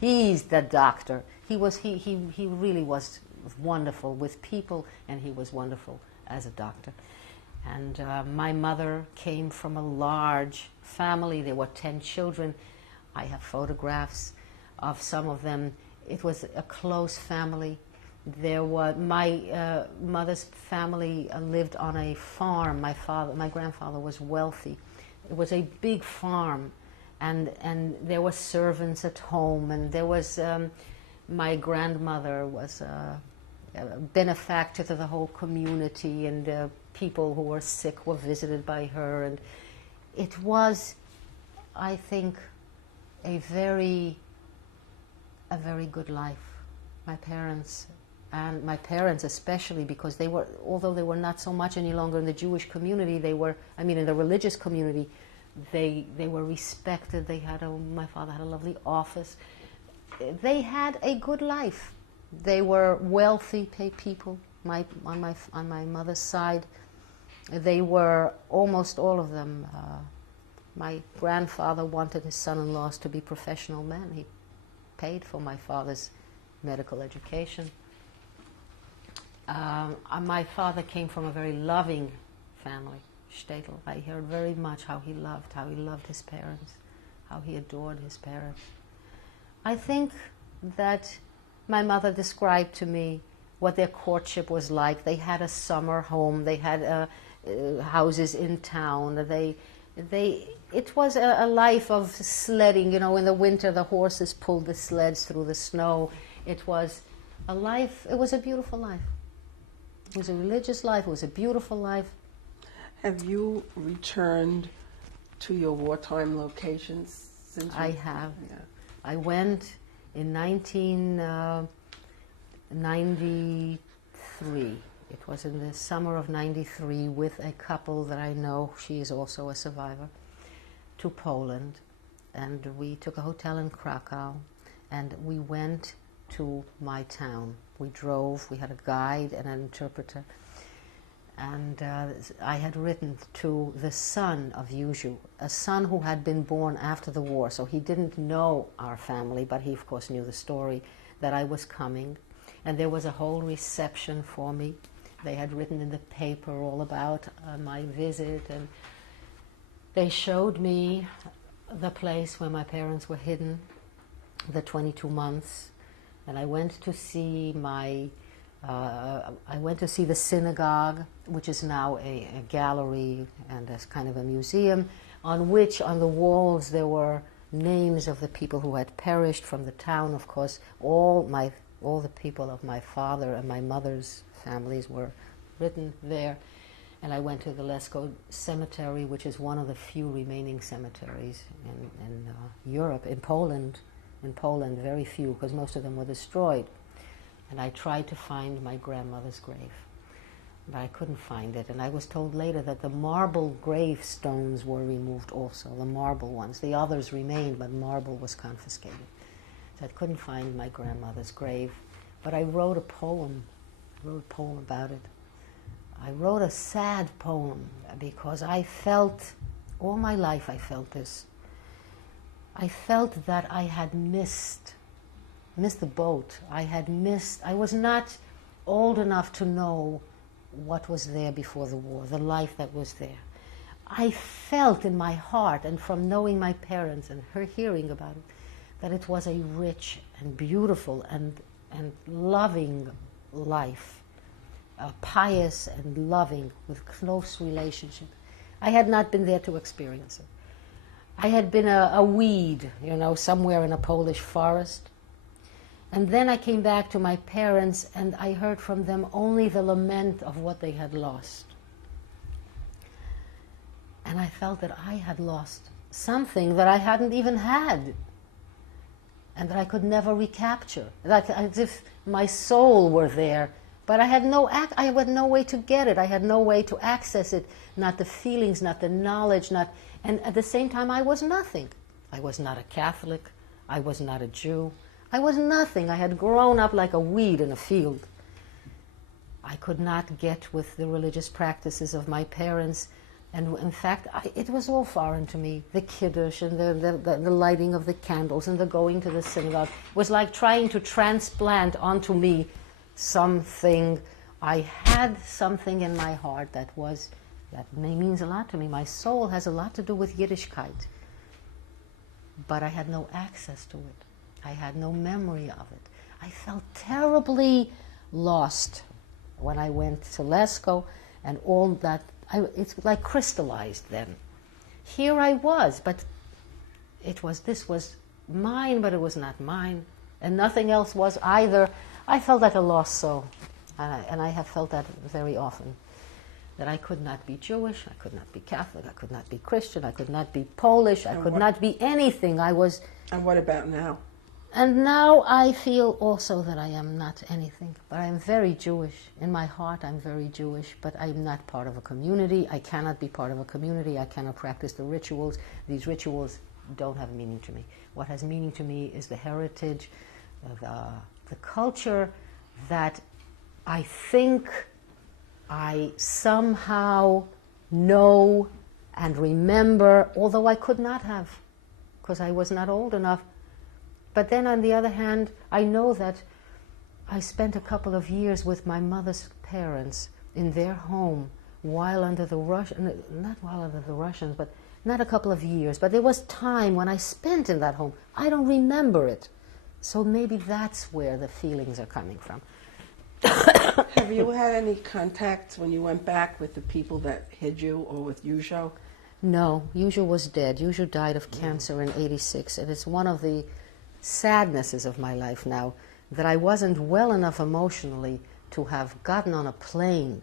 He's the doctor. He really was wonderful with people, and he was wonderful as a doctor. And my mother came from a large family. There were 10 children. I have photographs of some of them. It was a close family. My mother's family lived on a farm. My grandfather was wealthy. It was a big farm, and there were servants at home, and there was my grandmother was a benefactor to the whole community, and people who were sick were visited by her, and it was, I think, a very good life. My parents especially, because although they were not so much any longer in the Jewish community, in the religious community, they were respected. My father had a lovely office. They had a good life. They were wealthy people. On my mother's side, they were almost all of them. My grandfather wanted his son-in-laws to be professional men. He paid for my father's medical education. My father came from a very loving family, shtetl. I heard very much how he loved his parents, how he adored his parents. I think that my mother described to me what their courtship was like. They had a summer home. They had houses in town. It was a life of sledding. You know, in the winter, the horses pulled the sleds through the snow. It was a life. It was a beautiful life. It was a religious life. It was a beautiful life. Have you returned to your wartime locations since? I have. Yeah. I went in 1993. It was in the summer of 93 with a couple that I know, she is also a survivor, to Poland. And we took a hotel in Krakow, and we went to my town. We drove, we had a guide and an interpreter. And I had written to the son of Yuzhu, a son who had been born after the war, so he didn't know our family, but he of course knew the story, that I was coming. And there was a whole reception for me. They had written in the paper all about my visit, and they showed me the place where my parents were hidden, the 22 months. And I went to see the synagogue, which is now a gallery and as kind of a museum, on which on the walls there were names of the people who had perished from the town. Of course, all the people of my father and my mother's families were written there. And I went to the Lesko Cemetery, which is one of the few remaining cemeteries in Europe, in Poland, in Poland, very few, because most of them were destroyed. And I tried to find my grandmother's grave, but I couldn't find it. And I was told later that the marble gravestones were removed also, the marble ones. The others remained, but marble was confiscated. So I couldn't find my grandmother's grave. But I wrote a poem. I wrote a poem about it. I wrote a sad poem because I felt, all my life I felt this. I felt that I had missed the boat. I was not old enough to know what was there before the war, the life that was there. I felt in my heart, and from knowing my parents and her hearing about it, that it was a rich and beautiful and loving life, pious and loving, with close relationship. I had not been there to experience it. I had been a weed, somewhere in a Polish forest. And then I came back to my parents, and I heard from them only the lament of what they had lost. And I felt that I had lost something that I hadn't even had, and that I could never recapture, like as if my soul were there, but I had no way to get it. I had no way to access it, not the feelings, not the knowledge, and at the same time I was nothing. I was not a Catholic, I was not a Jew, I was nothing. I had grown up like a weed in a field. I could not get with the religious practices of my parents, and in fact, it was all foreign to me. The kiddush and the lighting of the candles and the going to the synagogue was like trying to transplant onto me something. I had something in my heart that means a lot to me. My soul has a lot to do with Yiddishkeit, but I had no access to it. I had no memory of it. I felt terribly lost when I went to Lesko, and all that, it's like crystallized then. Here I was, but this was mine, but it was not mine, and nothing else was either. I felt like a lost soul, and I have felt that very often, that I could not be Jewish, I could not be Catholic, I could not be Christian, I could not be Polish, I could not be anything. I was... And what about now? And now I feel also that I am not anything, but I am very Jewish. In my heart I'm very Jewish, but I'm not part of a community. I cannot be part of a community. I cannot practice the rituals. These rituals don't have meaning to me. What has meaning to me is the heritage, the culture that I think I somehow know and remember, although I could not have, because I was not old enough. But then on the other hand, I know that I spent a couple of years with my mother's parents in their home while under the not while under the Russians, but not a couple of years, but there was time when I spent in that home. I don't remember it. So maybe that's where the feelings are coming from. Have you had any contacts when you went back with the people that hid you, or with Yuzho? No, Yuzho was dead. Yuzho died of cancer in '86, and it's one of the sadnesses of my life now that I wasn't well enough emotionally to have gotten on a plane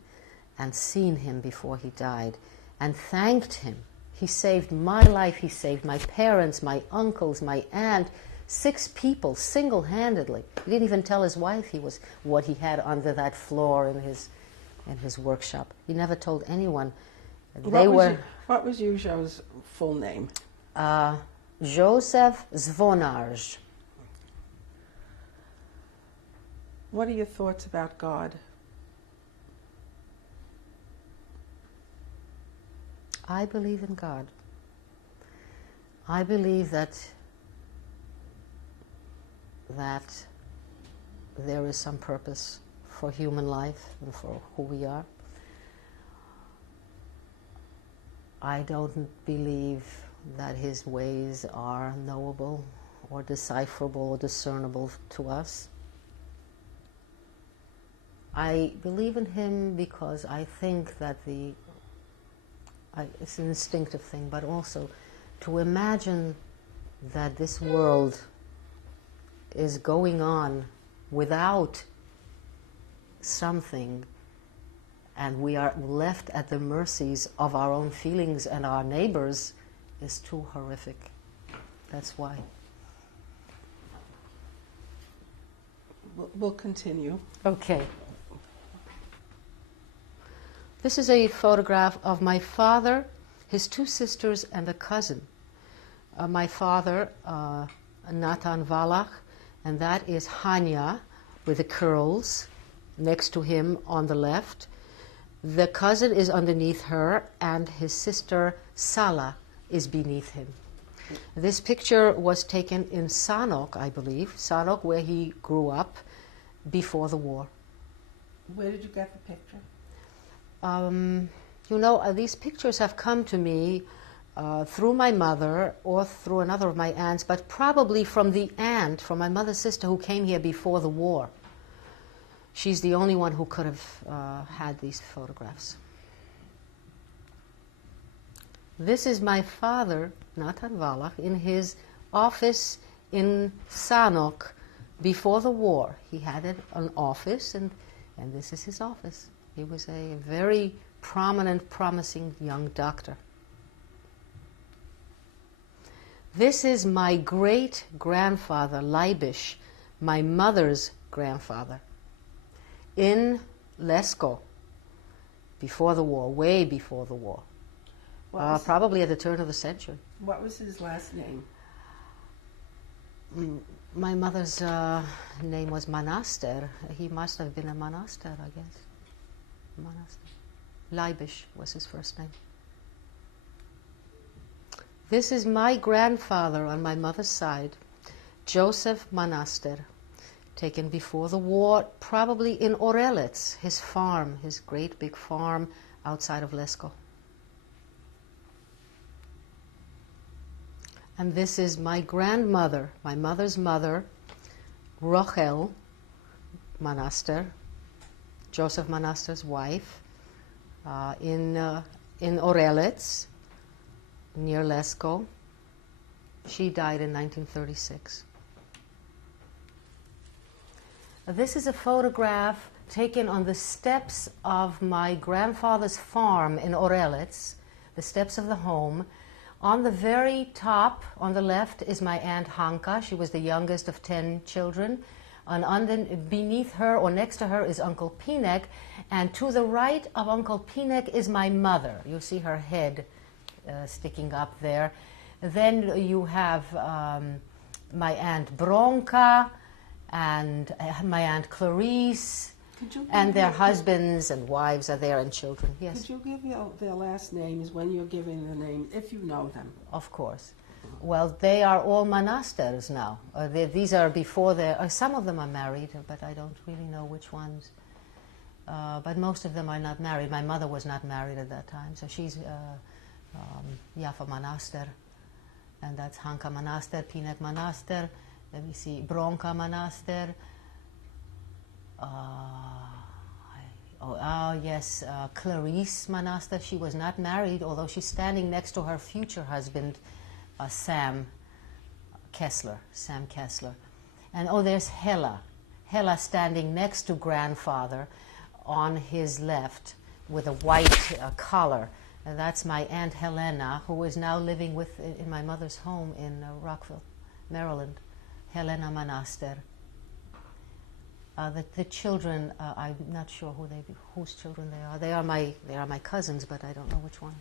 and seen him before he died and thanked him. He saved my life, he saved my parents, my uncles, my aunt, 6 people single-handedly. He didn't even tell his wife what he had under that floor in his workshop. He never told anyone. What was Yuzho's full name? Joseph Zvonarz. What are your thoughts about God? I believe in God. I believe that there is some purpose for human life and for who we are. I don't believe that his ways are knowable or decipherable or discernible to us. I believe in him because I think that it's an instinctive thing, but also to imagine that this world is going on without something, and we are left at the mercies of our own feelings and our neighbors, is too horrific. That's why. We'll continue. Okay. This is a photograph of my father, his two sisters, and a cousin. My father, Natan Wallach, and that is Hanya with the curls next to him on the left. The cousin is underneath her, and his sister Sala is beneath him. This picture was taken in Sanok, I believe, Sanok, where he grew up before the war. Where did you get the picture? These pictures have come to me through my mother or through another of my aunts, but probably from the aunt, from my mother's sister who came here before the war. She's the only one who could have had these photographs. This is my father, Natan Wallach, in his office in Sanok before the war. He had an office, and this is his office. He was a very prominent, promising young doctor. This is my great-grandfather, Leibisch, my mother's grandfather, in Lesko, before the war, way before the war, probably at the turn of the century. What was his last name? My mother's name was Manaster. He must have been a Manaster, I guess. Manaster. Leibisch was his first name. This is my grandfather on my mother's side, Joseph Manaster, taken before the war, probably in Orelec, his farm, his great big farm outside of Lesko. And this is my grandmother, my mother's mother, Rochel Manaster, Joseph Manaster's wife, in Orelec, near Lesko. She died in 1936. This is a photograph taken on the steps of my grandfather's farm in Orelec, the steps of the home. On the very top, on the left, is my Aunt Hanka. She was the youngest of 10 children. And beneath her, or next to her, is Uncle Pinek. And to the right of Uncle Pinek is my mother. You see her head sticking up there. Then you have my Aunt Bronca and my Aunt Clarice, and their husbands and wives are there, and children. Yes. Could you give their last names when you're giving the name, if you know them? Of course. Well, they are all Manasters now. These are before some of them are married, but I don't really know which ones. But most of them are not married. My mother was not married at that time, so she's Yafa Manaster, and that's Hanka Manaster, Pinek Manaster. Let me see, Bronca Manaster. Yes, Clarice Manaster. She was not married, although she's standing next to her future husband, Sam Kessler. And there's Hela. Hela standing next to grandfather on his left with a white collar. And that's my Aunt Helena, who is now living in my mother's home in Rockville, Maryland. Helena Manaster. The children, I'm not sure whose children they are. They are my cousins, but I don't know which ones.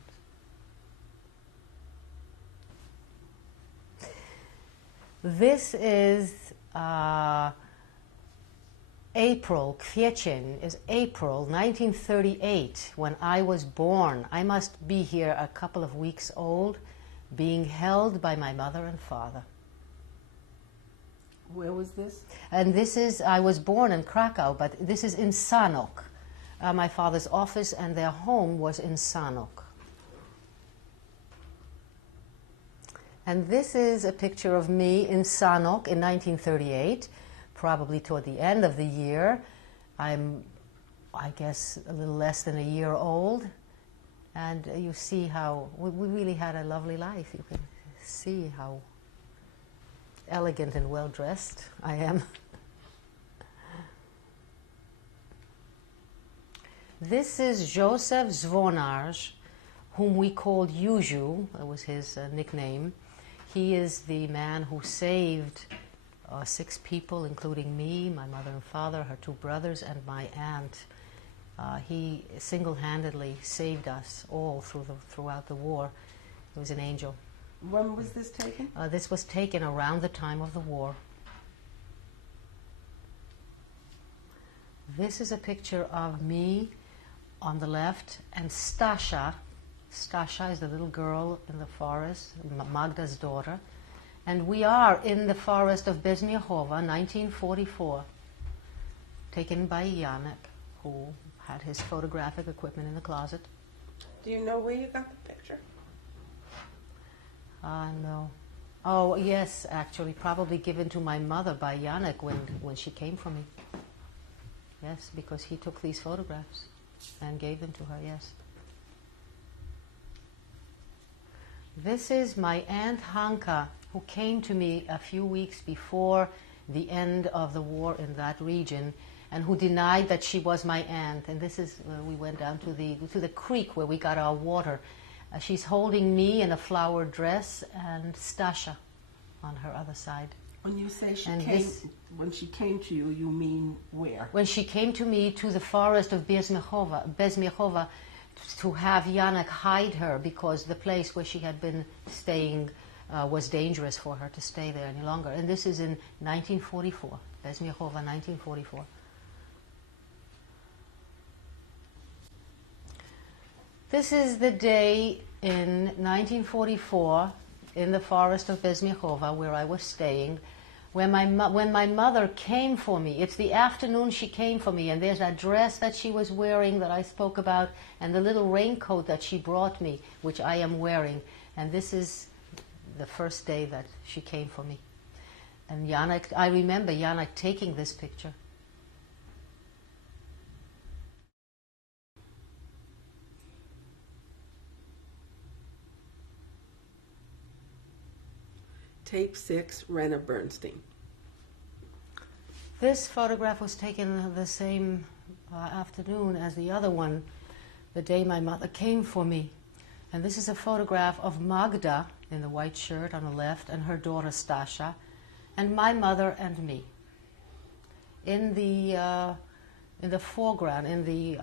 This is April, Kwiecień is April 1938, when I was born. I must be here a couple of weeks old, being held by my mother and father. Where was this? And I was born in Krakow, but this is in Sanok. My father's office and their home was in Sanok. And this is a picture of me in Sanok in 1938, probably toward the end of the year. I'm, I guess, a little less than a year old. And you see how we really had a lovely life. You can see how elegant and well-dressed I am. This is Joseph Zvonarz, whom we called Juju. That was his nickname. He is the man who saved 6 people, including me, my mother and father, her 2 brothers, and my aunt. He single-handedly saved us all throughout the war. He was an angel. When was this taken? This was taken around the time of the war. This is a picture of me on the left and Stasha. Stasha is the little girl in the forest, Magda's daughter. And we are in the forest of Bezmiechova, 1944, taken by Janek, who had his photographic equipment in the closet. Do you know where you got the picture? No. Oh, yes, actually, probably given to my mother by Janek when she came for me. Yes, because he took these photographs and gave them to her, yes. This is my Aunt Hanka, who came to me a few weeks before the end of the war in that region, and who denied that she was my aunt. And this is where we went down to the creek where we got our water. She's holding me in a flower dress and Stasha on her other side. When you say when she came to you, you mean where? When she came to me to the forest of Bezmiechova, to have Janek hide her because the place where she had been staying was dangerous for her to stay there any longer. And this is in 1944, Bezmiechova, 1944. This is the day in 1944 in the forest of Bezmiechova where I was staying, when my mother came for me. It's the afternoon she came for me, and there's that dress that she was wearing that I spoke about, and the little raincoat that she brought me, which I am wearing. And this is the first day that she came for me. And Janek, I remember Janek taking this picture. Tape 6, Rena Bernstein. This photograph was taken the same afternoon as the other one, the day my mother came for me. And this is a photograph of Magda in the white shirt on the left and her daughter Stasha, and my mother and me. In the foreground, in the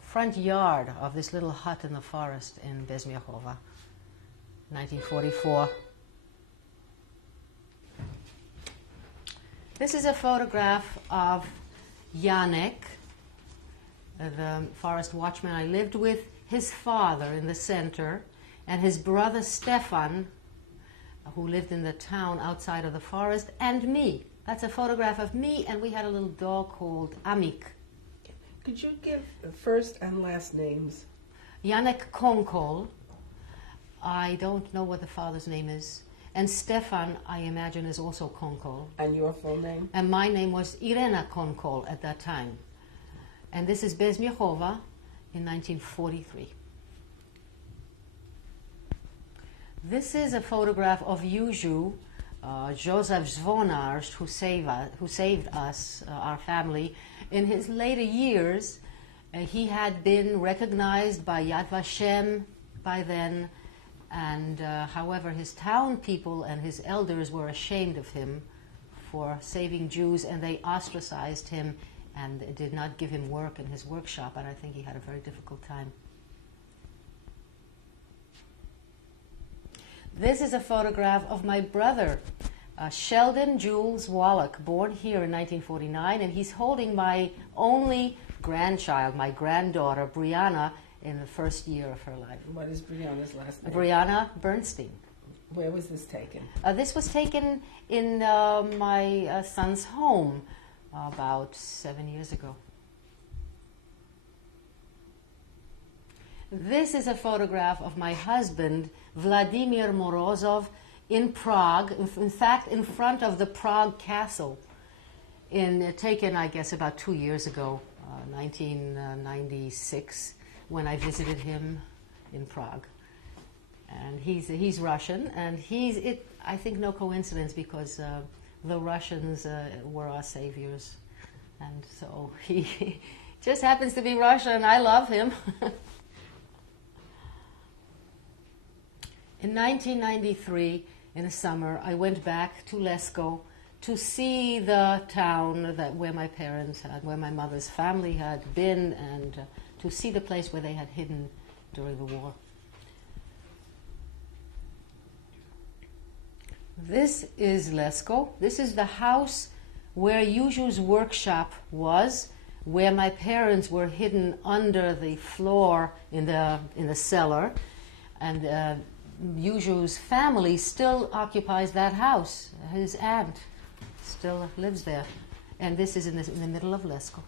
front yard of this little hut in the forest in Bezmiechova, 1944. This is a photograph of Janek, the forest watchman I lived with, his father in the center, and his brother Stefan, who lived in the town outside of the forest, and me. That's a photograph of me, and we had a little dog called Amik. Could you give first and last names? Janek Konkol. I don't know what the father's name is. And Stefan, I imagine, is also Konkol. And your full name? And my name was Irena Konkol at that time. And this is Bezmiechova in 1943. This is a photograph of Yuju, Joseph Zvonarz, who saved us, our family. In his later years, he had been recognized by Yad Vashem by then, and however, his town people and his elders were ashamed of him for saving Jews, and they ostracized him and did not give him work in his workshop, and I think he had a very difficult time. This is a photograph of my brother, Sheldon Jules Wallach, born here in 1949, and he's holding my only grandchild, my granddaughter, Brianna, in the first year of her life. What is Brianna's last name? Brianna Bernstein. Where was this taken? This was taken in my son's home about 7 years ago. This is a photograph of my husband, Vladimir Morozov, in Prague, in fact, in front of the Prague Castle, taken, I guess, about 2 years ago, 1996, when I visited him in Prague. And he's Russian, and I think no coincidence, because the Russians were our saviors. And so he just happens to be Russian. I love him. In 1993, in the summer, I went back to Lesko to see the town where my parents had, where my mother's family had been, and to see the place where they had hidden during the war. This is Lesko. This is the house where Yuju's workshop was, where my parents were hidden under the floor in the cellar, and Yuju's family still occupies that house. His aunt still lives there, and this is in the middle of Lesko.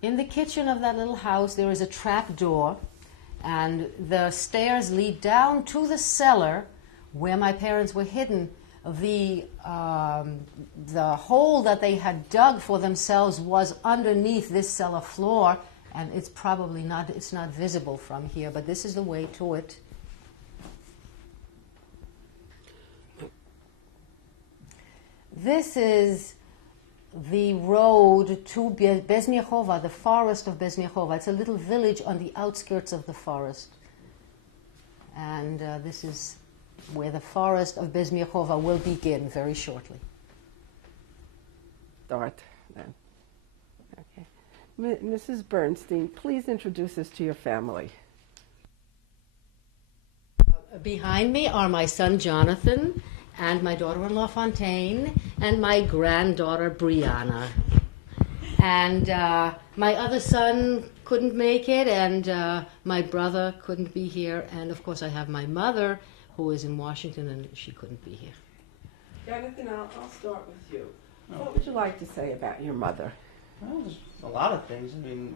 In the kitchen of that little house, there is a trap door, and the stairs lead down to the cellar where my parents were hidden. The hole that they had dug for themselves was underneath this cellar floor, and it's probably not, it's not visible from here, but this is the way to it. This is the road to Bezmiechova, the forest of Bezmiechova. It's a little village on the outskirts of the forest. And this is where the forest of Bezmiechova will begin very shortly. Start then. Okay. Mrs. Bernstein, please introduce us to your family. Behind me are my son Jonathan, and my daughter-in-law Fontaine, and my granddaughter Brianna. And my other son couldn't make it, and my brother couldn't be here, and of course I have my mother, who is in Washington, and she couldn't be here. Jonathan, I'll start with you. What would you like to say about your mother? Well, there's a lot of things. I mean,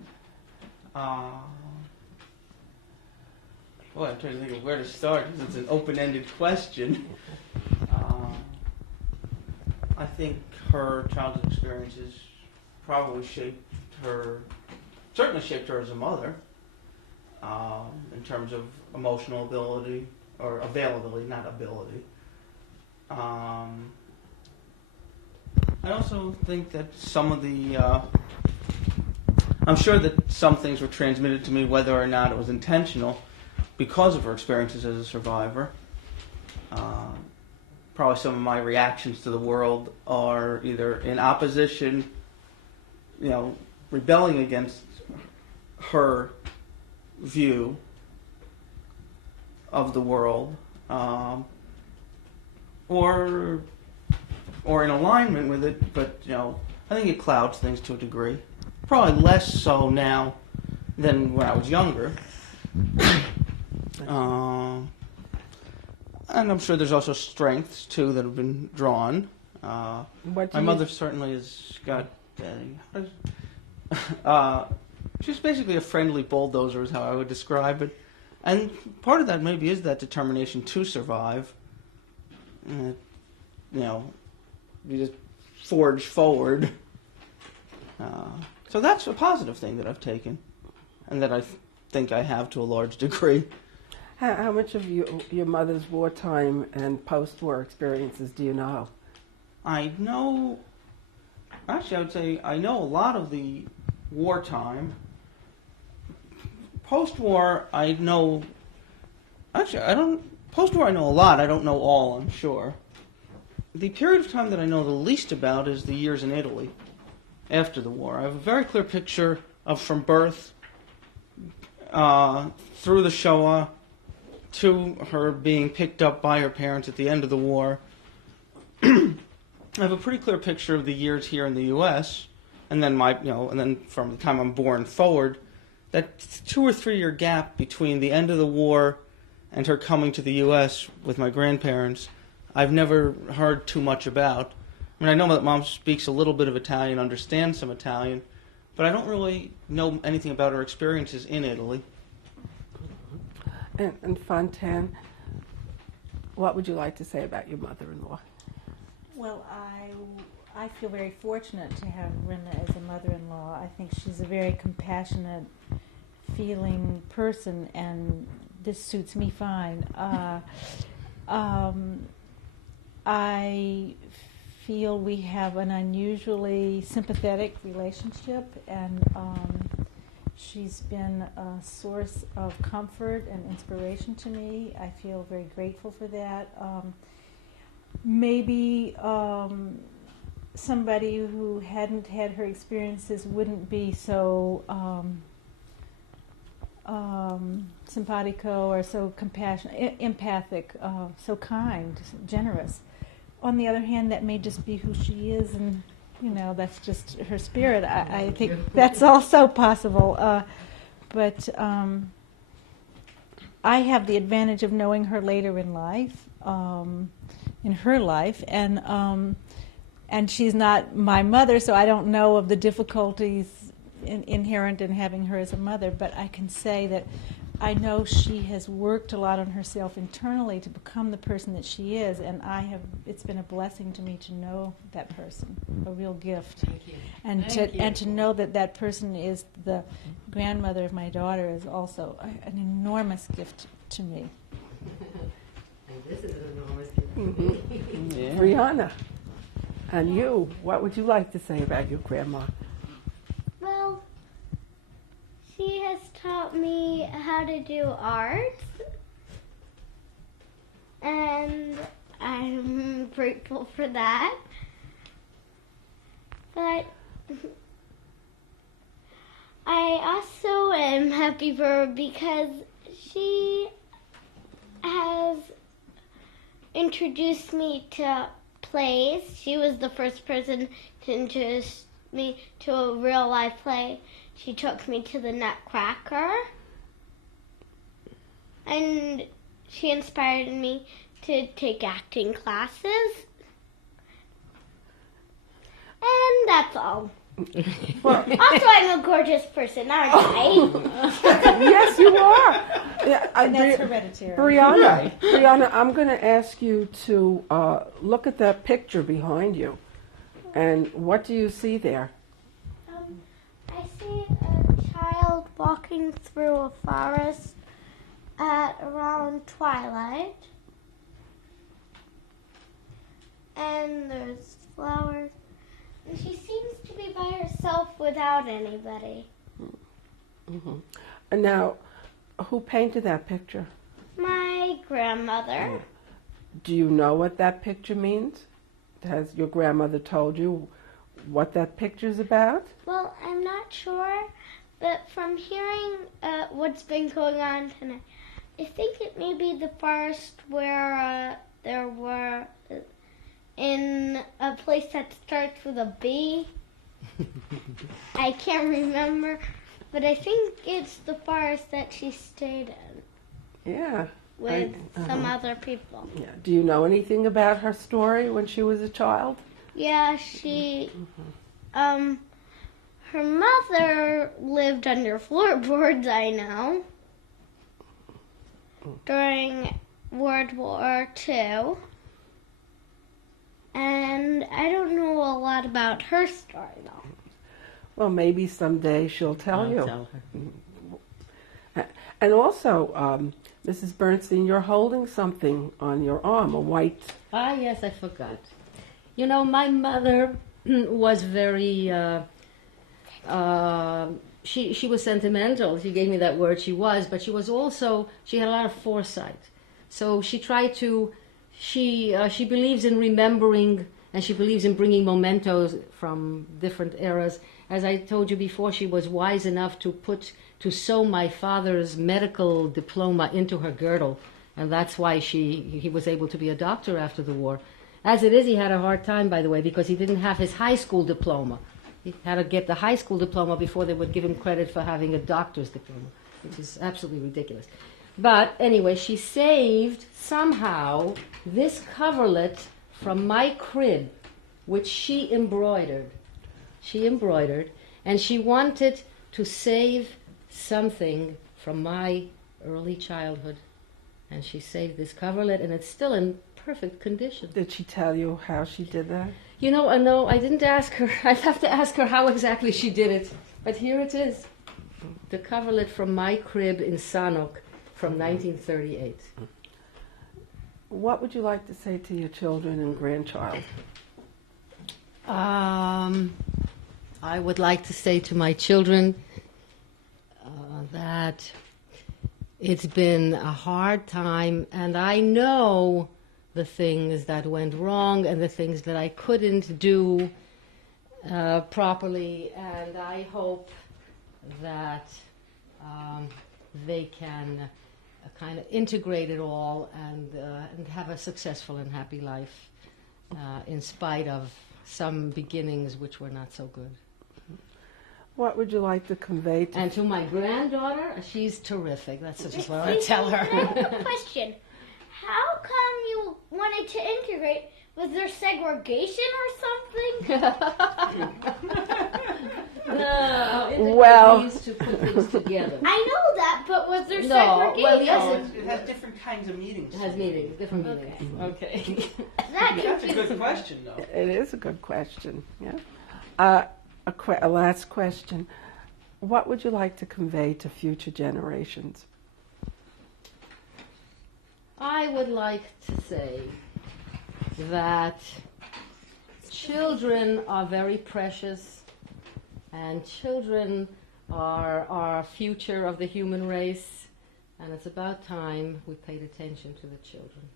boy, I'm trying to think of where to start because it's an open-ended question. I think her childhood experiences probably certainly shaped her as a mother, in terms of emotional ability, or availability, not ability. I also think that some of the, I'm sure that some things were transmitted to me, whether or not it was intentional, because of her experiences as a survivor. Probably some of my reactions to the world are either in opposition, rebelling against her view of the world, or in alignment with it, but I think it clouds things to a degree. Probably less so now than when I was younger. And I'm sure there's also strengths too that have been drawn. My mother certainly has got. She's basically a friendly bulldozer, is how I would describe it. And part of that maybe is that determination to survive. You just forge forward. So that's a positive thing that I've taken, and that I think I have to a large degree. How much of your mother's wartime and post-war experiences do you know? I know, actually I would say I know a lot of the wartime. Post-war I know, post-war I know a lot, I don't know all, I'm sure. The period of time that I know the least about is the years in Italy after the war. I have a very clear picture of from birth through the Shoah to her being picked up by her parents at the end of the war. I have a pretty clear picture of the years here in the U.S. and then and then from the time I'm born forward, that 2 or 3 year gap between the end of the war and her coming to the U.S. with my grandparents, I've never heard too much about. I mean, I know that Mom speaks a little bit of Italian, understands some Italian, but I don't really know anything about her experiences in Italy. And Fontaine, what would you like to say about your mother-in-law? Well, I feel very fortunate to have Rina as a mother-in-law. I think she's a very compassionate, feeling person, and this suits me fine. I feel we have an unusually sympathetic relationship, and she's been a source of comfort and inspiration to me. I feel very grateful for that. maybe somebody who hadn't had her experiences wouldn't be so simpatico or so compassionate, empathic, so kind, generous. On the other hand, that may just be who she is, and that's just her spirit. I think that's also possible. But I have the advantage of knowing her later in life, in her life, and she's not my mother, so I don't know of the difficulties inherent in having her as a mother. But I can say that I know she has worked a lot on herself internally to become the person that she is, and it's been a blessing to me to know that person, a real gift. Thank you. And to know that that person is the grandmother of my daughter is also an enormous gift to me. And this is an enormous gift. Mm-hmm. Yeah. Brianna, and you, what would you like to say about your grandma? Well, she has taught me how to do art, and I'm grateful for that. But I also am happy for her because she has introduced me to plays. She was the first person to introduce me to a real life play. She took me to the Nutcracker, and she inspired me to take acting classes. And that's all. Well, Also, I'm a gorgeous person, aren't I? yes, you are. Yeah, And that's hereditary. Brianna, I'm going to ask you to look at that picture behind you. And what do you see there? I see a child walking through a forest at around twilight. And there's flowers. And she seems to be by herself without anybody. Mm-hmm. And now, who painted that picture? My grandmother. Do you know what that picture means? Has your grandmother told you what that picture's about? Well, I'm not sure, but from hearing what's been going on tonight, I think it may be the forest where there were in a place that starts with a B. I can't remember, but I think it's the forest that she stayed in Yeah. with some other people. Yeah. Do you know anything about her story when she was a child? Yeah, she, her mother lived under floorboards, I know, during World War II. And I don't know a lot about her story, though. Well, maybe someday she'll tell you. Tell her. And also, Mrs. Bernstein, you're holding something on your arm, a white... Ah, yes, I forgot. You know, my mother was very... she was sentimental. She gave me that word, she was. But she was also... She had a lot of foresight. So she tried to... She believes in remembering, and she believes in bringing mementos from different eras. As I told you before, she was wise enough to sew my father's medical diploma into her girdle, and that's why he was able to be a doctor after the war. As it is, he had a hard time, by the way, because he didn't have his high school diploma. He had to get the high school diploma before they would give him credit for having a doctor's diploma, which is absolutely ridiculous. But anyway, she saved somehow this coverlet from my crib, which she embroidered. She embroidered, and she wanted to save something from my early childhood. And she saved this coverlet, and it's still in perfect condition. Did she tell you how she did that? You know, no, I didn't ask her. I'd have to ask her how exactly she did it. But here it is. The coverlet from my crib in Sanok from 1938. What would you like to say to your children and grandchild? I would like to say to my children that it's been a hard time, and I know the things that went wrong and the things that I couldn't do properly, and I hope that they can kind of integrate it all and have a successful and happy life in spite of some beginnings which were not so good. What would you like to convey to And to my granddaughter, she's terrific. That's just what I want to tell her. I have a question. How come you wanted to integrate? Was there segregation or something? No, Well- means to put things together. I know that, but was there No, segregation? well, yes, It has different kinds of meetings. It has meetings, different meanings. Okay. That That's a confused good me. question, though. It is a good question. Yeah. A last question. What would you like to convey to future generations? I would like to say that children are very precious, and children are our future of the human race, and it's about time we paid attention to the children.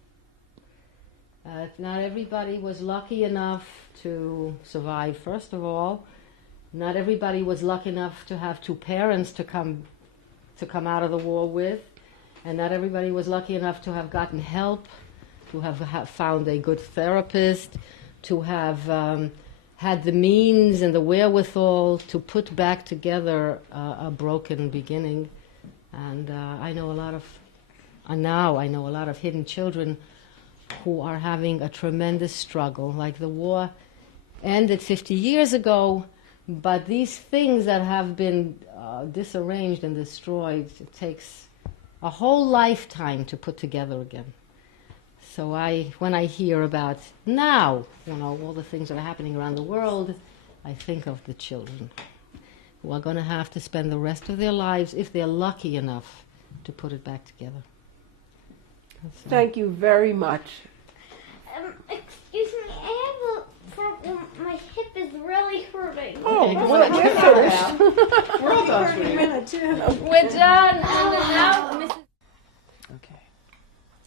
Not everybody was lucky enough to survive, first of all. Not everybody was lucky enough to have two parents to come out of the war with. And not everybody was lucky enough to have gotten help, to have found a good therapist, to have had the means and the wherewithal to put back together a broken beginning. And I know a lot of hidden children who are having a tremendous struggle. Like the war ended 50 years ago, but these things that have been disarranged and destroyed, it takes a whole lifetime to put together again. So when I hear about now, all the things that are happening around the world, I think of the children who are going to have to spend the rest of their lives, if they're lucky enough, to put it back together. Thank you very much. Excuse me, I have a problem. My hip is really hurting. Oh, Okay, well, we're finished. We're all done, sweetie. We're done, and now Mrs.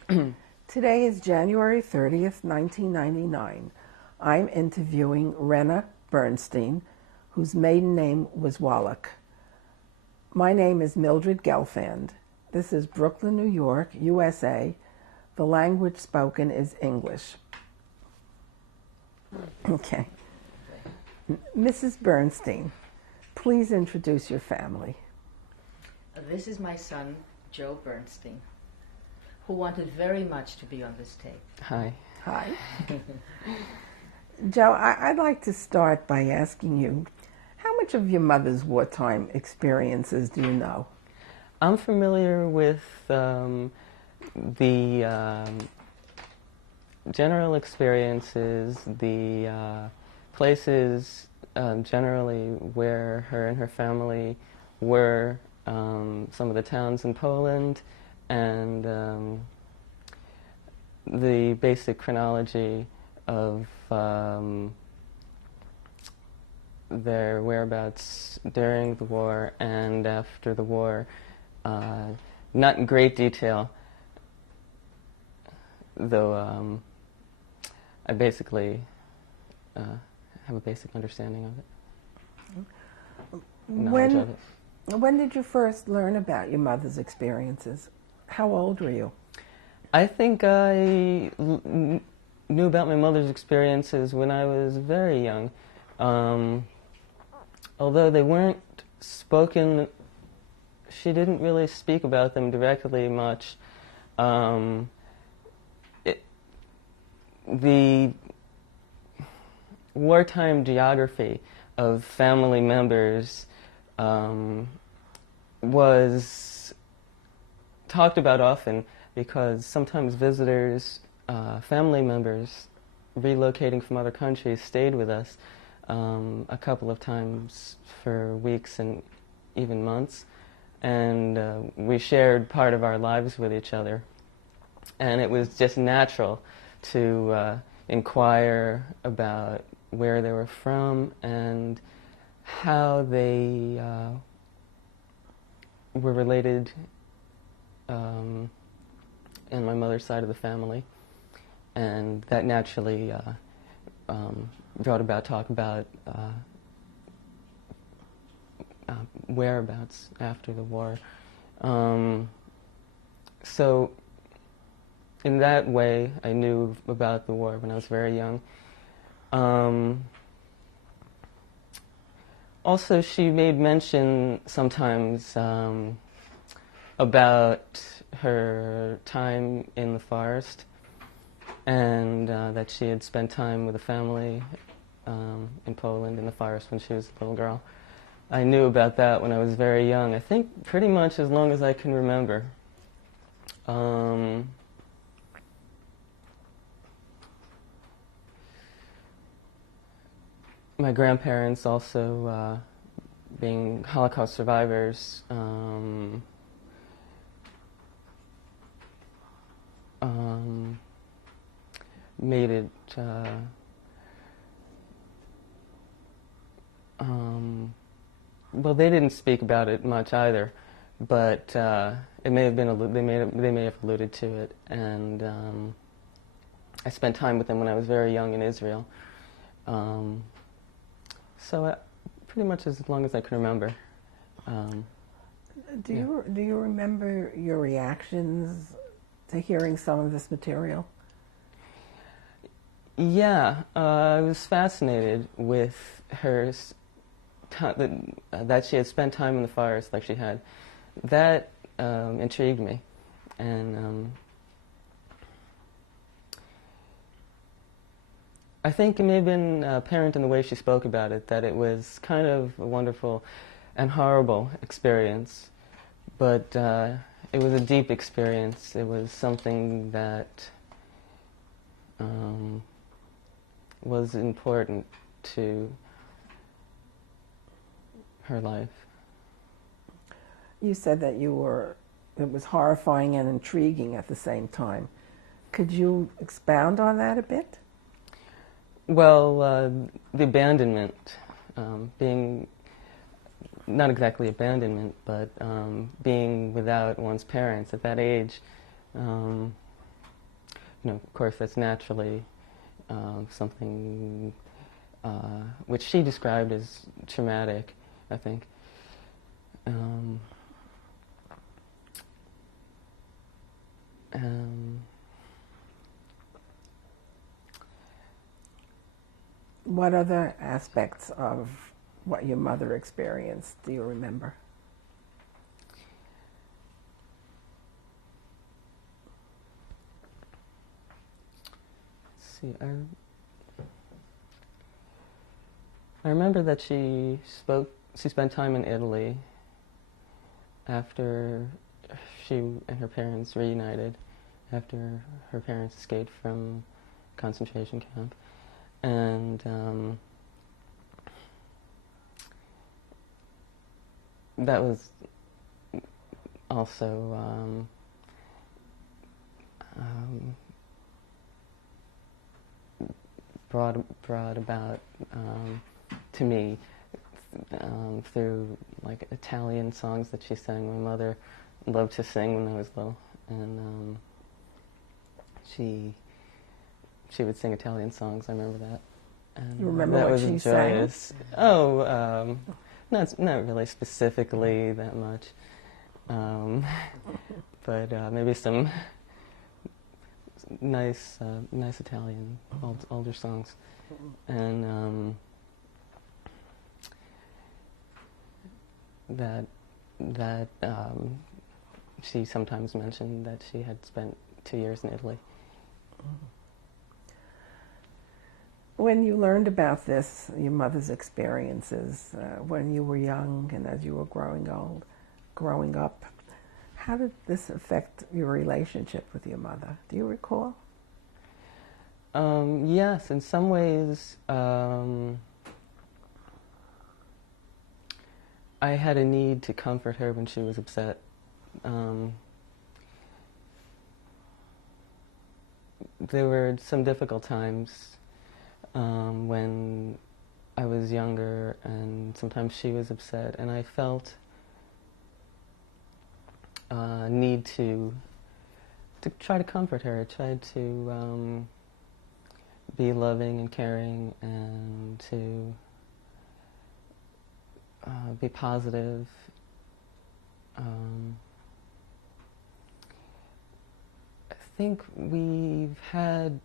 Okay. Today is January 30th, 1999. I'm interviewing Rena Bernstein, whose maiden name was Wallach. My name is Mildred Gelfand. This is Brooklyn, New York, USA. The language spoken is English. Okay. Mrs. Bernstein, please introduce your family. This is my son, Joe Bernstein, who wanted very much to be on this tape. Hi. Hi. Joe, I'd like to start by asking you, how much of your mother's wartime experiences do you know? I'm familiar with the general experiences, the places generally where her and her family were, some of the towns in Poland, and the basic chronology of their whereabouts during the war and after the war. Not in great detail, though I basically have a basic understanding of it, knowledge of it. When did you first learn about your mother's experiences? How old were you? I think I knew about my mother's experiences when I was very young. Although they weren't spoken, she didn't really speak about them directly much. The wartime geography of family members was talked about often because sometimes visitors, family members relocating from other countries stayed with us a couple of times for weeks and even months, and we shared part of our lives with each other, and it was just natural to inquire about where they were from and how they were related in my mother's side of the family. and that naturally brought about talk about whereabouts after the war. So in that way, I knew about the war when I was very young. Also, she made mention sometimes about her time in the forest, and that she had spent time with a family in Poland in the forest when she was a little girl. I knew about that when I was very young. I think pretty much as long as I can remember. My grandparents also, being Holocaust survivors, made it well, they didn't speak about it much either, but it may have been they may have alluded to it, and I spent time with them when I was very young in Israel. So pretty much as long as I can remember. Do you remember your reactions to hearing some of this material? Yeah, I was fascinated with her that she had spent time in the forest like she had. That intrigued me, and I think it may have been apparent in the way she spoke about it that it was kind of a wonderful and horrible experience, but it was a deep experience. It was something that was important to her life. You said that it was horrifying and intriguing at the same time. Could you expound on that a bit? Well, the abandonment, being, not exactly abandonment, but being without one's parents at that age, of course that's naturally something which she described as traumatic, I think. What other aspects of what your mother experienced do you remember? Let's see, I remember that she spent time in Italy after she and her parents reunited, after her parents escaped from concentration camp. And that was also brought about to me through like Italian songs that she sang. My mother loved to sing when I was little, and she would sing Italian songs. I remember that. And you remember that what was she joyous. sang? Oh, not really specifically that much, but maybe some nice Italian older songs, and that she sometimes mentioned that she had spent 2 years in Italy. When you learned about this, your mother's experiences, when you were young and as you were growing up, how did this affect your relationship with your mother? Do you recall? Yes, in some ways, I had a need to comfort her when she was upset. There were some difficult times when I was younger, and sometimes she was upset, and I felt need to try to comfort her. I tried to be loving and caring and to be positive. I think we've had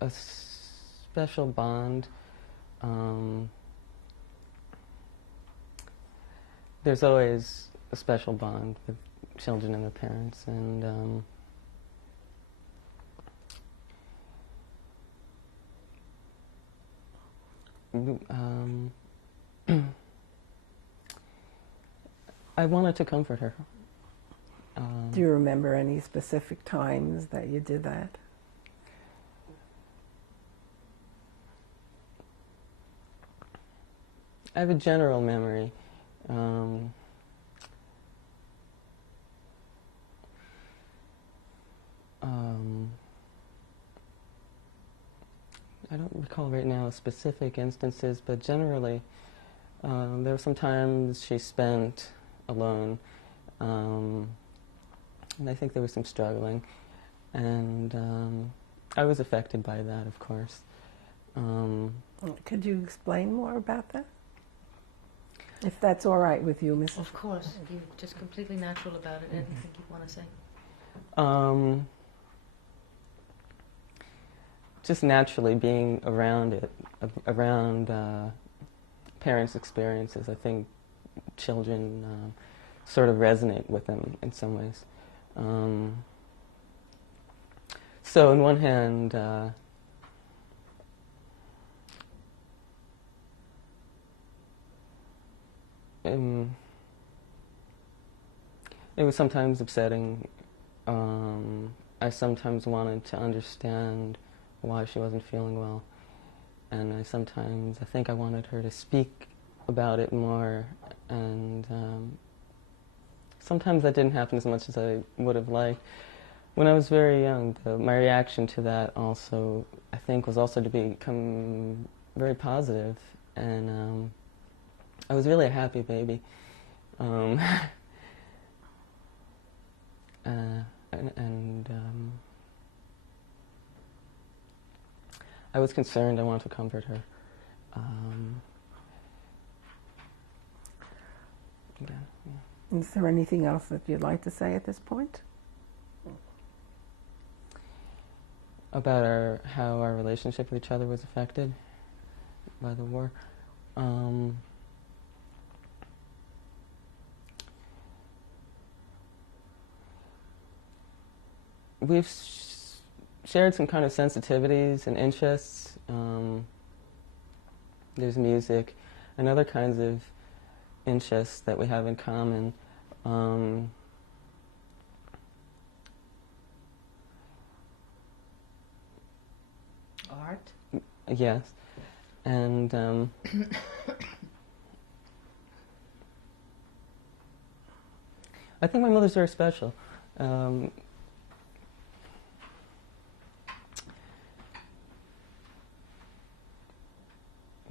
a special bond. There's always a special bond with children and their parents, and I wanted to comfort her. Do you remember any specific times that you did that? I have a general memory. I don't recall right now specific instances, but generally there were some times she spent alone, and I think there was some struggling, and I was affected by that, of course. Could you explain more about that? If that's all right with you, Mrs. Of course, you're just completely natural about it. Anything you want to say? Just naturally being around it, around parents' experiences. I think children sort of resonate with them in some ways. So on one hand, it was sometimes upsetting. I sometimes wanted to understand why she wasn't feeling well, and I think I wanted her to speak about it more, and sometimes that didn't happen as much as I would have liked. When I was very young, my reaction to that also, I think, was also to become very positive, and I was really a happy baby. I was concerned. I wanted to comfort her. Is there anything else that you'd like to say at this point? About how our relationship with each other was affected by the war. We've shared some kind of sensitivities and interests. There's music and other kinds of interests that we have in common. Art? Yes. And I think my mother's very special.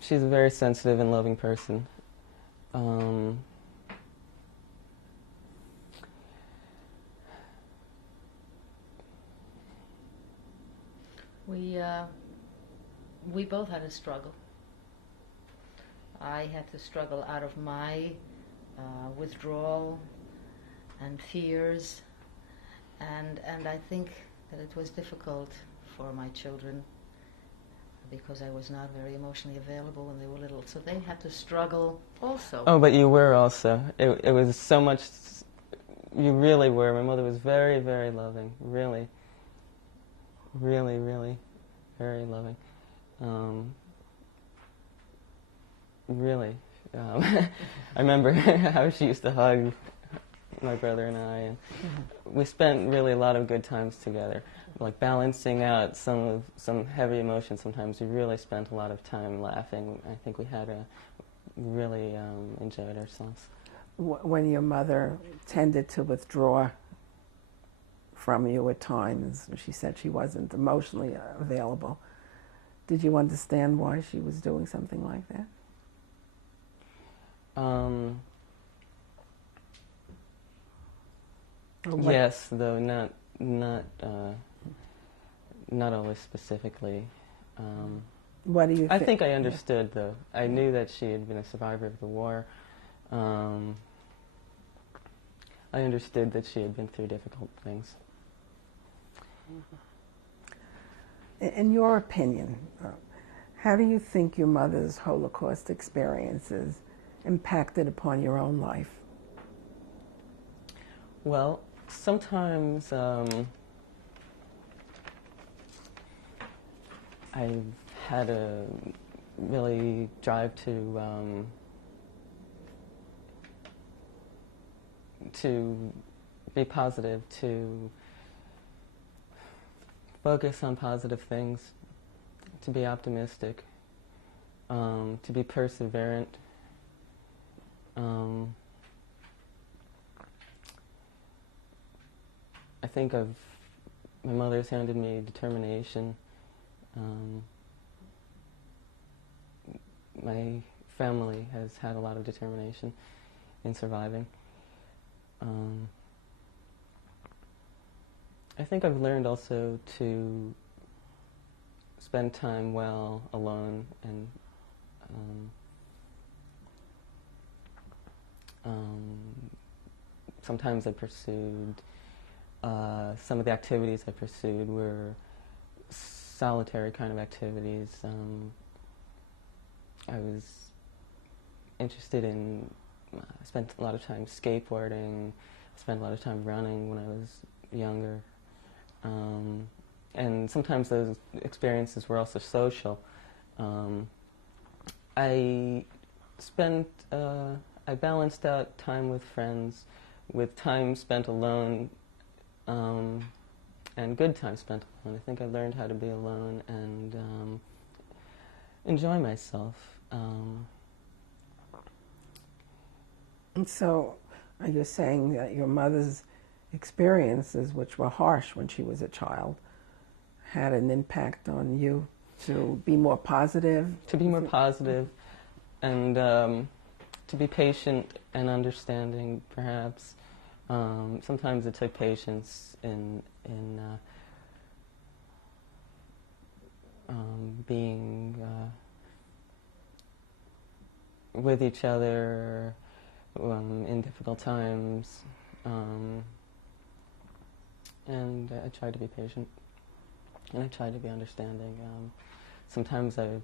She's a very sensitive and loving person. We both had a struggle. I had to struggle out of my withdrawal and fears, and I think that it was difficult for my children because I was not very emotionally available when they were little, so they had to struggle also. Oh, but you were also. It was so much. You really were. My mother was very, very loving. Really, really, really, very loving. Really. I remember how she used to hug my brother and I, and we spent really a lot of good times together. Like balancing out some heavy emotions. Sometimes we really spent a lot of time laughing. I think we had really enjoyed ourselves. When your mother tended to withdraw from you at times, she said she wasn't emotionally available. Did you understand why she was doing something like that? Yes, though not always specifically. What do you I think? think I understood, though. I knew that she had been a survivor of the war. I understood that she had been through difficult things. In your opinion, how do you think your mother's Holocaust experiences impacted upon your own life? Well, sometimes I've had a really drive to be positive, to focus on positive things, to be optimistic, to be perseverant. I think my mother's handed me determination. My family has had a lot of determination in surviving. I think I've learned also to spend time well alone, and sometimes I pursued some of the activities I pursued were solitary kind of activities. I was interested in, I spent a lot of time skateboarding, I spent a lot of time running when I was younger. And sometimes those experiences were also social. I balanced out time with friends with time spent alone, and good time spent alone. I think I learned how to be alone and enjoy myself. And so, are you saying that your mother's experiences, which were harsh when she was a child, had an impact on you to be more positive? To be more positive and to be patient and understanding, perhaps. Sometimes it took patience in being with each other in difficult times, and I tried to be patient, and I tried to be understanding. Sometimes I've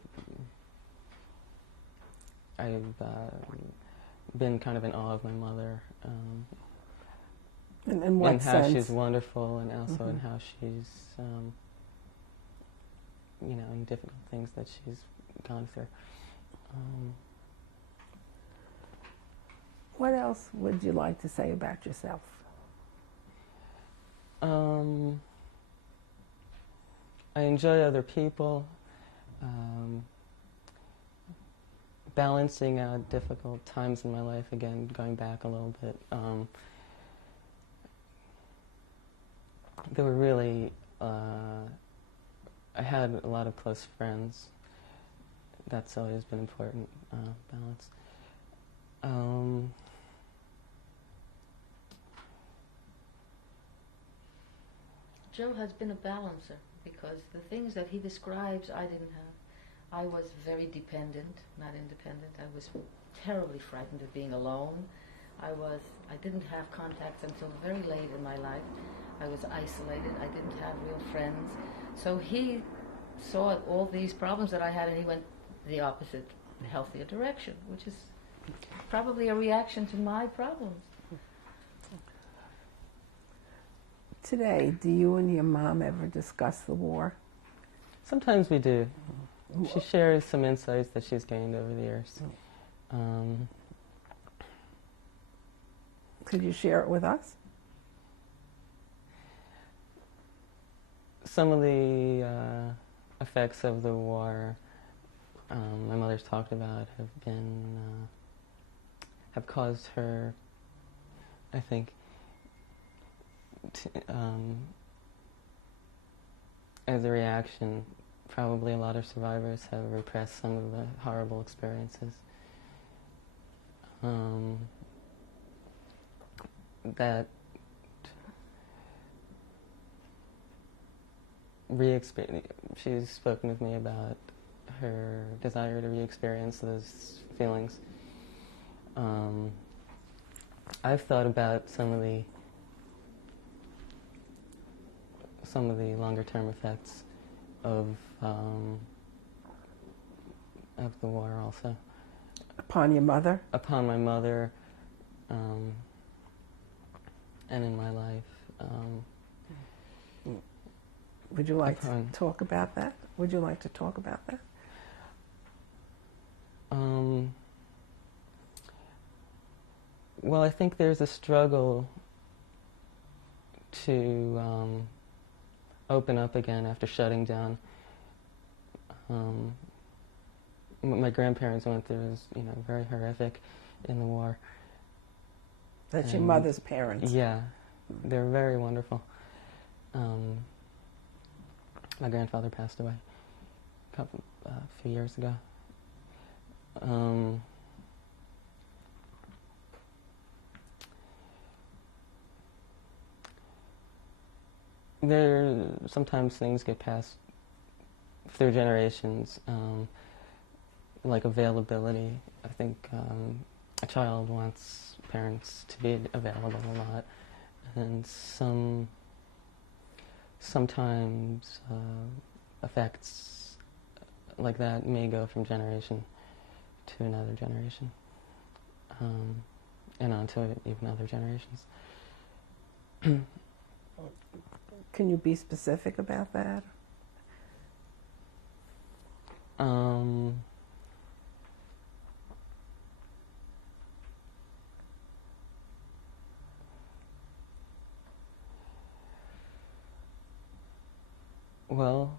been kind of in awe of my mother, In what and how sense? she's wonderful, and also in how she's, in difficult things that she's gone through. What else would you like to say about yourself? I enjoy other people, balancing out difficult times in my life, again, going back a little bit. There were really, I had a lot of close friends. That's always been important, balance. Joe has been a balancer because the things that he describes I didn't have. I was very dependent, not independent. I was terribly frightened of being alone. I didn't have contacts until very late in my life. I was isolated. I didn't have real friends. So he saw all these problems that I had, and he went the opposite, healthier direction, which is probably a reaction to my problems. Today, do you and your mom ever discuss the war? Sometimes we do. She shares some insights that she's gained over the years. Could you share it with us? Some of the effects of the war my mother's talked about have caused her, I think, as a reaction, probably a lot of survivors have repressed some of the horrible experiences that she's spoken with me about her desire to re-experience those feelings. I've thought about some of the longer-term effects of the war also. Upon your mother? Upon my mother, and in my life. Would you like to talk about that? Would you like to talk about that? Well, I think there's a struggle to open up again after shutting down. What my grandparents went through was, very horrific in the war. That's your mother's parents? Yeah, they're very wonderful. My grandfather passed away a few years ago. Sometimes things get passed through generations, like availability. I think a child wants parents to be available a lot, and sometimes effects like that may go from generation to another generation, and on to even other generations. Can you be specific about that? Well,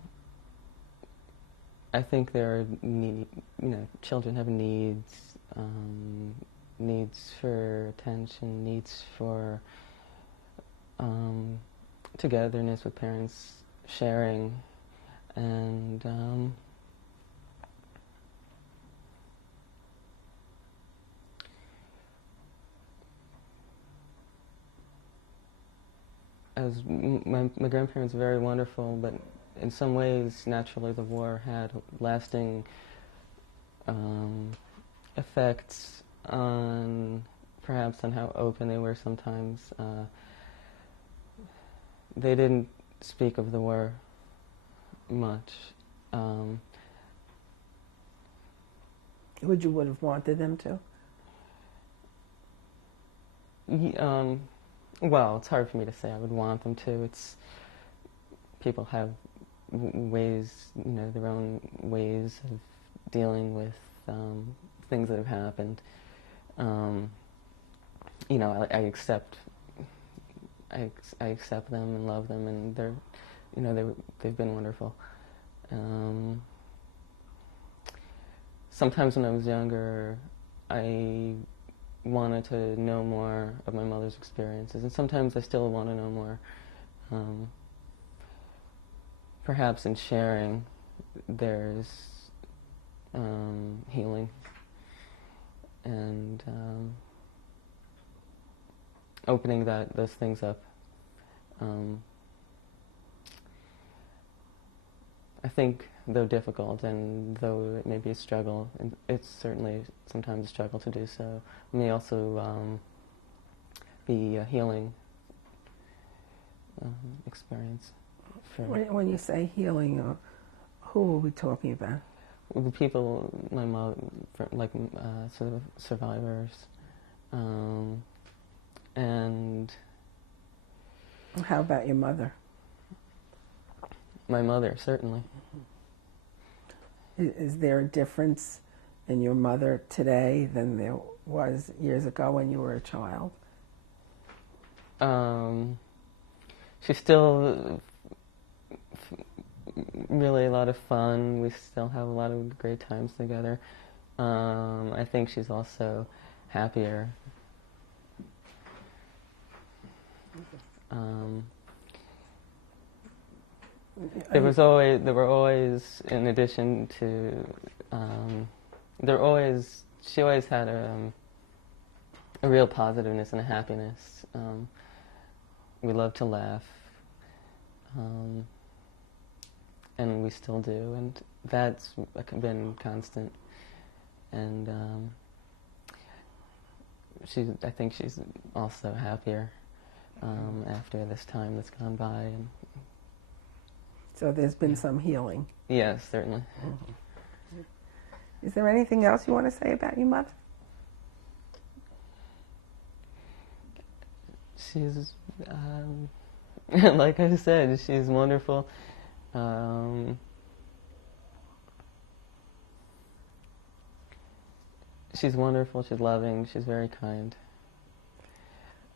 I think there are children have needs, needs for attention, needs for togetherness with parents, sharing, and my grandparents were very wonderful, but in some ways, naturally, the war had lasting effects perhaps on how open they were sometimes. They didn't speak of the war much. Would you have wanted them to? Well, it's hard for me to say I would want them to. People have ways, their own ways of dealing with things that have happened. I accept them and love them, and they've been wonderful. Sometimes when I was younger, I wanted to know more of my mother's experiences, and sometimes I still want to know more. Perhaps in sharing, there's healing, and opening those things up. I think, though difficult, and though it may be a struggle, and it's certainly sometimes a struggle to do so, it may also be a healing experience. When you say healing, who are we talking about? The people, my mother, sort of survivors, and... How about your mother? My mother, certainly. Is there a difference in your mother today than there was years ago when you were a child? She's still really a lot of fun. We still have a lot of great times together. I think she's also happier. There were always, in addition to, she always had a real positiveness and a happiness. We loved to laugh. and we still do, and that's been constant. And I think she's also happier after this time that's gone by. And So there's been some healing. yes, certainly. Is there anything else you want to say about your mother? She's, like I said, she's wonderful. She's wonderful, she's loving, she's very kind.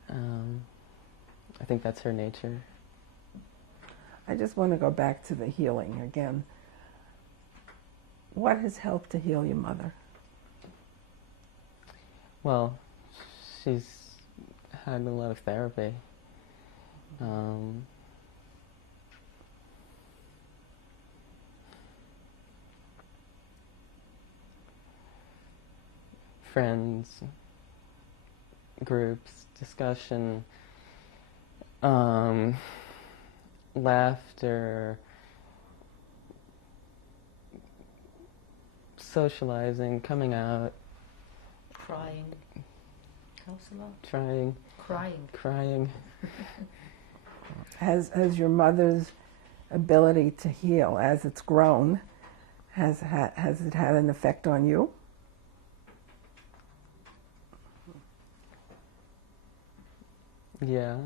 I think that's her nature. I just want to go back to the healing again. What has helped to heal your mother? Well, she's had a lot of therapy. Friends, groups, discussion, laughter, socializing, coming out, Crying. Helps a lot. trying, crying. Has your mother's ability to heal, as it's grown, has it had an effect on you? Yeah.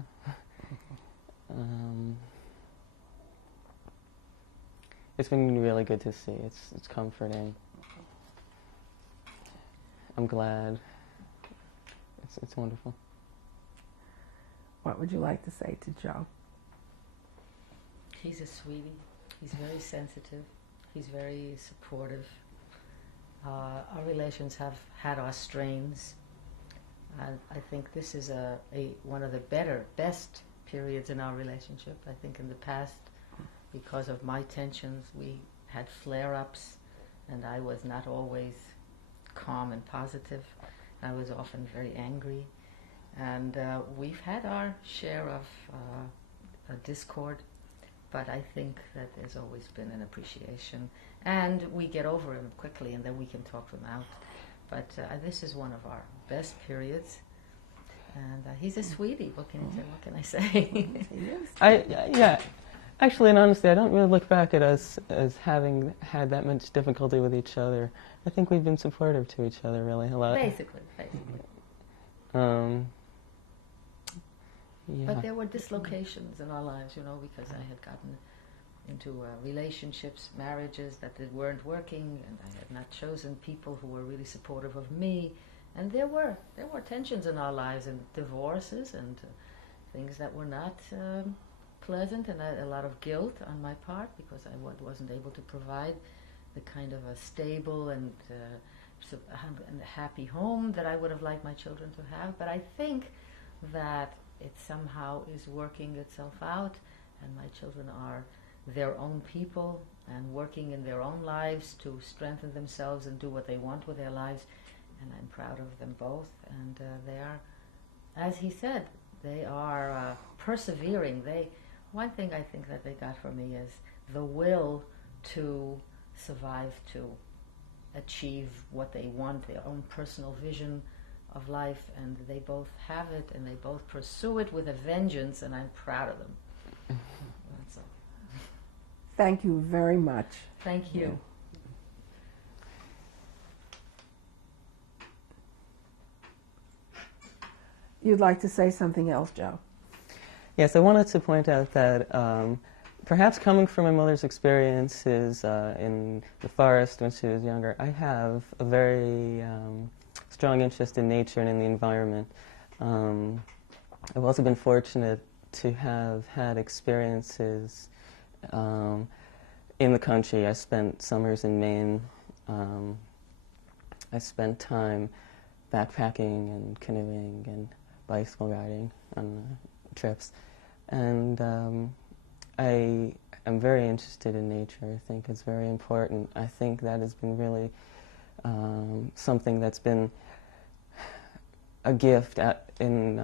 It's been really good to see. It's comforting. I'm glad. It's wonderful. What would you like to say to Joe? He's a sweetie. He's very sensitive. He's very supportive. Our relations have had our strains. I think this is one of the best periods in our relationship. I think in the past, because of my tensions, we had flare-ups, and I was not always calm and positive. I was often very angry, and we've had our share of discord, but I think that there's always been an appreciation, and we get over him quickly, and then we can talk them out. But this is one of our best periods, and he's a sweetie. What can you say? What can I say? Yeah. Actually, and honestly, I don't really look back at us as having had that much difficulty with each other. I think we've been supportive to each other really a lot. Basically. Yeah. But there were dislocations in our lives, because I had gotten into relationships, marriages that weren't working, and I had not chosen people who were really supportive of me. And there were tensions in our lives, and divorces, and things that were not pleasant, and a lot of guilt on my part because I wasn't able to provide the kind of a stable and happy home that I would have liked my children to have. But I think that it somehow is working itself out, and my children are their own people and working in their own lives to strengthen themselves and do what they want with their lives, and I'm proud of them both. And they are, as he said, they are persevering. One thing I think that they got from me is the will to survive, to achieve what they want, their own personal vision of life, and they both have it, and they both pursue it with a vengeance, and I'm proud of them. That's all. Thank you very much. Thank you. You'd like to say something else, Joe? Yes, I wanted to point out that perhaps coming from my mother's experiences in the forest when she was younger, I have a very strong interest in nature and in the environment. I've also been fortunate to have had experiences in the country. I spent summers in Maine. I spent time backpacking and canoeing and bicycle riding on trips. And I am very interested in nature. I think it's very important. I think that has been really something that's been a gift in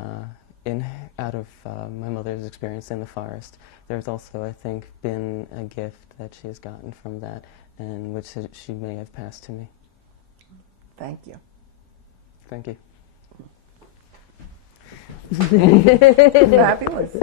out of my mother's experience in the forest. There's also, I think, been a gift that she has gotten from that, and which she may have passed to me. Thank you. Thank you. Fabulous.